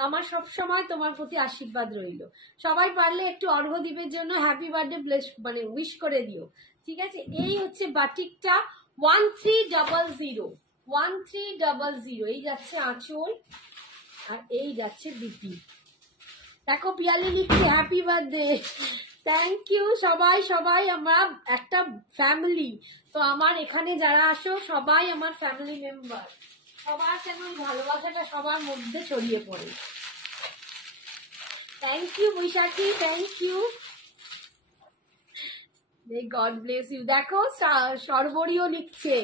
আমার সব সময় তোমার প্রতি আশীর্বাদ রইল। সবাই পারলে একটু অর্ঘদীপের জন্য হ্যাপি বার্থডে ব্লেস মানে উইশ করে দিও, ঠিক আছে। এই হচ্ছে বাটিকটা 1300, 1300। এই যাচ্ছে আঁচল, আর এই যাচ্ছে বিপি। দেখো পিয়ালি লিখছে হ্যাপি বার্থডে, থ্যাংক ইউ। সবাই সবাই আমার একটা ফ্যামিলি, তো আমার এখানে যারা আসো সবাই আমার ফ্যামিলি মেম্বার, সবার যেন ওই ভালোবাসাটা সবার মধ্যে ছড়িয়ে পড়ে। Thank you Baishakhi, thank you, God bless you. দেখো সর্বরীও লিখছে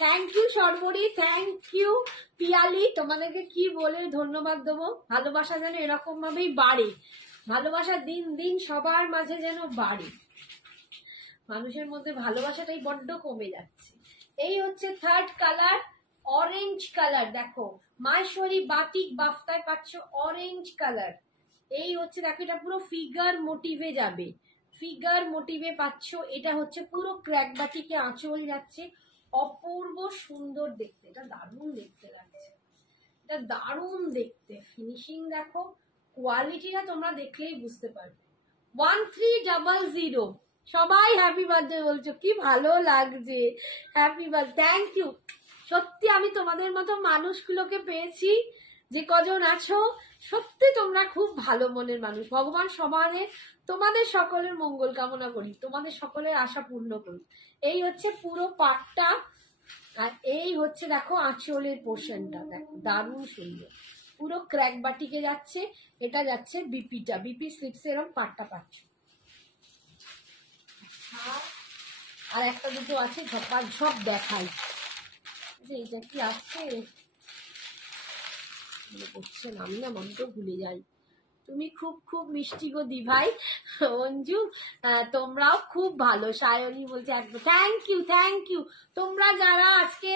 thank you Sarbari, thank you Piyali. তোমাদেরকে কি বলে ধন্যবাদ দেবো, ভালোবাসা যেন এরকম ভাবেই বাড়ে, ভালোবাসা দিন দিন সবার মাঝে যেন বাড়ে। মানুষের মধ্যে ভালোবাসাটাই বড্ড কমে যাচ্ছে। এই হচ্ছে থার্ড কালার, অরেঞ্জ কালার। দেখো মাহেশ্বরী বাটিক বাফতায় পাচ্ছ অরেঞ্জ কালার। এই হচ্ছে দেখো এটা পুরো ফিগার মোটিভে যাবে, ফিগার মোটিভে পাচ্ছ। এটা হচ্ছে পুরো ক্র্যাক বাটিকে আঁচল যাচ্ছে, অপূর্ব সুন্দর দেখতে, এটা দারুণ দেখতে লাগছে, এটা দারুণ দেখতে। ফিনিশিং দেখো, কোয়ালিটিটা তোমরা দেখলেই বুঝতে পারবে। 1300 সবাই হ্যাপি বার্থডে বলছো, কি ভালো লাগছে, হ্যাপি বার্থডে, থ্যাংক ইউ। সত্যি আমি তোমাদের মতো মানুষগুলোকে পেয়েছি, যে কজন আছো সত্যি তোমরা খুব ভালো মনের মানুষ। ভগবান সমানে তোমাদের সকলের মঙ্গল কামনা করি, তোমাদের সকলের আশা পূর্ণ করি। এই হচ্ছে পুরো পাটটা, আর এই হচ্ছে দেখো আঁচলের পোর্শনটা, দেখো দারুণ সুন্দর, পুরো ক্র্যাক বাটিকে যাচ্ছে। এটা যাচ্ছে বিপিটা, বিপি স্লিপস এরকম পাটটা পাচ্ছ। আর একটা দুটো আছে ঝপার ঝপ দেখাই, যে এটা কি আসছে করছে না, আমি না মন্ত্র ভুলে যাই। তুমি খুব খুব মিষ্টি গো দি ভাই, অঞ্জু তোমরাও খুব ভালো। সায়নী বলছে একদম থ্যাংক ইউ, থ্যাংক ইউ। তোমরা যারা আজকে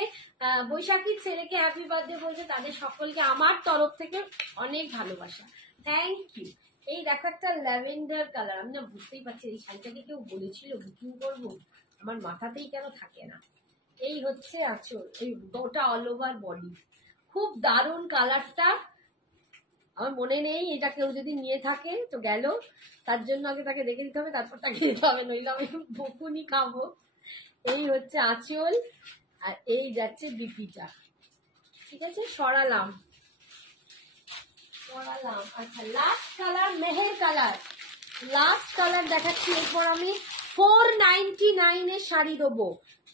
বৈশাখীর ছেলেকে হ্যাপি বার্থডে বলছে তাদের সকলকে আমার তরফ থেকে অনেক ভালোবাসা, থ্যাংক ইউ। এই দেখো একটা ল্যাভেন্ডার কালার, আমি না বুঝতেই পারছি এই শাড়িটাকে কেউ বলেছিল বুকিং করবো, আমার মাথাতেই কেন থাকে না। এই হচ্ছে আঁচল, এই ওটা অল ওভার বডি, খুব দারুণ কালারটা। আমার মনে নেই, এটা কেউ যদি নিয়ে থাকে তো গেল, তার জন্য আগে তাকে দেখে দিতে হবে, তারপর তাকে দিতে হবে, নইলে আমি বকুনি খাবো। এই হচ্ছে আঁচল, আর এই যাচ্ছে বিপিটা। ঠিক আছে, সরালাম সরালাম। আচ্ছা last colour Meher colour, last colour দেখাচ্ছি। এরপর আমি 499 এর শাড়ি দেবো,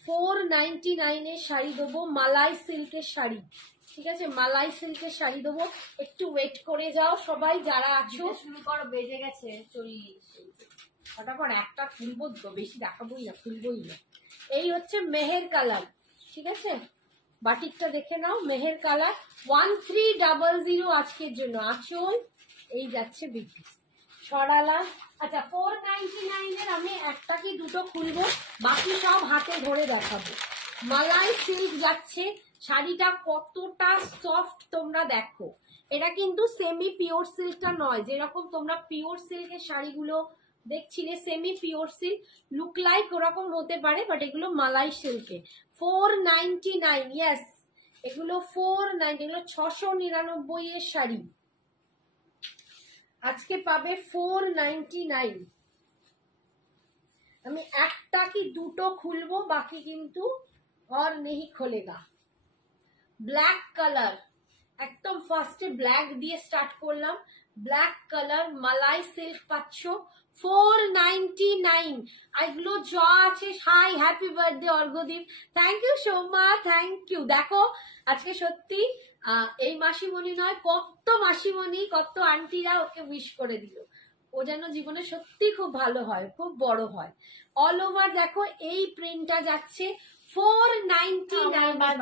499 এর শাড়ি দেবো, মালাই সিল্কের শাড়ি। ঠিক আছে, মালাই সিল্কের শাড়ি দেবো, একটু ওয়েট করে যাও সবাই যারা আছো। শুরু করো, বেজে গেছে 40। ফটাফট একটা খুলবো তো, বেশি দেখাবোই না, খুলবোই না। এই হচ্ছে মেহের কালার, ঠিক আছে, বাটিকটা দেখে নাও, মেহের কালার 1300 আজকের জন্য। আঁচল এই যাচ্ছে বিপি, সরালাম। আচ্ছা 499 এর আমি একটা কি দুটো খুলবো, বাকি সব হাতে ধরে দেখাবো। মালাই সিল্ক যাচ্ছে, শাড়িটা কতটা সফট তোমরা দেখো। এটা কিন্তু সেমি পিওর সিল্কটা নয়, যেরকম তোমরা পিওর সিল্কের শাড়িগুলো দেখছিলে semi pure silk look like ওরকম হতে পারে, বাট এগুলো মালাই সিল্কে। 499, ইয়েস এগুলো 490, এগুলো 699 এর শাড়ি, আজকে পাবে 499। আমি একটা কি দুটো খুলবো, বাকি কিন্তু और नहीं खोलेगा। ব্ল্যাক কালার, একদম ফার্স্টে ব্ল্যাক দিয়ে স্টার্ট করলাম, ব্ল্যাক কালার মালাই সিল্ক পাচ্ছ 499। এগুলো যা আছে। Hi happy birthday Arghadeep, thank you Soma, thank you. দেখো আজকে সত্যি এই মাসিমণি নয়, কত মাসিমণি কত আন্টিরা ওকে উইশ করে দিল, ও যেন জীবনে সত্যি খুব ভালো হয়, খুব বড় হয়। অল ওভার দেখো এই প্রিন্টটা যাচ্ছে 499,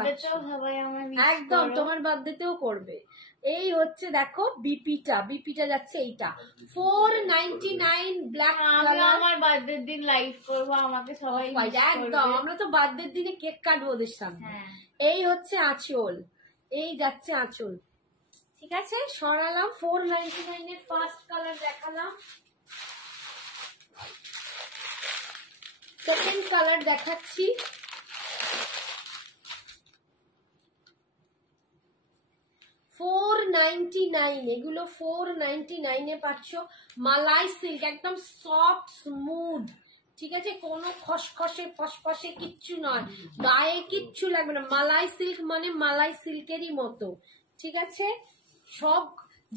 একদম তোমার বার্থডেতেও করবে। এই হচ্ছে দেখো বিপিটা, বিপিটা যাচ্ছে এইটা 499 ব্ল্যাক কালার। আমার বার্থডের দিন লাইভ করবো, আমাকে সবাই একদম, আমরা তো বার্থডের দিনে কেক কাটবো ওদের সামনে। এই হচ্ছে আঁচল, এই যাচ্ছে আঁচল। ঠিক আছে, সরালাম। 499 এর ফার্স্ট কালার দেখালাম, সেকেন্ড কালার দেখাচ্ছি। $499, এগুলো 499 এ পাচ্ছ। মালাই সিল্ক, একদম সফট স্মুথ, ঠিক আছে, কোনো খসখসে ফসফসে কিচ্ছু নয়, গায়ে কিচ্ছু লাগবে না। মালাই সিল্ক মানে মালাই সিল্কেরই মতো, ঠিক আছে, সব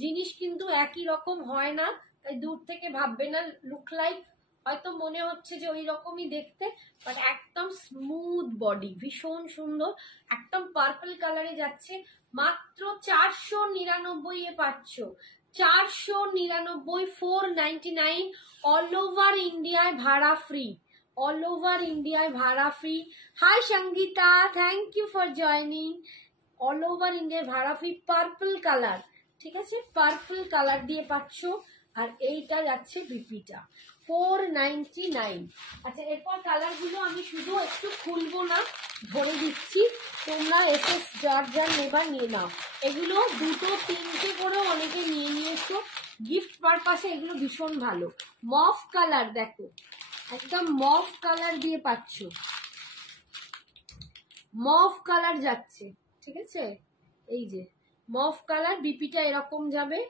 জিনিস কিন্তু একই রকম হয় না, তাই দূর থেকে ভাববে না লুক লাইক, হয়তো মনে হচ্ছে যে ওই রকমই দেখতে, বাট একদম স্মুথ বডি, ভীষণ সুন্দর, একদম পার্পল কালারে যাচ্ছে। মাত্র 499 এ পাচ্ছ, 499, 499, অল ওভার ইন্ডিয়ায় ভাড়া ফ্রি, অল ওভার ইন্ডিয়ায় ভাড়া free. Hi Sangeeta, thank you for joining. All over ইন্ডিয়ায় ভাড়া ফ্রি, পার্পল কালার, ঠিক আছে, পার্পল কালার দিয়ে পাচ্ছ। আর এইটা যাচ্ছে বিপিটা 499। আচ্ছা, এরপর কালারগুলো আমি শুধু একটু খুলবো না, ধরে দিচ্ছি, তোমরা এসে যার যার নেবার নিয়ে নাও। এগুলো 2-3টে করে অনেকে নিয়ে নিয়েছো, গিফট পারপাসে এগুলো ভীষণ ভালো। মফ কালার দেখো, একদম মফ কালার দিয়ে পাচ্ছ, মফ কালার যাচ্ছে, ঠিক আছে, এই যে মফ কালার, বিপিটা এরকম যাবে।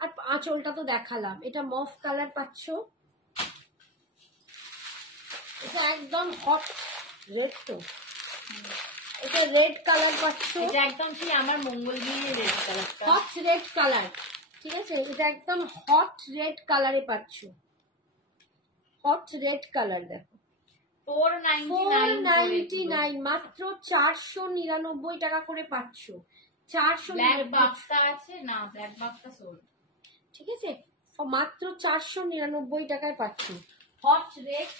আর আঁচলটা তো দেখালাম, এটা মফ কালার পাচ্ছ, এটা একদম হট রেড, তো এটা রেড কালার পাচ্ছ, এটা একদম সেই আমার মঙ্গলগিরি রেড কালারটা, হট রেড কালার, ঠিক আছে, এটা একদম হট রেড কালারে পাচ্ছ, হট রেড কালার দেখো, 499, মাত্র 499 টাকা করে পাচ্ছ, ব্ল্যাক 499, বাক্সটা আছে না, ব্ল্যাক বাক্সটা সোল্ড, ঠিক আছে, মাত্র 499 টাকায় পাচ্ছ। হট রেড,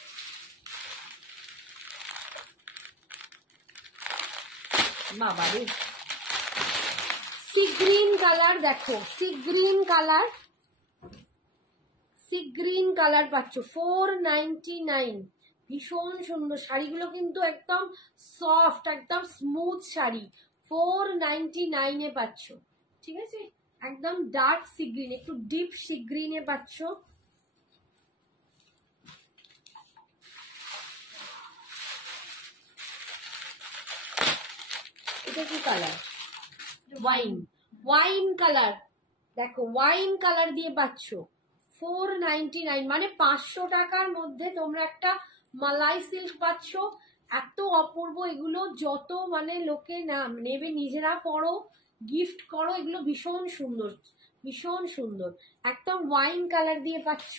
বাবারে, সি গ্রিন কালার দেখো, sea green colour, sea green colour পাচ্ছ 499, ভীষণ সুন্দর শাড়িগুলো, কিন্তু একদম সফট, একদম স্মুথ শাড়ি, 499 এ পাচ্ছ, ঠিক আছে, একদম ডার্ক সি গ্রিন, একটু ডিপ সি গ্রিনে পাচ্ছ। এটা কি কালার? ওয়াইন, ওয়াইন কালার দেখো, ওয়াইন কালার দিয়ে পাচ্ছ 499, মানে 500 টাকার মধ্যে তোমরা একটা মালাই সিল্ক পাচ্ছ। এত অপূর্ব এগুলো, যত মানে লোকে না নেবে, নিজেরা পরো, গিফট করো, এগুলো ভীষণ সুন্দর, ভীষণ সুন্দর, একদম ওয়াইন কালার দিয়ে পাচ্ছ।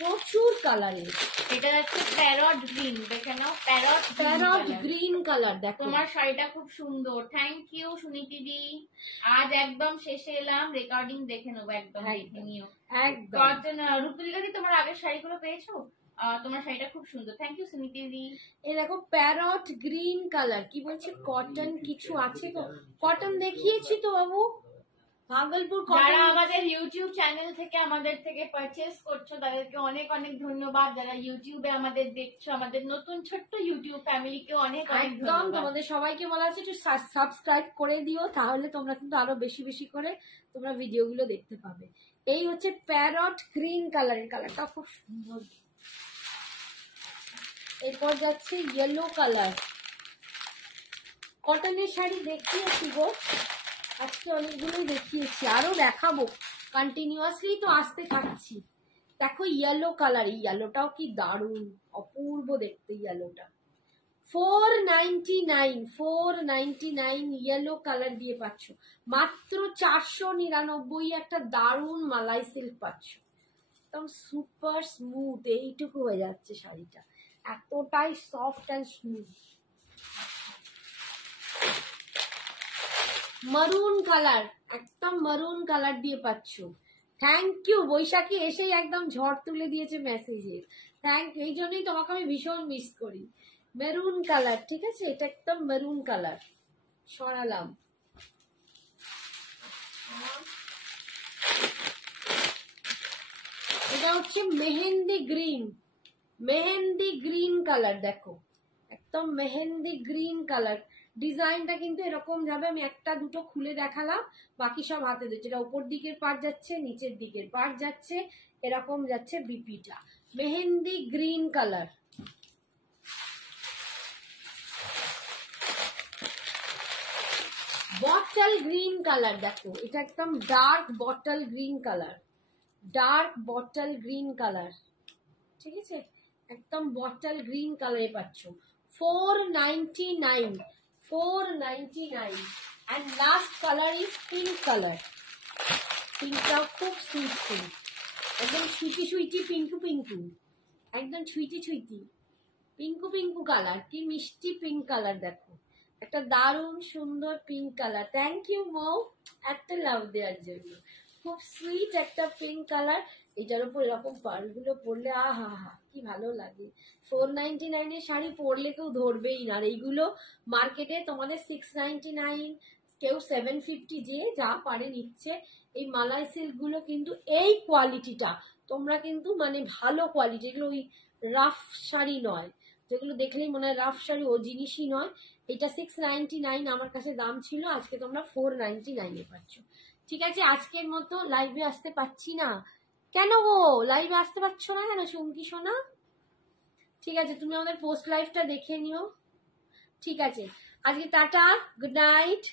প্রচুর কালারের, এটা হচ্ছে প্যারট গ্রিন, দেখে নাও, প্যারট প্যারট গ্রিন কালার দেখো, তোমার শাড়িটা খুব সুন্দর, থ্যাংক ইউ সুনীতি দি। আজ একদম শেষে এলাম, রেকর্ডিং দেখে নেবো, একদম দেখে নিও একদম। রূপলিকা দি, তোমার আগের শাড়িগুলো পেয়েছো? তোমার শাড়িটা খুব সুন্দর, থ্যাংক ইউ সুনীতি দি। এই দেখো প্যারট গ্রিন কালার, কি বলছে, কটন কিছু আছে তো, কটন দেখিয়েছি তো বাবু, ভাগলপুর যারা কটন। আমাদের ইউটিউব চ্যানেল থেকে আমাদের থেকে পারচেস করছো তাদেরকে অনেক অনেক ধন্যবাদ। যারা ইউটিউবে আমাদের দেখছো, আমাদের নতুন ছোট্ট ইউটিউব ফ্যামিলিকে অনেক অনেক একদম, ধন্যবাদ। তোমাদের সবাইকে বলা আছে একটু সাবস্ক্রাইব করে দিও, তাহলে তোমরা কিন্তু আরো বেশি বেশি করে তোমরা ভিডিওগুলো দেখতে পাবে। এই হচ্ছে প্যারট গ্রিন কালারের, কালারটা খুব সুন্দর। এরপর যাচ্ছে ইয়েলো কালার, কটনের শাড়ি দেখিয়েছি গো, আজকে অনেকগুলোই দেখিয়েছি, আরো দেখাবো, কন্টিনিউয়াসলি তো আসতে থাকছি। দেখো ইয়েলো কালার, এই ইয়েলোটাও কি দারুণ, অপূর্ব দেখতে ইয়েলোটা, 499, 499 ইয়েলো কালার দিয়ে পাচ্ছ, মাত্র 499 একটা দারুণ মালাই সিল্ক পাচ্ছ, একদম সুপার স্মুথ, এইটুকু হয়ে যাচ্ছে শাড়িটা, এতটাই সফট অ্যান্ড স্মুথ। মারুন কালার, একদম মারুন কালার দিয়ে পাচ্ছ, থ্যাংক ইউ বৈশাখী, এসেই একদম ঝড় তুলে দিয়েছে মেসেজে, থ্যাংক ইউ, এই জন্যই তোমাকে আমি ভীষণ মিস করি। মেরুন কালার, ঠিক আছে, এটা একদম মেরুন কালার, সরালাম। এটা হচ্ছে mehendi green, mehendi green colour দেখো, একদম মেহেন্দি গ্রিন কালার, ডিজাইনটা কিন্তু এরকম যাবে, আমি একটা দুটো খুলে দেখালাম, বাকি সব হাতে দিচ্ছে, এটা উপর দিকের পার্ট যাচ্ছে, নিচের দিকের পার্ট যাচ্ছে, এরকম যাচ্ছে বিপিটা, mehendi green colour. Bottle green colour দেখো, এটা একদম dark bottle green colour, dark bottle green colour, ঠিক আছে, একদম বটল গ্রিন কালারে পাচ্ছ, 499, 499 and last color is pink color. পিঙ্কটাও খুব সুইট পিঙ্ক, একদম সুইটি সুইটি পিঙ্কু পিঙ্কু, একদম ছুইটি ছুইটি পিঙ্কু পিঙ্কু কালার। কি মিষ্টি পিঙ্ক কালার, দেখো একটা দারুণ সুন্দর পিঙ্ক কালার। থ্যাংক ইউ মৌ এত লাভ দেওয়ার জন্য। খুব সুইট একটা পিঙ্ক কালার, এটার উপর এরকম পাড়গুলো পরলে আহা হা কি ভালো লাগে। 499 শাড়ি পরলে কেউ ধরবেই না। আর এইগুলো মার্কেটে তোমাদের 699, কেউ 750, যে যা পারে নিচ্ছে। এই মালাই সিল্কগুলো কিন্তু এই কোয়ালিটিটা তোমরা কিন্তু মানে ভালো কোয়ালিটি, এগুলো ওই রাফ শাড়ি নয়, যেগুলো দেখলেই মনে হয় রাফ শাড়ি, ও জিনিসই নয়। এটা 699 আমার কাছে দাম ছিল, আজকে তোমরা 499 পাচ্ছ। ঠিক আছে, আজকের মতো লাইভে আসতে পারছি না কেন গো? লাইভে আসতে পারছো না কেন চুমকি সোনা? ঠিক আছে, তুমি আমাদের পোস্ট লাইভটা দেখে নিও। ঠিক আছে, আজকে টাটা, গুড নাইট।